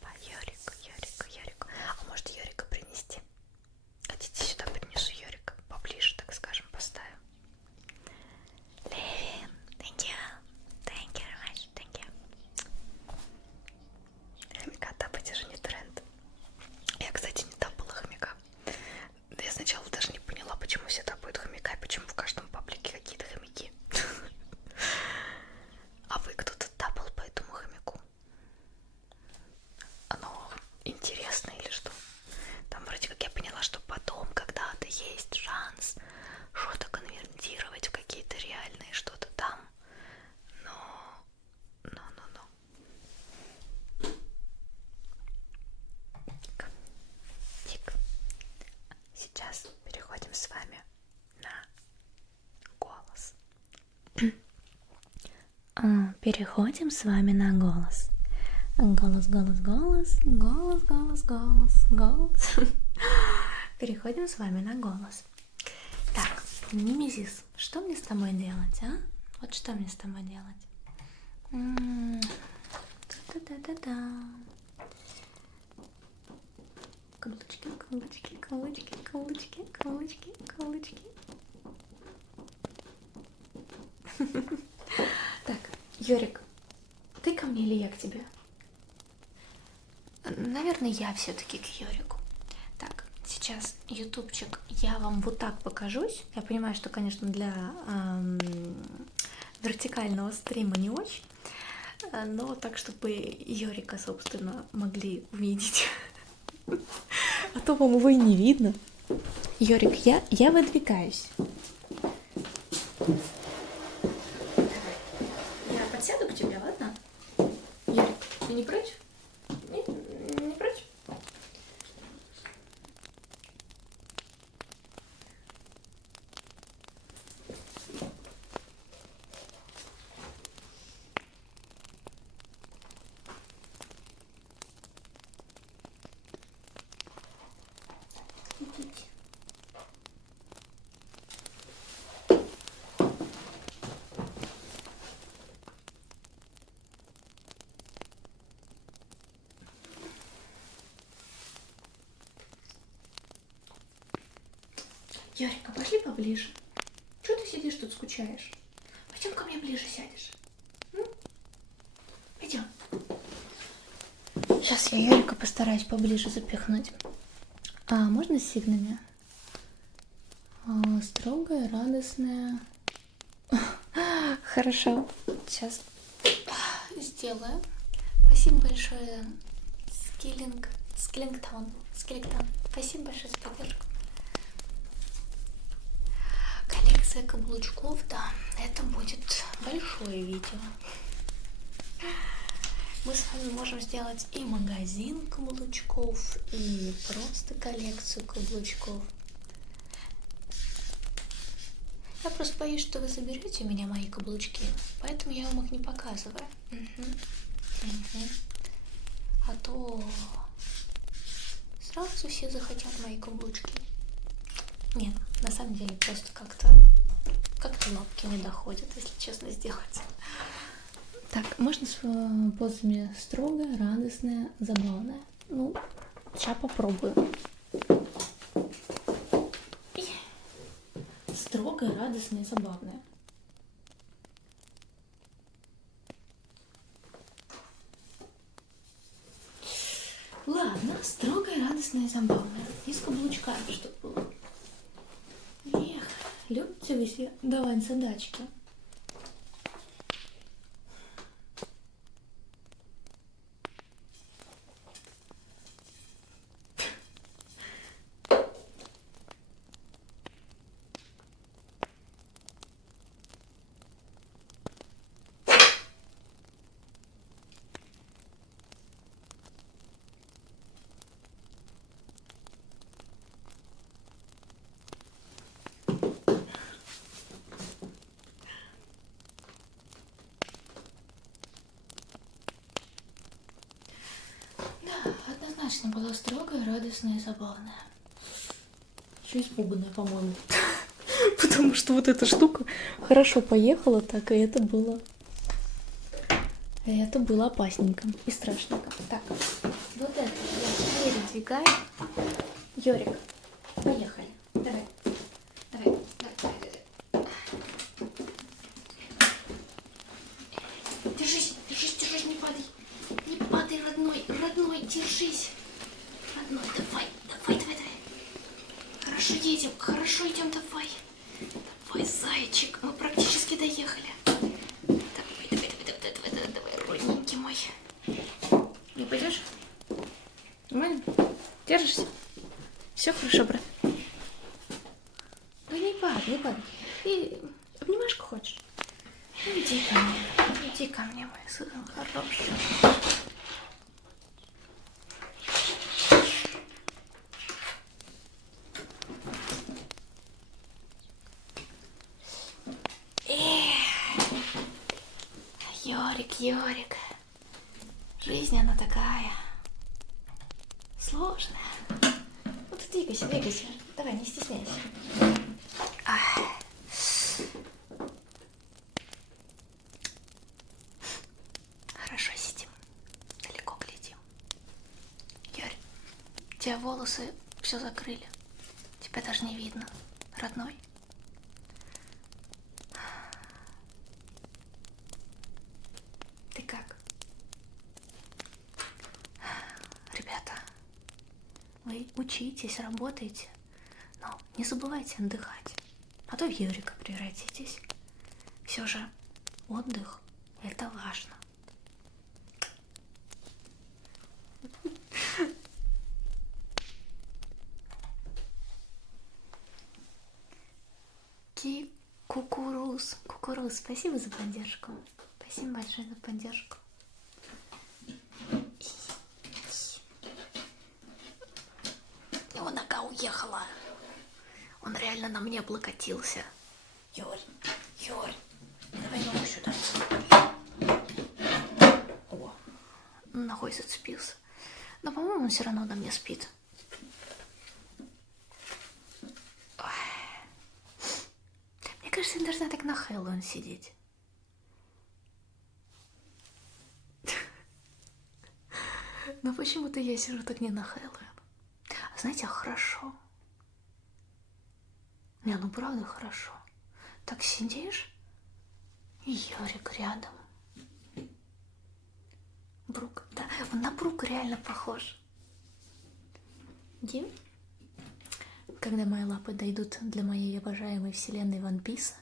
По Йорику. А может Йорика принести? Хотите, сюда принесу Йорика? Поближе, так скажем, поставим. Левин, thank you very much, thank you. Хомяка тапать же не тренд. Я, кстати, не тапала хомяка. Я сначала даже не поняла, почему все тапают хомяка и почему в каждом паблике какие-то хомяки. А вы кто-то тапал по этому хомяку? Оно интересно или что? Там вроде как я поняла, что потом когда-то есть шанс что-то конвертировать в какие-то реальные что-то там. Но. Тик. Сейчас переходим с вами на голос. Переходим с вами на голос. Голос. Переходим с вами на голос. Так, Немезис, что мне с тобой делать, а? Вот что мне с тобой делать? Да-да-да-да. Каблучки. Так, Йорик, ты ко мне или я к тебе? Наверное, я все-таки к Йорику. Так, сейчас, ютубчик, я вам вот так покажусь. Я понимаю, что, конечно, для вертикального стрима не очень, но так, чтобы Йорика, собственно, могли увидеть. А то вам его и не видно. Йорик, я выдвигаюсь. Я подсяду к тебе, ладно? Йорик, ты не против? Нет, не против? Идите. Ярика, пошли поближе. Чего ты сидишь тут, скучаешь? Пойдем ко мне ближе сядешь. Пойдем. Сейчас я Ярика постараюсь поближе запихнуть. А можно с сигнами? Строгая, радостная. Хорошо. Сейчас сделаю. Спасибо большое, Скиллингтон. Спасибо большое за поддержку. Коллекция каблучков, да, это будет большое видео. Мы с вами можем сделать и магазин каблучков, и просто коллекцию каблучков. Я просто боюсь, что вы заберете у меня мои каблучки, поэтому я вам их не показываю. А то сразу все захотят мои каблучки. Нет, на самом деле просто как-то лапки не доходят, если честно сделать. Так, можно с позами строгая, радостная, забавная. Ну, сейчас попробую. Строгая, радостная, забавная. Ладно, строгая, радостная, забавная. И с каблучками, чтобы было. Эх, любите вы себе давать задачки? Однозначно была строгая, радостная и забавная. Еще испуганная, по-моему. Потому что вот эта штука хорошо поехала так, и это было опасненько и страшненько. Так, вот это я передвигаю. Йорик, поехали. Давай. Держись, не падай. Не падай, родной, держись. Родной, давай. Хорошо едем, давай. Давай, зайчик, мы практически доехали. Давай, родненький мой. Не пойдешь? Нормально? Держишься? Все хорошо, брат? Ну не падай. И обнимашку хочешь? Ну, иди ко мне, мой сын хороший. Йорик, жизнь она такая сложная. Вот двигайся, давай, не стесняйся. Хорошо сидим, далеко глядим. Йорик, тебя волосы все закрыли, тебя даже не видно, родной. Ты как? Ребята, вы учитесь, работаете, но не забывайте отдыхать, а то в Юрика превратитесь. Все же отдых – это важно. Кукуруз, спасибо за поддержку. Спасибо большое за поддержку. Его нога уехала. Он реально на мне облокотился. Юрь, давай ногу сюда. О, ногой зацепился. Но, по-моему, он все равно на мне спит. кажется, я должна так на Хэллоуин сидеть. Но почему-то я сижу так не на Хэллоуин. А знаете, хорошо. Не, ну правда хорошо. Так сидишь, и Йорик рядом. Брук, да, он на Брука реально похож. Дим, когда мои лапы дойдут для моей обожаемой вселенной Ван Писа,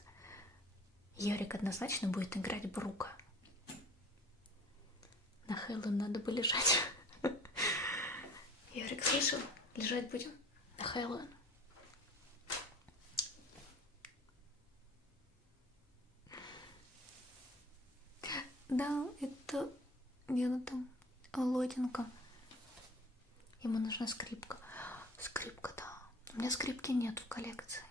Йорик однозначно будет играть Брука. На Хэллоуин надо бы лежать. Йорик, слышал? Лежать будем на Хэллоуин. Да, это где-то там Лодинка. Ему нужна скрипка. Скрипка, да. У меня скрипки нет в коллекции.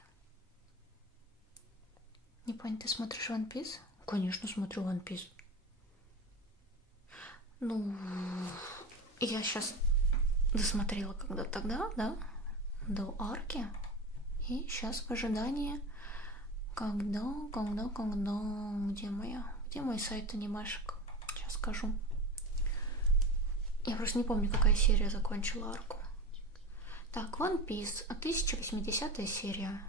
Не понял, ты смотришь One Piece? Конечно, смотрю One Piece. Ну, я сейчас досмотрела когда тогда, да, до арки. И сейчас в ожидании, когда, где мой сайт анимешек? Сейчас скажу. Я просто не помню, какая серия закончила арку. Так, One Piece, 1080 серия.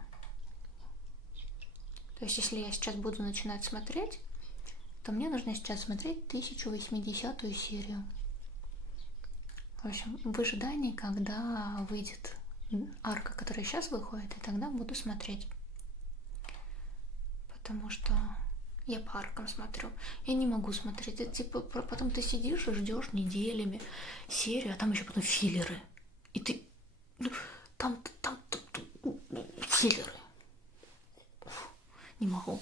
То есть, если я сейчас буду начинать смотреть, то мне нужно сейчас смотреть 1080 серию. В общем, в ожидании, когда выйдет арка, которая сейчас выходит, и тогда буду смотреть. Потому что я по аркам смотрю. Я не могу смотреть. Это, типа, потом ты сидишь и ждешь неделями серию, а там еще потом филлеры. И ты... Там филлеры. Не могу.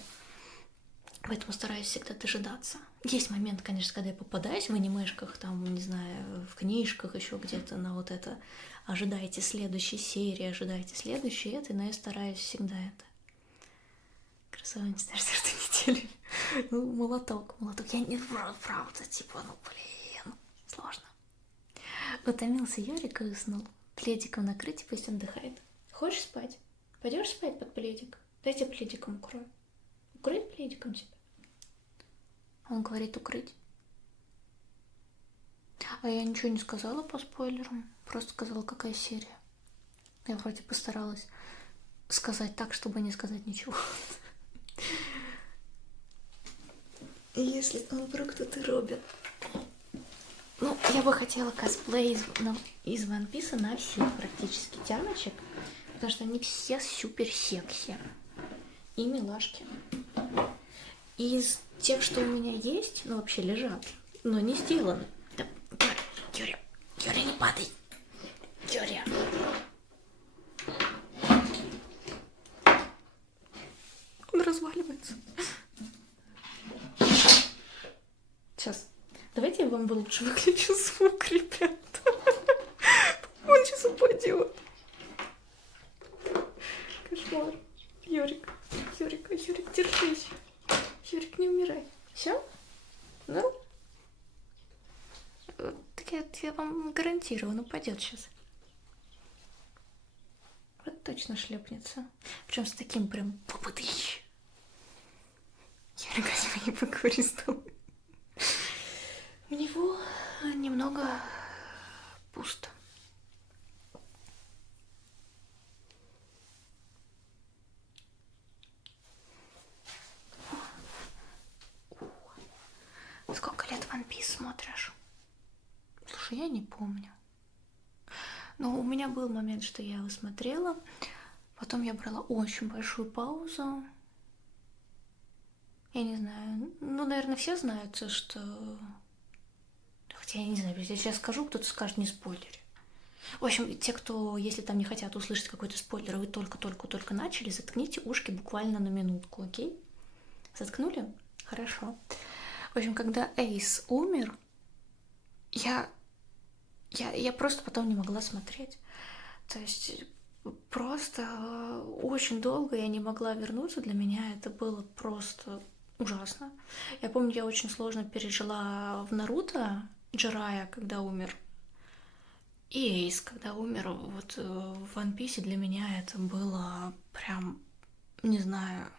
Поэтому стараюсь всегда дожидаться. Есть момент, конечно, когда я попадаюсь в анимешках, там, не знаю, в книжках, еще где-то на вот это ожидайте следующей серии, ожидайте следующей этой, но я стараюсь всегда это. Красавица даже недели. Ну, молоток. Я не правда, типа, сложно. Утомился Йорик и уснул. Пледиком накрыть, и пусть отдыхает. Хочешь спать? Пойдешь спать под пледик? Дай тебе пледиком укрою. Укрыть пледиком тебя? Он говорит укрыть. А я ничего не сказала по спойлерам. Просто сказала, какая серия. Я вроде постаралась сказать так, чтобы не сказать ничего. Если он вдруг кто-то робит. Ну, я бы хотела косплей из One Piece на всех практически тяночек, потому что они все супер секси и милашки. Из тех, что у меня есть, ну, вообще лежат, но не сделаны. Да, Юрия, не падай. Юрия. Он разваливается. Сейчас. Давайте я вам лучше выключу звук, ребят. Он сейчас упадет. Кошмар. Юрик, держись. Юрик, не умирай. Все? Ну? Так я вам гарантирую, он упадет сейчас. Вот точно шлепнется. Причем с таким прям попадыщ. Юрик, возьми, поговори с тобой. У него немного пусто. Сколько лет One Piece смотришь? Слушай, я не помню. Но у меня был момент, что я его смотрела. Потом я брала очень большую паузу. Я не знаю. Ну, наверное, все знают, что... Хотя я не знаю, если я сейчас скажу, кто-то скажет не спойлери. В общем, те, кто, если там не хотят услышать какой-то спойлер, вы только начали, заткните ушки буквально на минутку, окей? Заткнули? Хорошо. В общем, когда Эйс умер, я просто потом не могла смотреть. То есть просто очень долго я не могла вернуться. Для меня это было просто ужасно. Я помню, я очень сложно пережила в Наруто Джирайя, когда умер. И Эйс, когда умер. Вот в One Piece для меня это было прям, не знаю,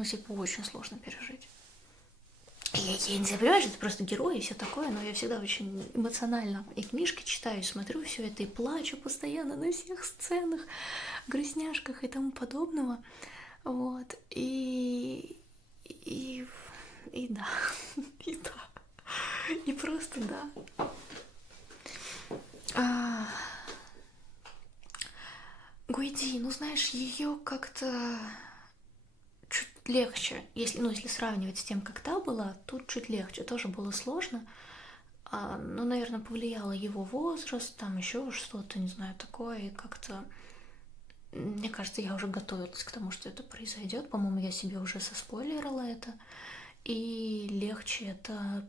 Ну, типа, очень сложно пережить. Я не знаю, понимаешь, это просто герои и все такое, но я всегда очень эмоционально и книжки читаю, и смотрю все это, и плачу постоянно на всех сценах, грустняшках и тому подобного. Вот. И да. И да. И просто да. Гуйди, ну знаешь, ее как-то чуть легче, если сравнивать с тем, как та была, тут чуть легче, тоже было сложно. Ну, наверное, повлияло его возраст, там еще что-то, не знаю, такое, и как-то, мне кажется, я уже готовилась к тому, что это произойдет, по-моему, я себе уже соспойлерила это, и легче это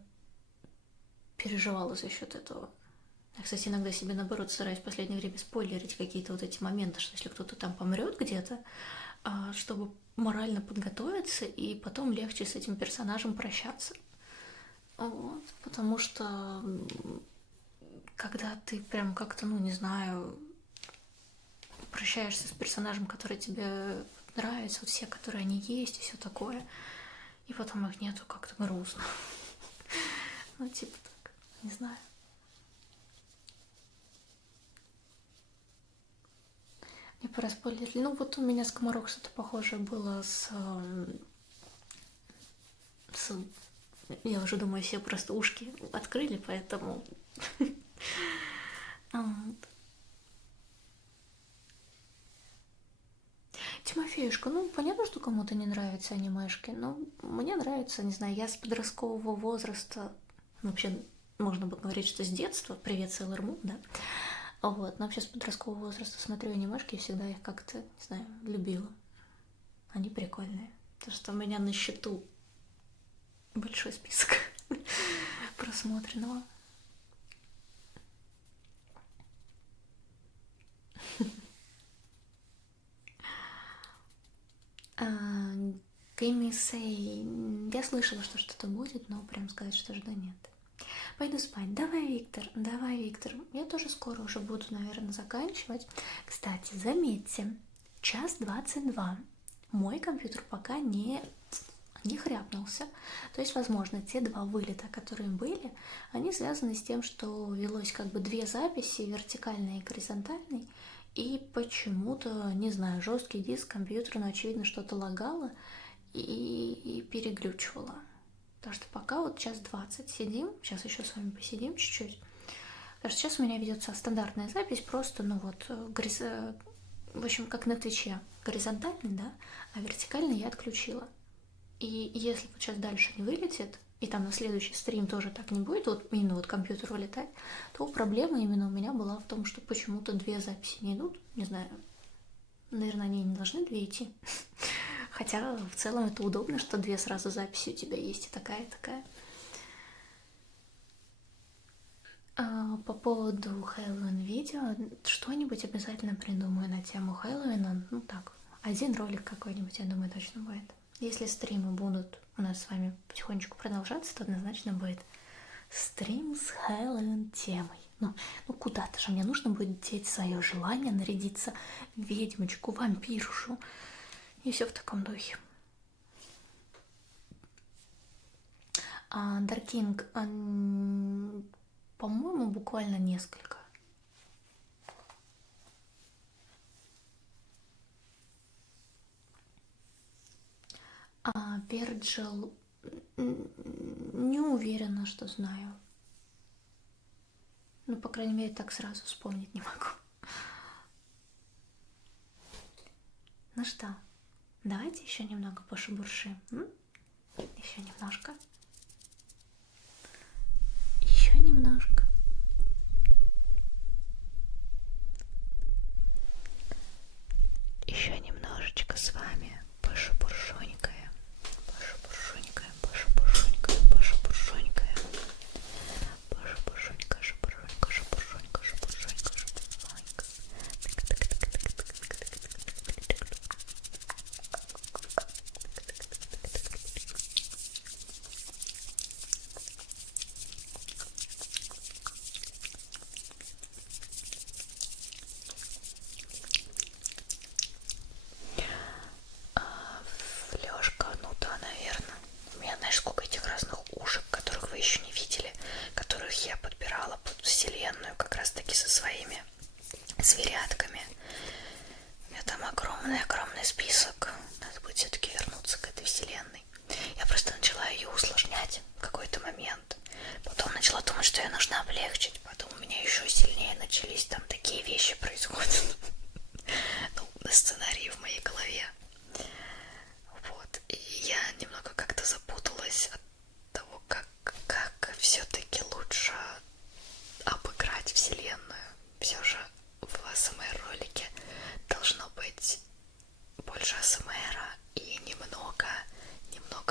переживала за счет этого. Я, кстати, иногда себе, наоборот, стараюсь в последнее время спойлерить какие-то вот эти моменты, что если кто-то там помрет где-то, чтобы морально подготовиться и потом легче с этим персонажем прощаться. Вот, потому что когда ты прям как-то, ну, не знаю, прощаешься с персонажем, который тебе нравится, вот все, которые они есть, и все такое, и потом их нету, как-то грустно. Ну, типа так, не знаю. Мне пора спойлерить. Ну, вот у меня с Комарок что-то похожее было с... Я уже думаю, все просто ушки открыли, поэтому... Тимофеюшка, ну, понятно, что кому-то не нравятся анимешки, но мне нравится, не знаю, я с подросткового возраста, вообще, можно бы говорить, что с детства, привет, Sailor Moon, да, вот, но вообще с подросткового возраста смотрю анимешки и всегда их как-то, не знаю, любила. Они прикольные. Потому что у меня на счету большой список просмотренного. Гейми Сей, я слышала, что что-то будет, но прям сказать, что жду, нет. Пойду спать. Давай, Виктор, давай, Виктор. Я тоже скоро уже буду, наверное, заканчивать. Кстати, заметьте, 1:22. Мой компьютер пока не хряпнулся. То есть, возможно, те два вылета, которые были, они связаны с тем, что велось как бы две записи, вертикальной и горизонтальной, и почему-то, не знаю, жесткий диск компьютера, ну, очевидно, что-то лагало и переглючивало. Потому что пока вот 1:20 сидим, сейчас еще с вами посидим чуть-чуть. Потому что сейчас у меня ведется стандартная запись, просто, ну вот, в общем, как на Твиче, горизонтальный, да, а вертикальный я отключила. И если вот сейчас дальше не вылетит, и там на следующий стрим тоже так не будет, вот именно вот компьютер вылетать, то проблема именно у меня была в том, что почему-то две записи не идут. Не знаю, наверное, они не должны две идти. Хотя в целом это удобно, что две сразу записи у тебя есть, и такая, и такая. По поводу Хэллоуин видео, что-нибудь обязательно придумаю на тему Хэллоуина. Ну так, один ролик какой-нибудь, я думаю, точно будет. Если стримы будут у нас с вами потихонечку продолжаться, то однозначно будет стрим с Хэллоуин темой. Ну куда-то же мне нужно будет деть свое желание нарядиться в ведьмочку, вампиршу. И все в таком духе. Даркинг, по-моему, буквально несколько. Верджил, не уверена, что знаю. Ну, по крайней мере, так сразу вспомнить не могу. Ну что, давайте еще немного пошебуршим. Еще немножко. Еще немножко. Еще немножечко с вами пошебуршонькаем. Пошебуршонькаем, пошебуршонькаем, пошебуршонькаем. Пошебуршонька, шебуршонька, шебуршонька, шебуршонька, шебуршонька. огромный список. Надо будет все-таки вернуться к этой вселенной. Я просто начала ее усложнять в какой-то момент. Потом начала думать, что ее нужно облегчить. Потом у меня еще сильнее начались там такие вещи происходят. Ну, на сценарии в моей голове. Вот. И я немного как-то запуталась от того, как все-таки лучше обыграть вселенную. Все же в АСМР ролике должно быть больше АСМРа и немного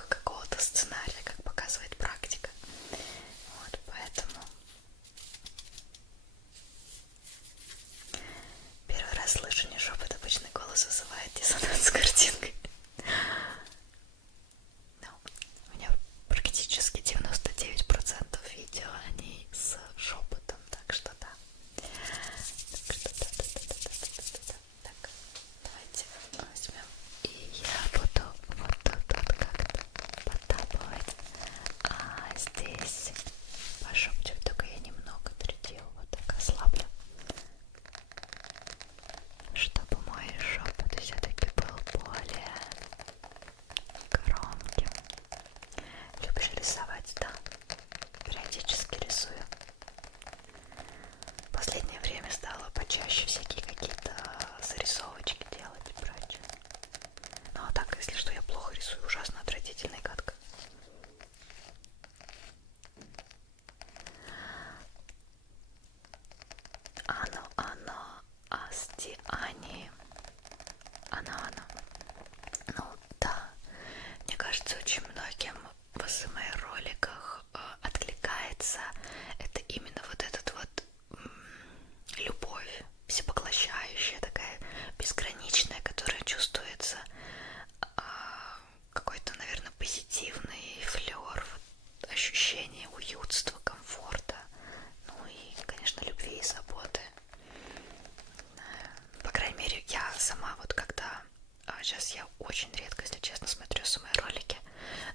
какого-то сценария, как показывает практика. Вот, поэтому первый раз слышу не шепот, обычный голос вызывает диссонанс с картинкой. Ну, у меня практически 99% видео, они с шепотом, так что да. Так, давайте возьмем. И я буду вот тут вот как-то подтапывать, а здесь пошепчивать, только я немного третью вот так ослаблю, чтобы мой шепот все-таки был более громким. Любишь рисовать? Да, периодически рисую. В последнее время стала почаще всякие какие-то зарисовочки делать и прочее. Ну а так, если что, я плохо рисую, ужасно отвратительно и гадко. Ано, асти, ани. Ано. Ну да, мне кажется, очень многим в АСМР роликах откликается это именно вот этот вот любовь всепоглощающая, такая безграничная, которая чувствуется, какой-то, наверное, позитивный флёр, вот, ощущение уютства, комфорта, ну и, конечно, любви и заботы. По крайней мере, я сама вот когда, сейчас я очень редко, если честно, смотрю самые ролики,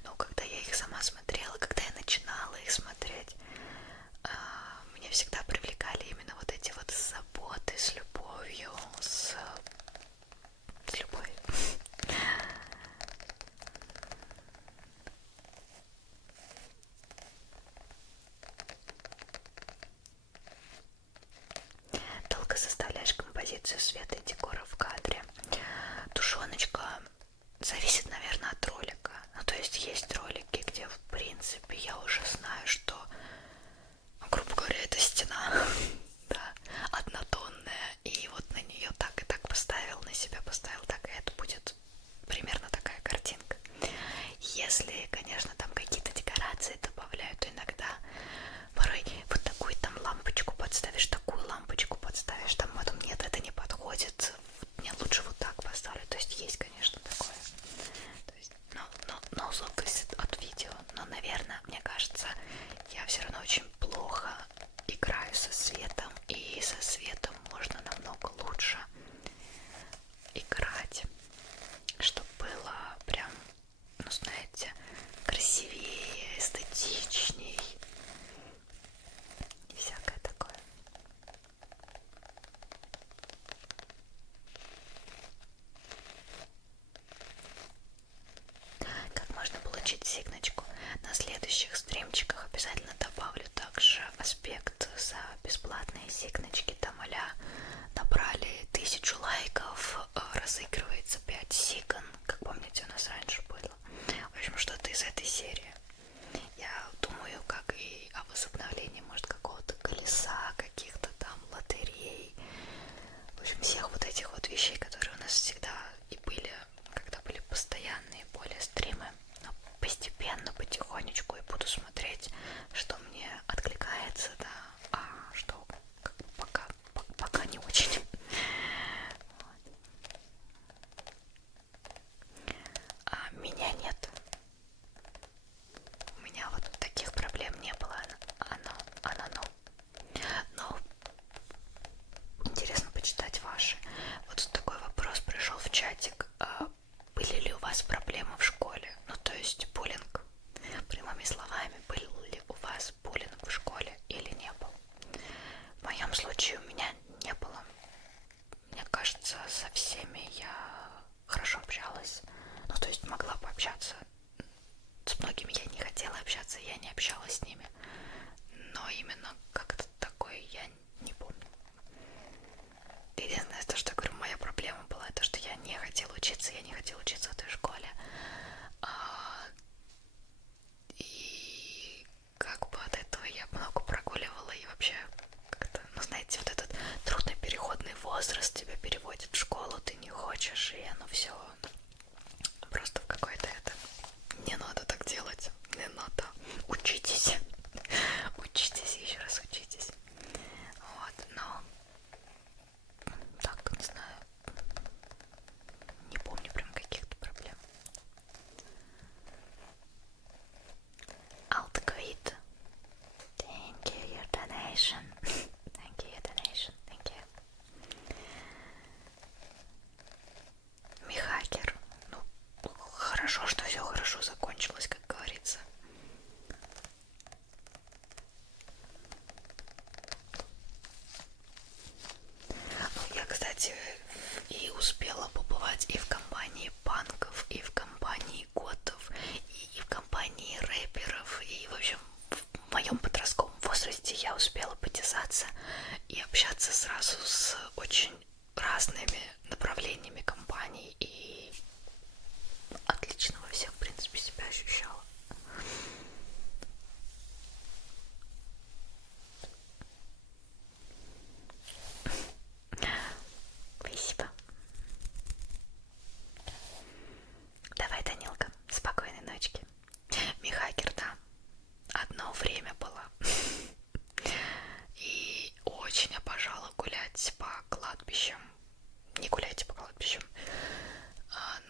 но когда я их сама смотрела, когда я начинала их смотреть, меня всегда привлекали именно вот эти вот заботы с любовью, с любовью. Долго составляешь композицию света и декора в кадре. Тушеночка зависит, наверное, от ролика. Ну, то есть ролики, где, в принципе, я уже знаю, что, грубо говоря, это стена, да, однотонная, и вот на нее так и так поставил, на себя поставил так, и это будет примерно такая картинка. Если, конечно, там какие-то декорации добавляют, то иногда порой вот такую там лампочку подставишь, такую лампочку подставишь, там потом нет, это не подходит, мне лучше вот так поставлю. То есть, конечно, такое. То есть, но зависит от видео. Но, наверное, мне кажется, я все равно очень плохо играю со светом, и со светом можно намного лучше играть, чтобы было прям, ну, знаете, красивее, эстетичней и всякое такое. Как можно получить сигночку? На следующих стримчиках обязательно добавлю также аспект за бесплатные сигночки. Там а-ля набрали 1000 лайков, разыгрывается 5 сигн, как помните, у нас раньше было. В общем, что-то из этой серии. Я думаю, как и о возобновлении, может, какого-то колеса, каких-то там лотерей. В общем, всех вот этих вот вещей, которые у нас всегда и были, когда были постоянные более стримы. Но постепенно, потихонечку я буду смотреть, что мне откликается, да, а что пока не очень. А меня нет. У меня вот таких проблем не было. Но интересно почитать ваши. Вот такой вопрос пришел в чатик. Были ли у вас проблемы в школе? Ну, то есть буллинг. Прямыми словами, был ли у вас буллинг в школе или не был? В моем случае у меня не было. Мне кажется, со всеми я общаться, я не общалась с ними. Но именно как-то такое я не помню. Единственное, то, что я говорю, моя проблема была, то, что я не хотела учиться, в той школе. И как бы от этого я много прогуливала, и вообще как-то, ну знаете, вот этот трудный переходный возраст, тебя переводит в школу, ты не хочешь, и оно все просто в какой-то это. Не надо так делать, не надо. Учитесь, учитесь, еще раз учитесь. Вот, но так, не знаю, не помню прям каких-то проблем. Altquid. Thank you, your donation. Thank you, your donation. Thank you. Михакер. Ну, хорошо, что все хорошо закончилось, как говорится. Ну, я, кстати, и успела побывать и в компании панков, и в компании готов, и в компании рэперов, и, в общем, в моем подростковом возрасте я успела потесаться и общаться сразу с очень разными направлениями компаний, и отлично во всех, в принципе, себя ощущала. Спасибо. Давай, Данилка, спокойной ночки. Михакер, да, одно время было. И очень обожала гулять по кладбищам. Не гуляйте по кладбищам,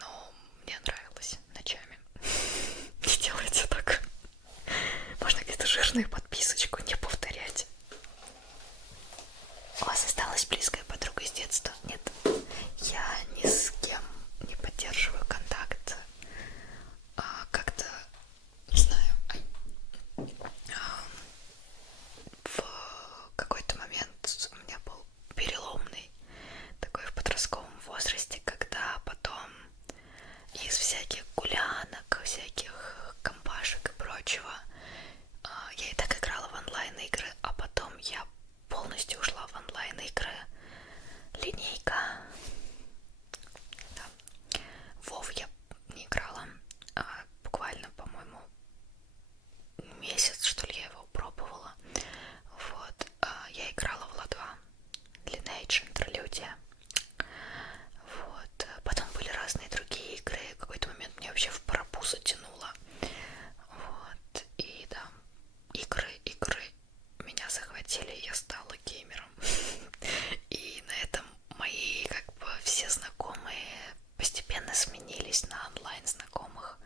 но мне нравилось ночами. Не делайте так. Можно где-то жирную подписочку не повторять. У вас осталась близкая подруга из детства? Нет, я ни с кем не поддерживаю контакт. Как-то, не знаю, в какой-то момент у меня был переломный такой в подростковом возрасте, когда потом из всяких гулянок, всяких компашек и прочего я и так играла в онлайн-игры, а потом я полностью ушла в онлайн-игры. Линейка. Да. Вов я не играла. Буквально, по-моему, месяц, что ли, я его пробовала. Вот. Я играла в Ла 2. Lineage, Интерлюдия. Вот. Потом были разные другие игры. В какой-то момент мне вообще в парапу затянуло. Вот. И да, игры меня захватили, и я стала геймером. И на этом мои как бы все знакомые постепенно сменились на онлайн знакомых,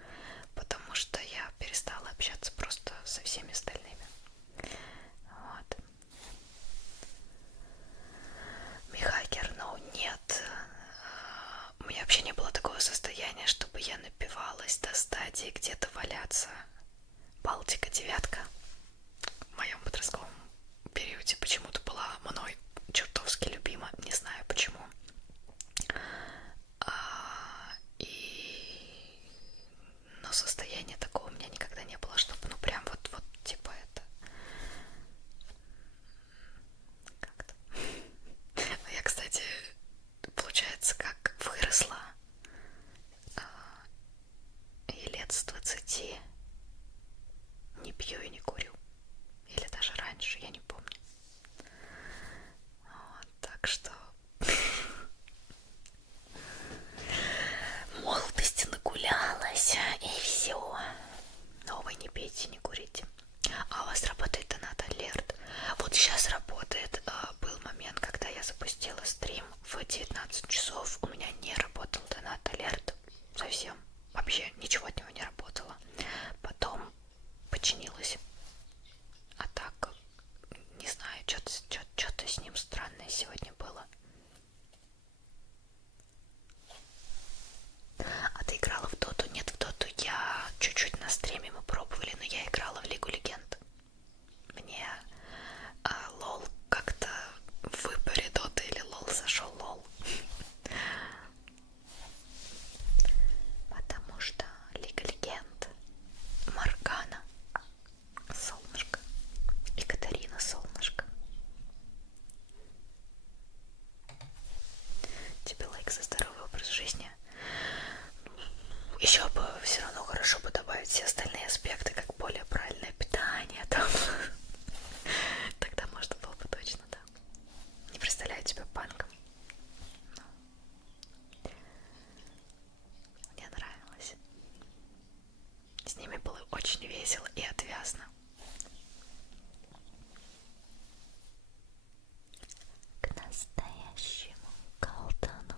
потому что я перестала общаться просто со всеми остальными. Вот. Михакер, ну нет. У меня вообще не было такого состояния, чтобы я напивалась до стадии где-то валяться. Балтика, девятка в моем подростковом периоде почему-то была мной чертовски любима, не знаю почему. Но состояния такого у меня никогда не было, чтобы ну прям вот типа это как-то. Я, кстати, получается, как выросла и лет с 20 не пью и не курю. Или даже раньше, я не помню. Вот, так что в молодости нагулялась, и все. Но вы не пейте, не курите. А у вас работает донат алерт? Вот сейчас работает. Был момент, когда я запустила стрим в 19 часов. У меня весело и отвязно. К настоящему колдуну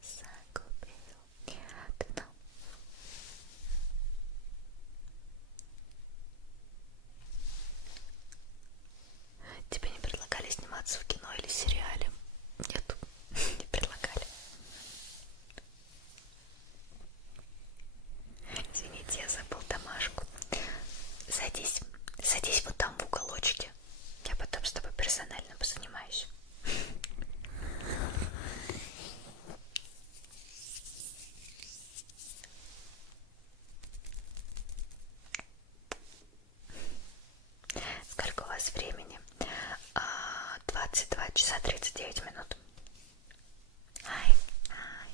загубил одно. Тебе не предлагали сниматься в кино или сериале? Нет, не предлагали. Извините, я забыл домашку. Садись, садись вот там в уголочке. Я потом с тобой персонально позанимаюсь. Сколько у вас времени? 22 часа 39 минут. Ай, ай.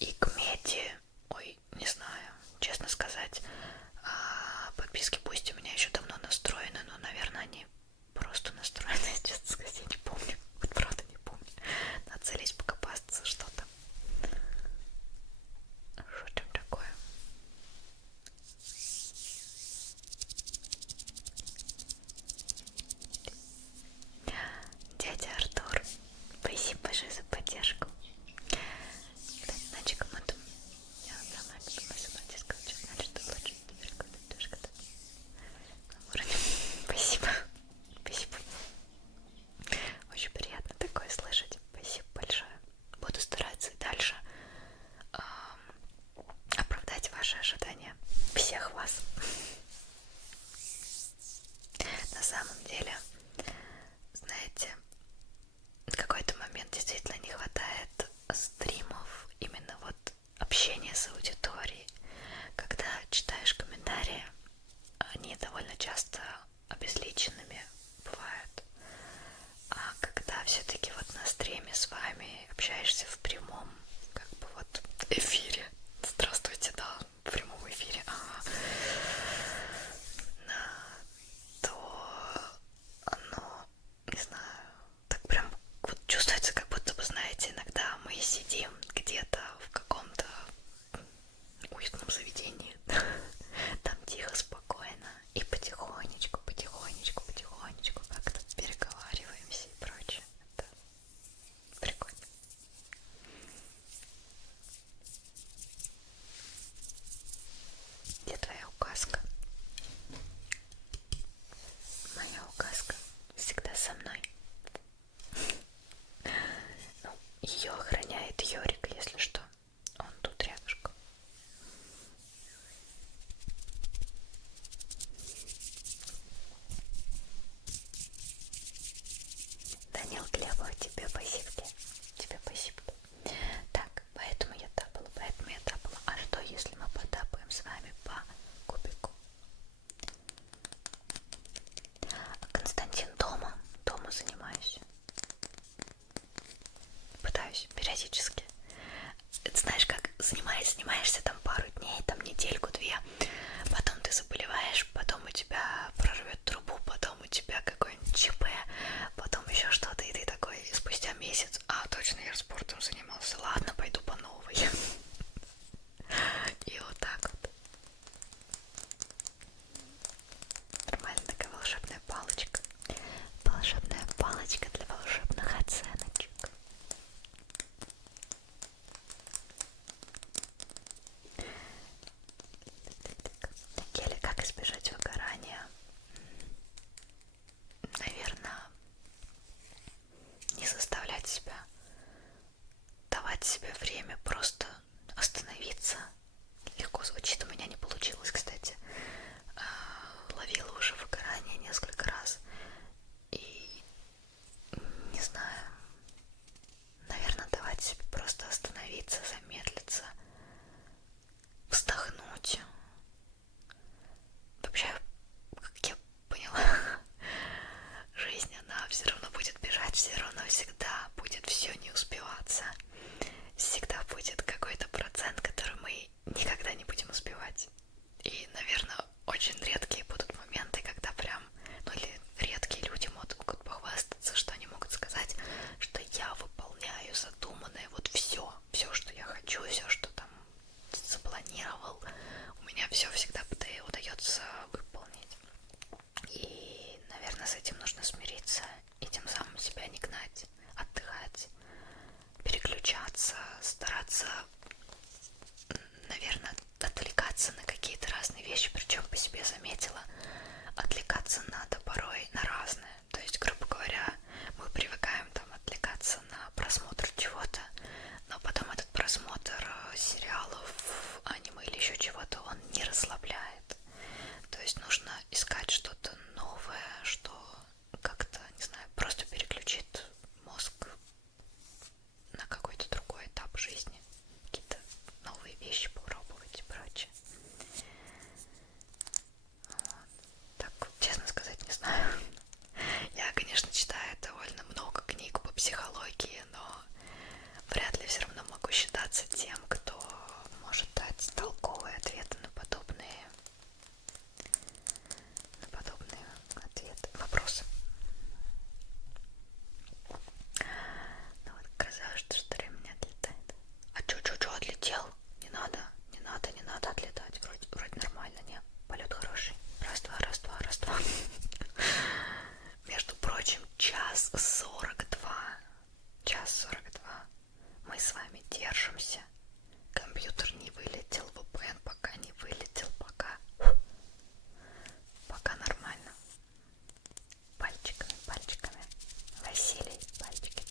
И к Мете, ой, не знаю, честно сказать, подписки пусть у меня еще давно настроены, но, наверное, они просто настроены, честно сказать, я не помню, вот правда не помню. Надо залезть покопаться, что-то. Что там такое? Дядя Артур, спасибо большое за поддержку. Иначе кому-то я сама математическая училась, значит, что лучше теперь когда тоже когда вроде. Спасибо. Спасибо. Очень приятно такое слышать. Спасибо большое. Буду стараться и дальше оправдать ваши ожидания. Всех вас. На самом деле, знаете, в какой-то момент действительно не хватает стримов, именно вот общения с аудиторией. Когда читаешь комментарии, они довольно часто обезличенными бывают. А когда все-таки вот на стриме с вами общаешься в прямом, как бы вот эфире, здравствуйте, да, в прямом эфире, то оно, не знаю, так прям вот чувствуется, как будто бы, знаете, иногда мы сидим где-то в каком-то уютном заведении, там тихо, спокойно, и потихонечку, потихонечку, потихонечку как-то переговариваемся и прочее. Это прикольно. Где твоя указка? Моя указка всегда со мной. Ну, ее охраняет Йорик, если что. Он тут рядышком. Данил Глебов, тебе спасибо. Тебе спасибо. Так, поэтому я тапала, поэтому я тапала. А что, если мы потапаем с вами по кубику? Константин дома занимаюсь. Пытаюсь периодически. Это знаешь, как занимаешься там пару дней, там недельку-две, потом ты заболеваешь, потом у тебя прорвет трубу, потом у тебя какой-нибудь ЧП, потом еще что-то, и ты такой спустя месяц, точно я спортом занимался, ладно, пойду по новой. И вот так вот. Нормально, такая волшебная палочка. Волшебная палочка для волшебных оценочек. Келли, как избежать выгорания? Наверное, не заставлять себя, давать себе время, просто остановиться. Легко звучит, у меня не получилось, кстати. Ловила уже выгорание несколько раз. И не знаю, наверное, давать себе просто остановиться, замедлиться, вздохнуть. Вообще, как я поняла, жизнь, она все равно будет бежать, все равно всегда будет все не успеваться. Всегда будет какой-то процент, который мы никогда не будем психологии, но вряд ли все равно могу считаться тем, кто может дать толковые ответы на подобные ответы, вопросы. Ну вот казалось, что ремень отлетает. А чё отлетел? Не надо отлетать. Вроде нормально, не? Полет хороший. Раз-два. Между прочим, час 42. Мы с вами держимся. Компьютер не вылетел, VPN пока не вылетел, пока нормально. Пальчиками. Василий, пальчики.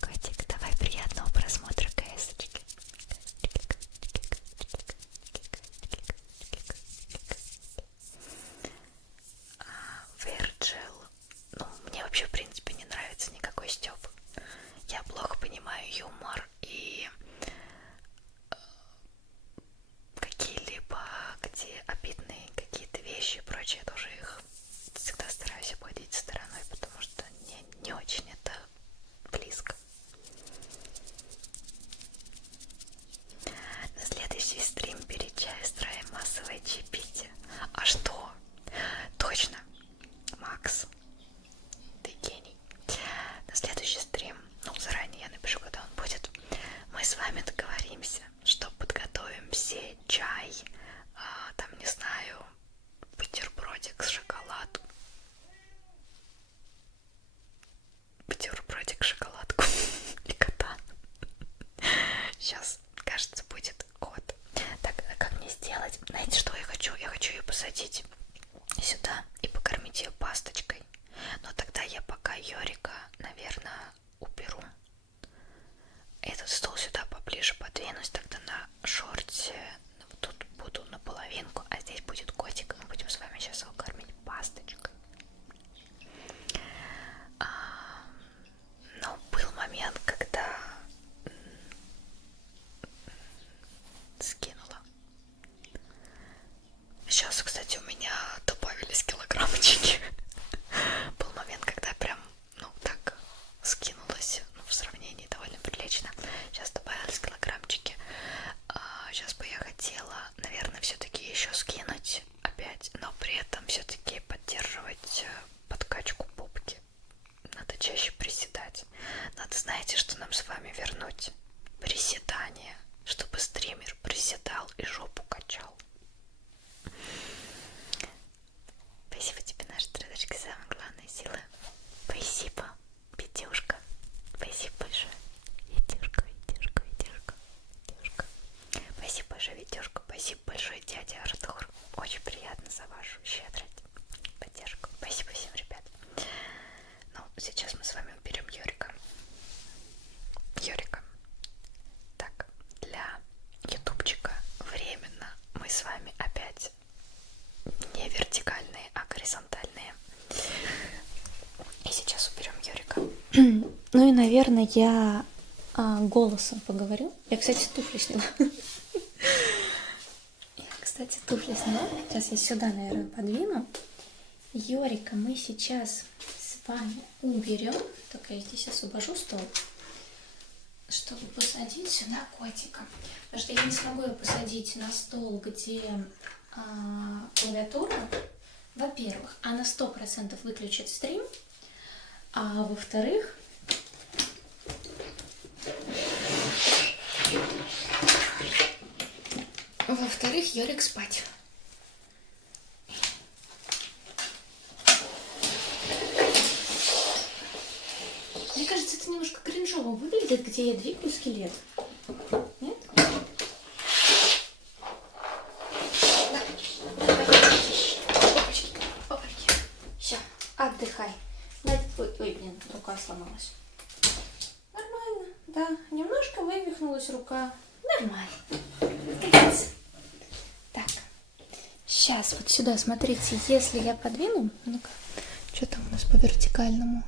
Котик, давай приятного просмотра КСочки. Virgil. Ну, мне вообще, в принципе, не нравится никакой стёб. Я плохо понимаю юмор и какие-либо, где обидные какие-то вещи и прочее, тоже их всегда стараюсь обходить стороной, потому что не очень это близко. На следующий стрим перед чай строим массовое чаепитие. А что? Точно, Макс, ты гений. На следующий стрим, ну заранее я напишу, когда он будет, мы с вами договоримся, что подготовим все чай, там не знаю, бутербродик с шоколадом. Бутербродик, шоколадку и кота. Сейчас, кажется, будет кот. Так, как мне сделать? Знаете, что я хочу? Я хочу ее посадить сюда и покормить ее пасточкой. Но тогда я пока Йорика, наверное, уберу. Этот стол сюда поближе подвинусь, тогда на шорте тут буду наполовинку, а здесь будет котик, и мы будем с вами сейчас его кормить пасточкой. Но был момент, когда скинула. Сейчас, кстати, у меня добавились килограммчики. Был момент, когда прям, ну, так скинулась, ну, в сравнении довольно прилично. Сейчас добавились килограммчики. Сейчас бы я хотела, наверное, все-таки еще скинуть опять, но при этом все-таки поддерживать подкачку попки. Надо чаще приседать. Надо, знаете, что нам с вами вернуть? Приседание, чтобы стример приседал и жопу качал. Спасибо тебе, наша традочка, самая главная сила. Спасибо, Петюшка. Спасибо большое. Витюшка. Спасибо большое, Витюшка. Спасибо большое, дядя Артур. Очень приятно за вашу щедрость, поддержку. Спасибо всем, ребят. Ну, сейчас мы с вами уберем Йорика. Так, для ютубчика временно мы с вами опять не вертикальные, а горизонтальные. И сейчас уберем Йорика. Ну и, наверное, я голосом поговорю. Я, кстати, туфли сняла. Сейчас я сюда, наверное, подвину. Йорика мы сейчас с вами уберем. Только я здесь освобожу стол, чтобы посадить сюда котика. Потому что я не смогу ее посадить на стол, где клавиатура. Во-первых, она 100% выключит стрим. А во-вторых, Йорик спать. Мне кажется, это немножко кринжово выглядит, где я двигаю скелет. Нет? Опачки. Все, отдыхай. Ой, блин, рука сломалась. Нормально, да. Немножко вывихнулась рука. Нормально. Годится. Так. Сейчас вот сюда, смотрите, если я подвину... Ну-ка, что там у нас по вертикальному?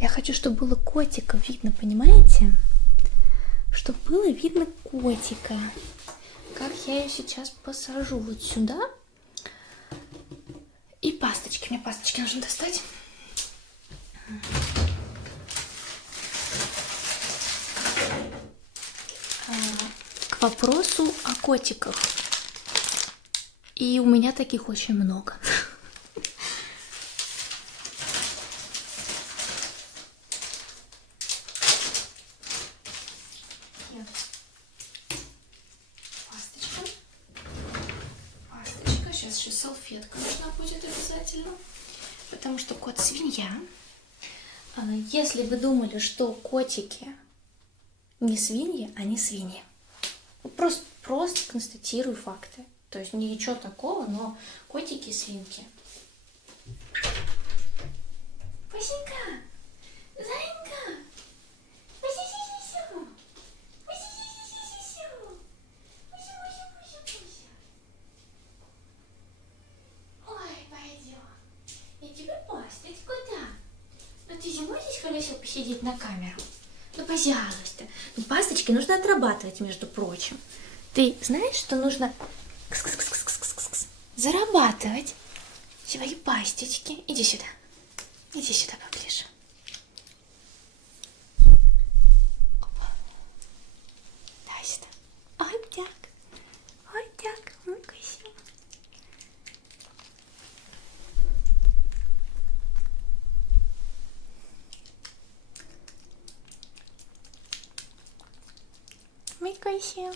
Я хочу, чтобы было котика видно, понимаете? чтобы было видно котика. Как я ее сейчас посажу вот сюда. И пасточки. Мне пасточки нужно достать. К вопросу о котиках. И у меня таких очень много. Пасточка. Сейчас еще салфетка нужна будет обязательно. Потому что кот свинья. Если вы думали, что котики не свиньи, они свиньи. Просто констатирую факты. То есть ничего такого, но котики свинки. Пасенька! Зайка! Ой, пойдем. Я тебе пасточку дам. Но ты же можешь хорошо посидеть на камеру? Ну, пожалуйста. Ну, пасточки нужно отрабатывать, между прочим. Ты знаешь, что нужно зарабатывать свои пасточки? Иди сюда. Иди сюда поближе. Опа. Дай сюда. Ой, так. Ой, так. Ой, красиво. Мыкайся.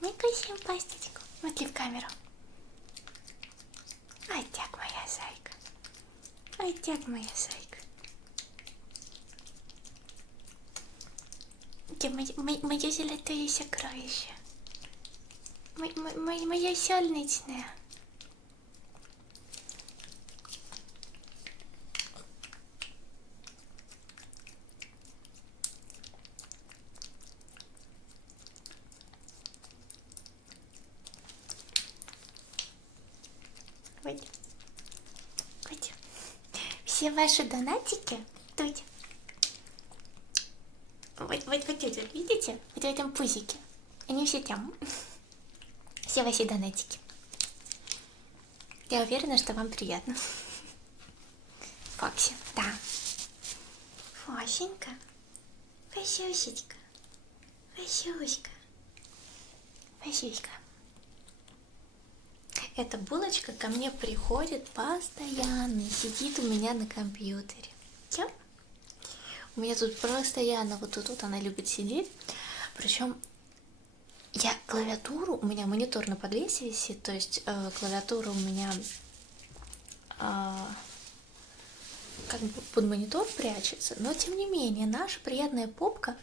Мыкайся пасточку. Смотри в камеру. Ай, так, моя зайка. Ай, так, моя зайка. Где моя золотое сокровище? Моя солнечная. Вот. Все ваши донатики тут. Вот видите? Вот в этом пузике. Они все там. Все ваши донатики. Я уверена, что вам приятно. Фокси, да. Фосенька. Фосюсечка. Фосюська. Фосюська. Эта булочка ко мне приходит постоянно, сидит у меня на компьютере. Чё? У меня тут постоянно вот тут она любит сидеть. Причем я клавиатуру, у меня монитор на подвесе висит, то есть клавиатура у меня как бы под монитор прячется, но тем не менее наша приятная попка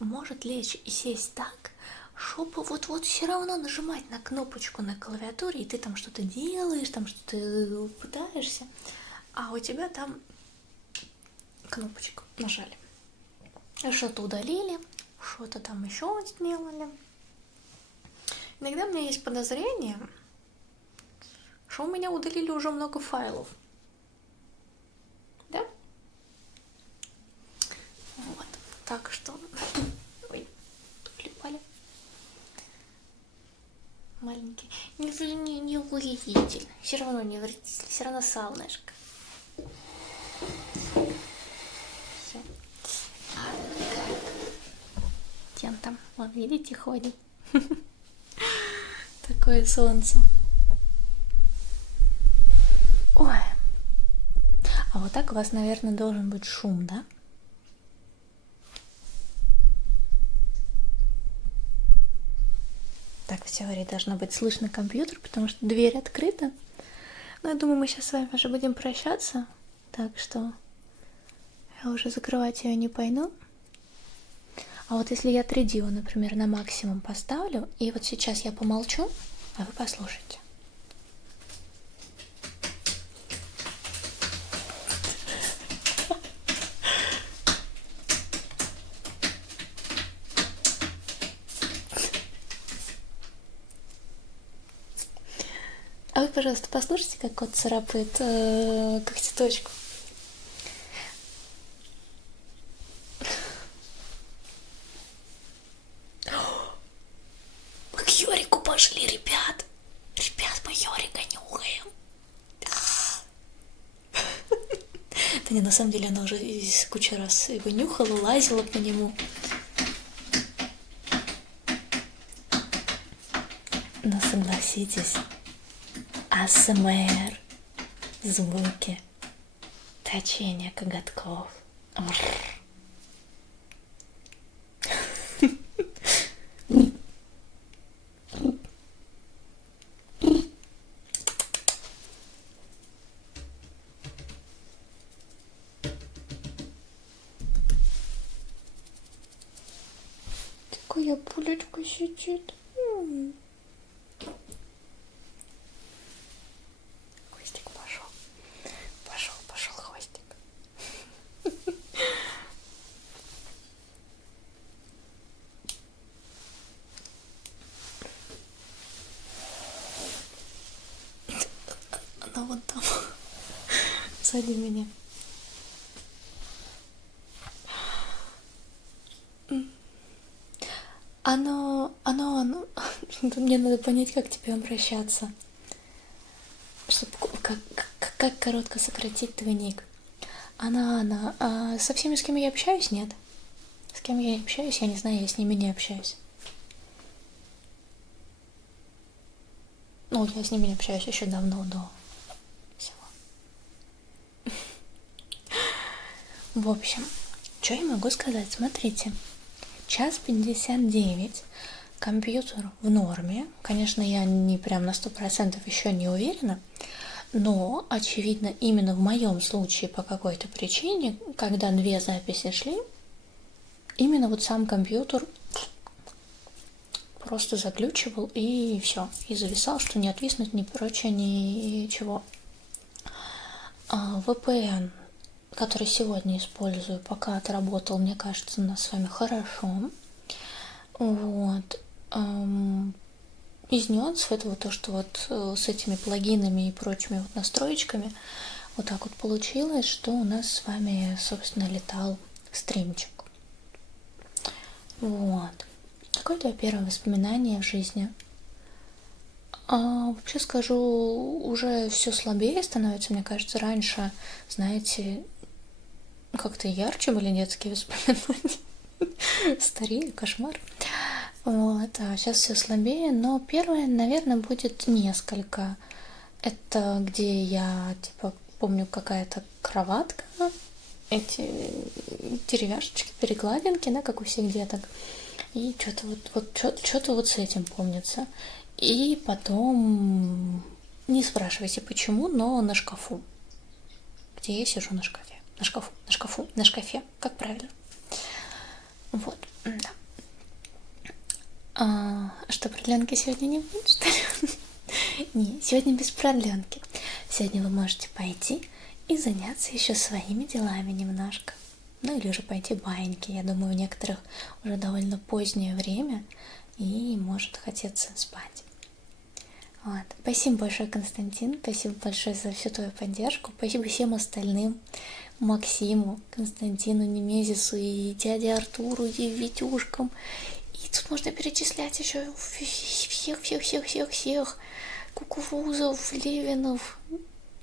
может лечь и сесть так, чтобы вот все равно нажимать на кнопочку на клавиатуре, и ты там что-то делаешь, там что-то пытаешься, а у тебя там кнопочку нажали. Что-то удалили, что-то там еще сделали. Иногда у меня есть подозрение, что у меня удалили уже много файлов. Да? Вот. Так что... Ой, прилипали. Маленький. Не вредитель. Все равно не вредитель. Все равно солнышко. Все. Где он там? Вот, видите, ходит. Такое солнце. Ой. А вот так у вас, наверное, должен быть шум, да? Так, в теории должно быть слышно компьютер, потому что дверь открыта. Но я думаю, мы сейчас с вами уже будем прощаться. Так что я уже закрывать ее не пойду. А вот если я 3D, например, на максимум поставлю, и вот сейчас я помолчу, а вы послушайте. А вы, пожалуйста, послушайте, как кот царапает когтеточку. Пошли, ребят. Ребят, мы Йорика нюхаем. Да не, на самом деле она уже кучу раз его нюхала, лазила по нему. Но согласитесь, АСМР, звуки, точение коготков. Такая пулечка сидит. Хвостик пошел. Пошел хвостик. Она вон там, сзади меня. Оно, мне надо понять, как к тебе обращаться, чтобы как коротко сократить твой ник. Она, со всеми, с кем я общаюсь, нет. С кем я общаюсь, я не знаю, я с ними не общаюсь. Ну, я с ними не общаюсь еще давно, до всего. В общем, что я могу сказать? Смотрите. 1:59. Компьютер в норме. Конечно, я не прям на 100% еще не уверена, но, очевидно, именно в моем случае по какой-то причине, когда 2 записи шли, именно вот сам компьютер просто заглючивал и все, и зависал, что не отвиснуть, ни прочее, ничего. VPN, который сегодня использую, пока отработал, мне кажется, у нас с вами хорошо. Вот. Из нюансов это вот то, что вот с этими плагинами и прочими вот настроечками вот так вот получилось, что у нас с вами, собственно, летал стримчик. Вот. Какое твое первое воспоминание в жизни? Вообще скажу, уже все слабее становится, мне кажется, раньше, знаете, как-то ярче были детские воспоминания. Старели, кошмар. Вот, а сейчас все слабее, но первое, наверное, будет несколько. Это где я, типа, помню, какая-то кроватка, эти деревяшечки, перекладинки, да, как у всех деток. И что-то вот с этим помнится. И потом, не спрашивайте почему, но на шкафу. Где я сижу на шкафе. На шкафе. Как правильно? Вот, да. Что, продленки сегодня не будет, что ли? Не, сегодня без продленки. Сегодня вы можете пойти и заняться еще своими делами немножко. Ну или уже пойти баиньки. Я думаю, у некоторых уже довольно позднее время и может хотеться спать. Вот. Спасибо большое, Константин. Спасибо большое за всю твою поддержку. Спасибо всем остальным. Максиму, Константину, Немезису и дяде Артуру, и Витюшкам. И тут можно перечислять еще всех. Кукурузов, Левинов,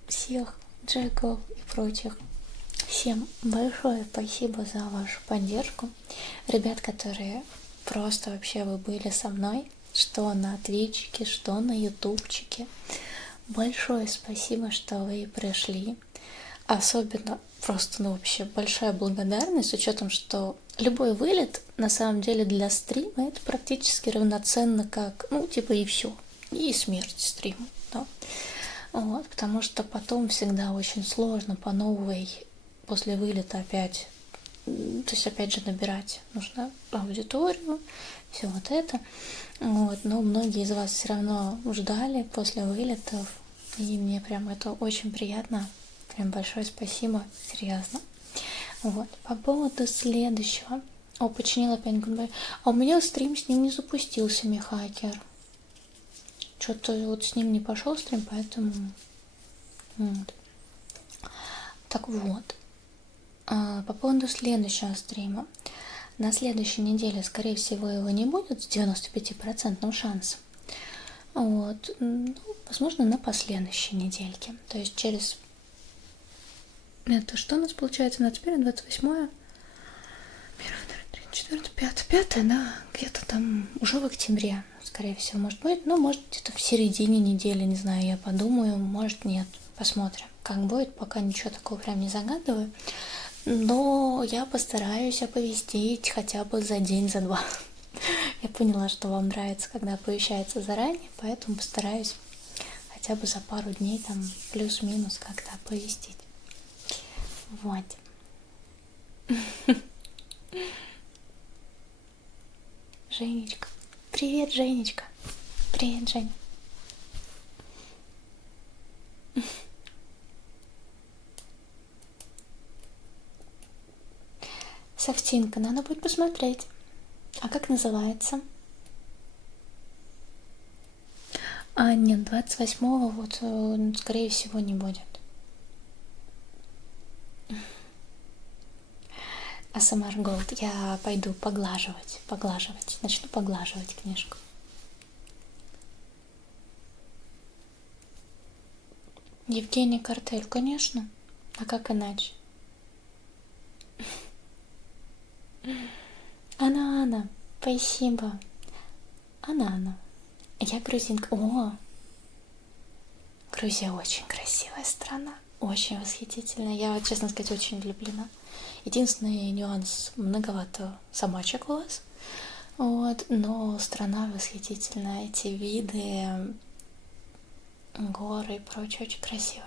всех, Джеков и прочих. Всем большое спасибо за вашу поддержку. Ребят, которые просто вообще вы были со мной, что на Твичике, что на Ютубчике. Большое спасибо, что вы пришли. Особенно просто, вообще большая благодарность, с учетом, что любой вылет, на самом деле, для стрима это практически равноценно как, и все, и смерть стрима, да. Вот, потому что потом всегда очень сложно по новой после вылета опять, то есть опять же набирать нужно аудиторию, все вот это, вот, но многие из вас все равно ждали после вылетов, и мне прям это очень приятно. Прям большое спасибо, серьезно. Вот, по поводу следующего. Починил опять Гудбай. У меня стрим с ним не запустился, Михакер. Что-то вот с ним не пошел стрим, поэтому... Вот. Так вот. По поводу следующего стрима. На следующей неделе, скорее всего, его не будет с 95% шансом. Вот. Ну, возможно, на последующей недельке. То есть через... Это что у нас получается? 21, 28, 1, 2, 3, 4, 5, 5, да, где-то там уже в октябре, скорее всего, может быть. Ну, может, где-то в середине недели, не знаю, я подумаю, может, нет. Посмотрим, как будет, пока ничего такого прям не загадываю. Но я постараюсь оповестить хотя бы за день, за два. Я поняла, что вам нравится, когда оповещается заранее, поэтому постараюсь хотя бы за пару дней там плюс-минус как-то оповестить. Вот. Женечка. Привет, Женечка. Привет, Жень. Совтинка, надо будет посмотреть. А как называется? А, нет, 28-го вот, скорее всего, не будет. А Самар Голд, я пойду поглаживать. Начну поглаживать книжку. Евгений Картель, конечно. А как иначе? Анна, спасибо. Анна. Я грузинка. О, Грузия очень красивая страна. Очень восхитительная. Я, вот, честно сказать, очень влюблена. Единственный нюанс, многовато собачек у вас. Вот, но страна восхитительная. Эти виды, горы и прочее очень красивые.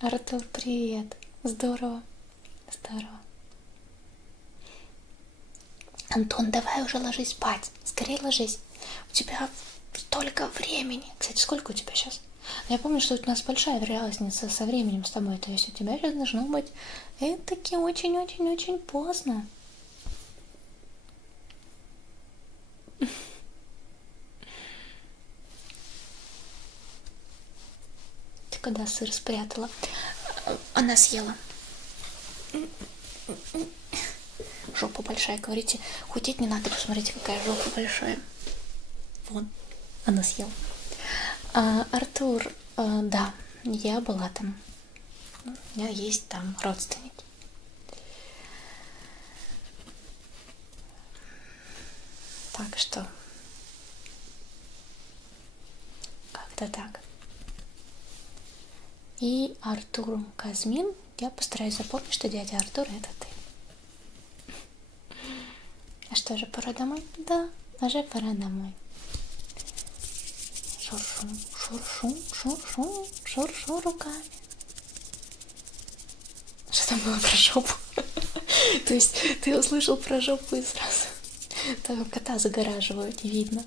Артур, привет. Здорово. Антон, давай уже ложись спать. Скорее ложись. У тебя столько времени. Кстати, сколько у тебя сейчас? Я помню, что у нас большая разница со временем с тобой. То есть у тебя сейчас должно быть таки очень-очень-очень поздно. Ты когда сыр спрятала? Она съела. Жопа большая, говорите, худеть не надо, посмотрите, какая жопа большая. Вон, она съела. Артур, да, я была там. У меня есть там родственники. Так что как-то так. И Артур Казмин, я постараюсь запомнить, что дядя Артур это ты. А что же, пора домой? Да, уже пора домой. Шуршу руками. Что там было про жопу? То есть ты услышал про жопу и сразу там кота загораживают, не видно.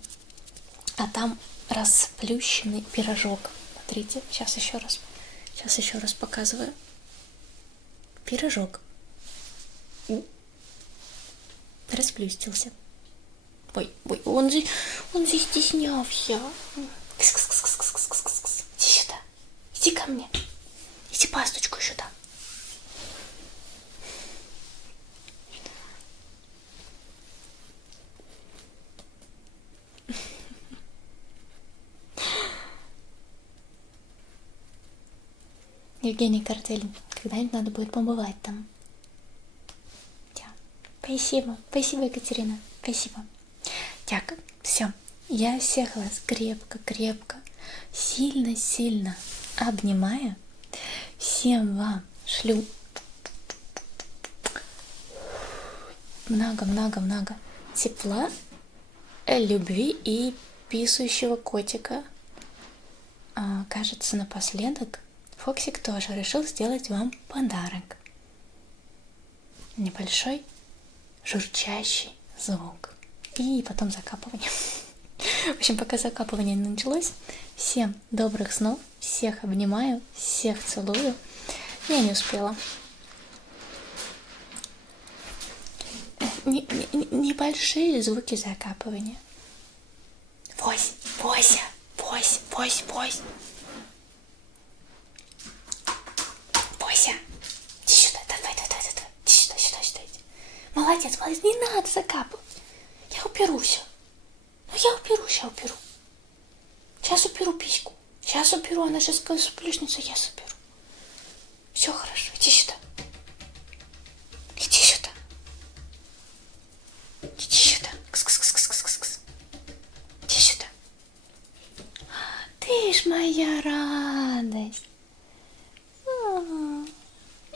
А там расплющенный пирожок. Смотрите, сейчас еще раз показываю. Пирожок. Расплюстился. Ой, он же стеснялся. Иди сюда. Иди ко мне. Иди пасточку еще там. Евгений Картель, когда-нибудь надо будет побывать там. Спасибо, Екатерина, спасибо. Так, все, я всех вас крепко, сильно обнимаю. Всем вам шлю много тепла, любви и писающего котика. Кажется, напоследок Фоксик тоже решил сделать вам подарок. Небольшой журчащий звук. И потом закапывание. В общем, пока закапывание не началось, всем добрых снов, всех обнимаю, всех целую. Я не успела. Небольшие звуки закапывания. Вось. Бося, иди сюда, давай, иди сюда, иди. молодец, молодец, не надо закапывать. Я уберу все. Ну я уберу. Сейчас уберу письку. Сейчас уберу, она сейчас сплюснется, я соберу. Все хорошо, иди сюда. Иди сюда. Иди сюда. Кс-кс-кс-кс-кс-кс. Иди сюда. Ты ж моя радость.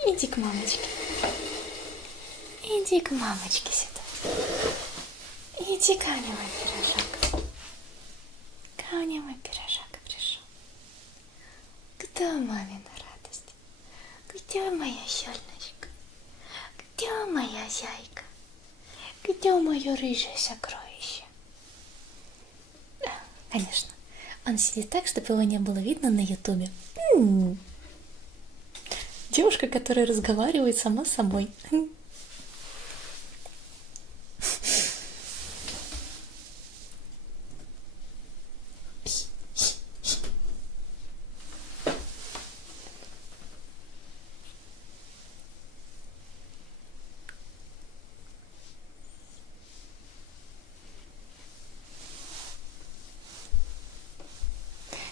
Иди к мамочке. Иди к мамочке сюда. Иди ко мне, мой пирожок. Ко мне мой пирожок пришел. Кто мамина радость? Где моя солнышко? Где моя зайка? Где мое рыжее сокровище? Да, конечно. Он сидит так, чтобы его не было видно на ютубе. Девушка, которая разговаривает сама с собой.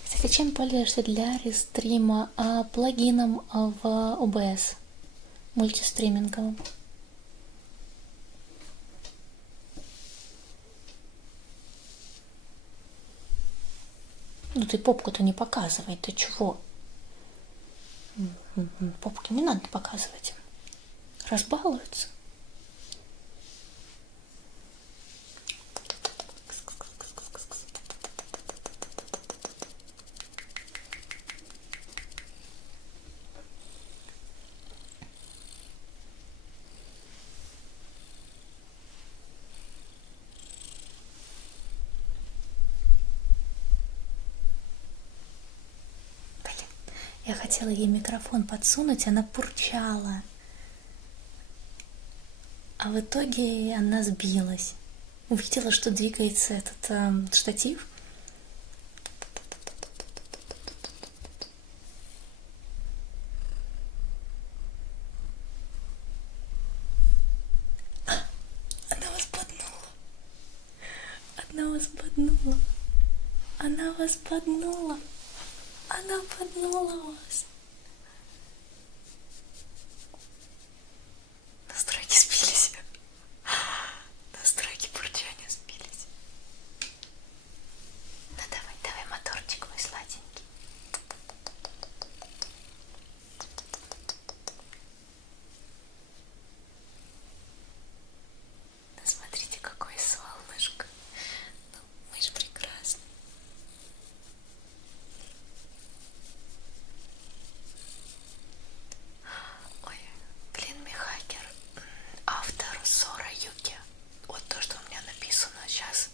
Кстати, чем пользуешься для рестрима? Плагином в OBS мультистриминговым. Ну ты попку-то не показывай, ты чего? Попки не надо показывать. Разбалуются. Я хотела ей микрофон подсунуть, она пурчала. А в итоге она сбилась. Увидела, что двигается этот штатив. Она вас поднула. Она вас поднула. Она вас поднула. Она поднула вас. Настройки сбились. Настройки бурчания сбились. Ну давай, моторчик мой сладенький. Ну смотрите, какое солнышко. Ну, мы же прекрасны. Ой, блин, Михакер, автор Сора Юки. Вот то, что у меня написано сейчас.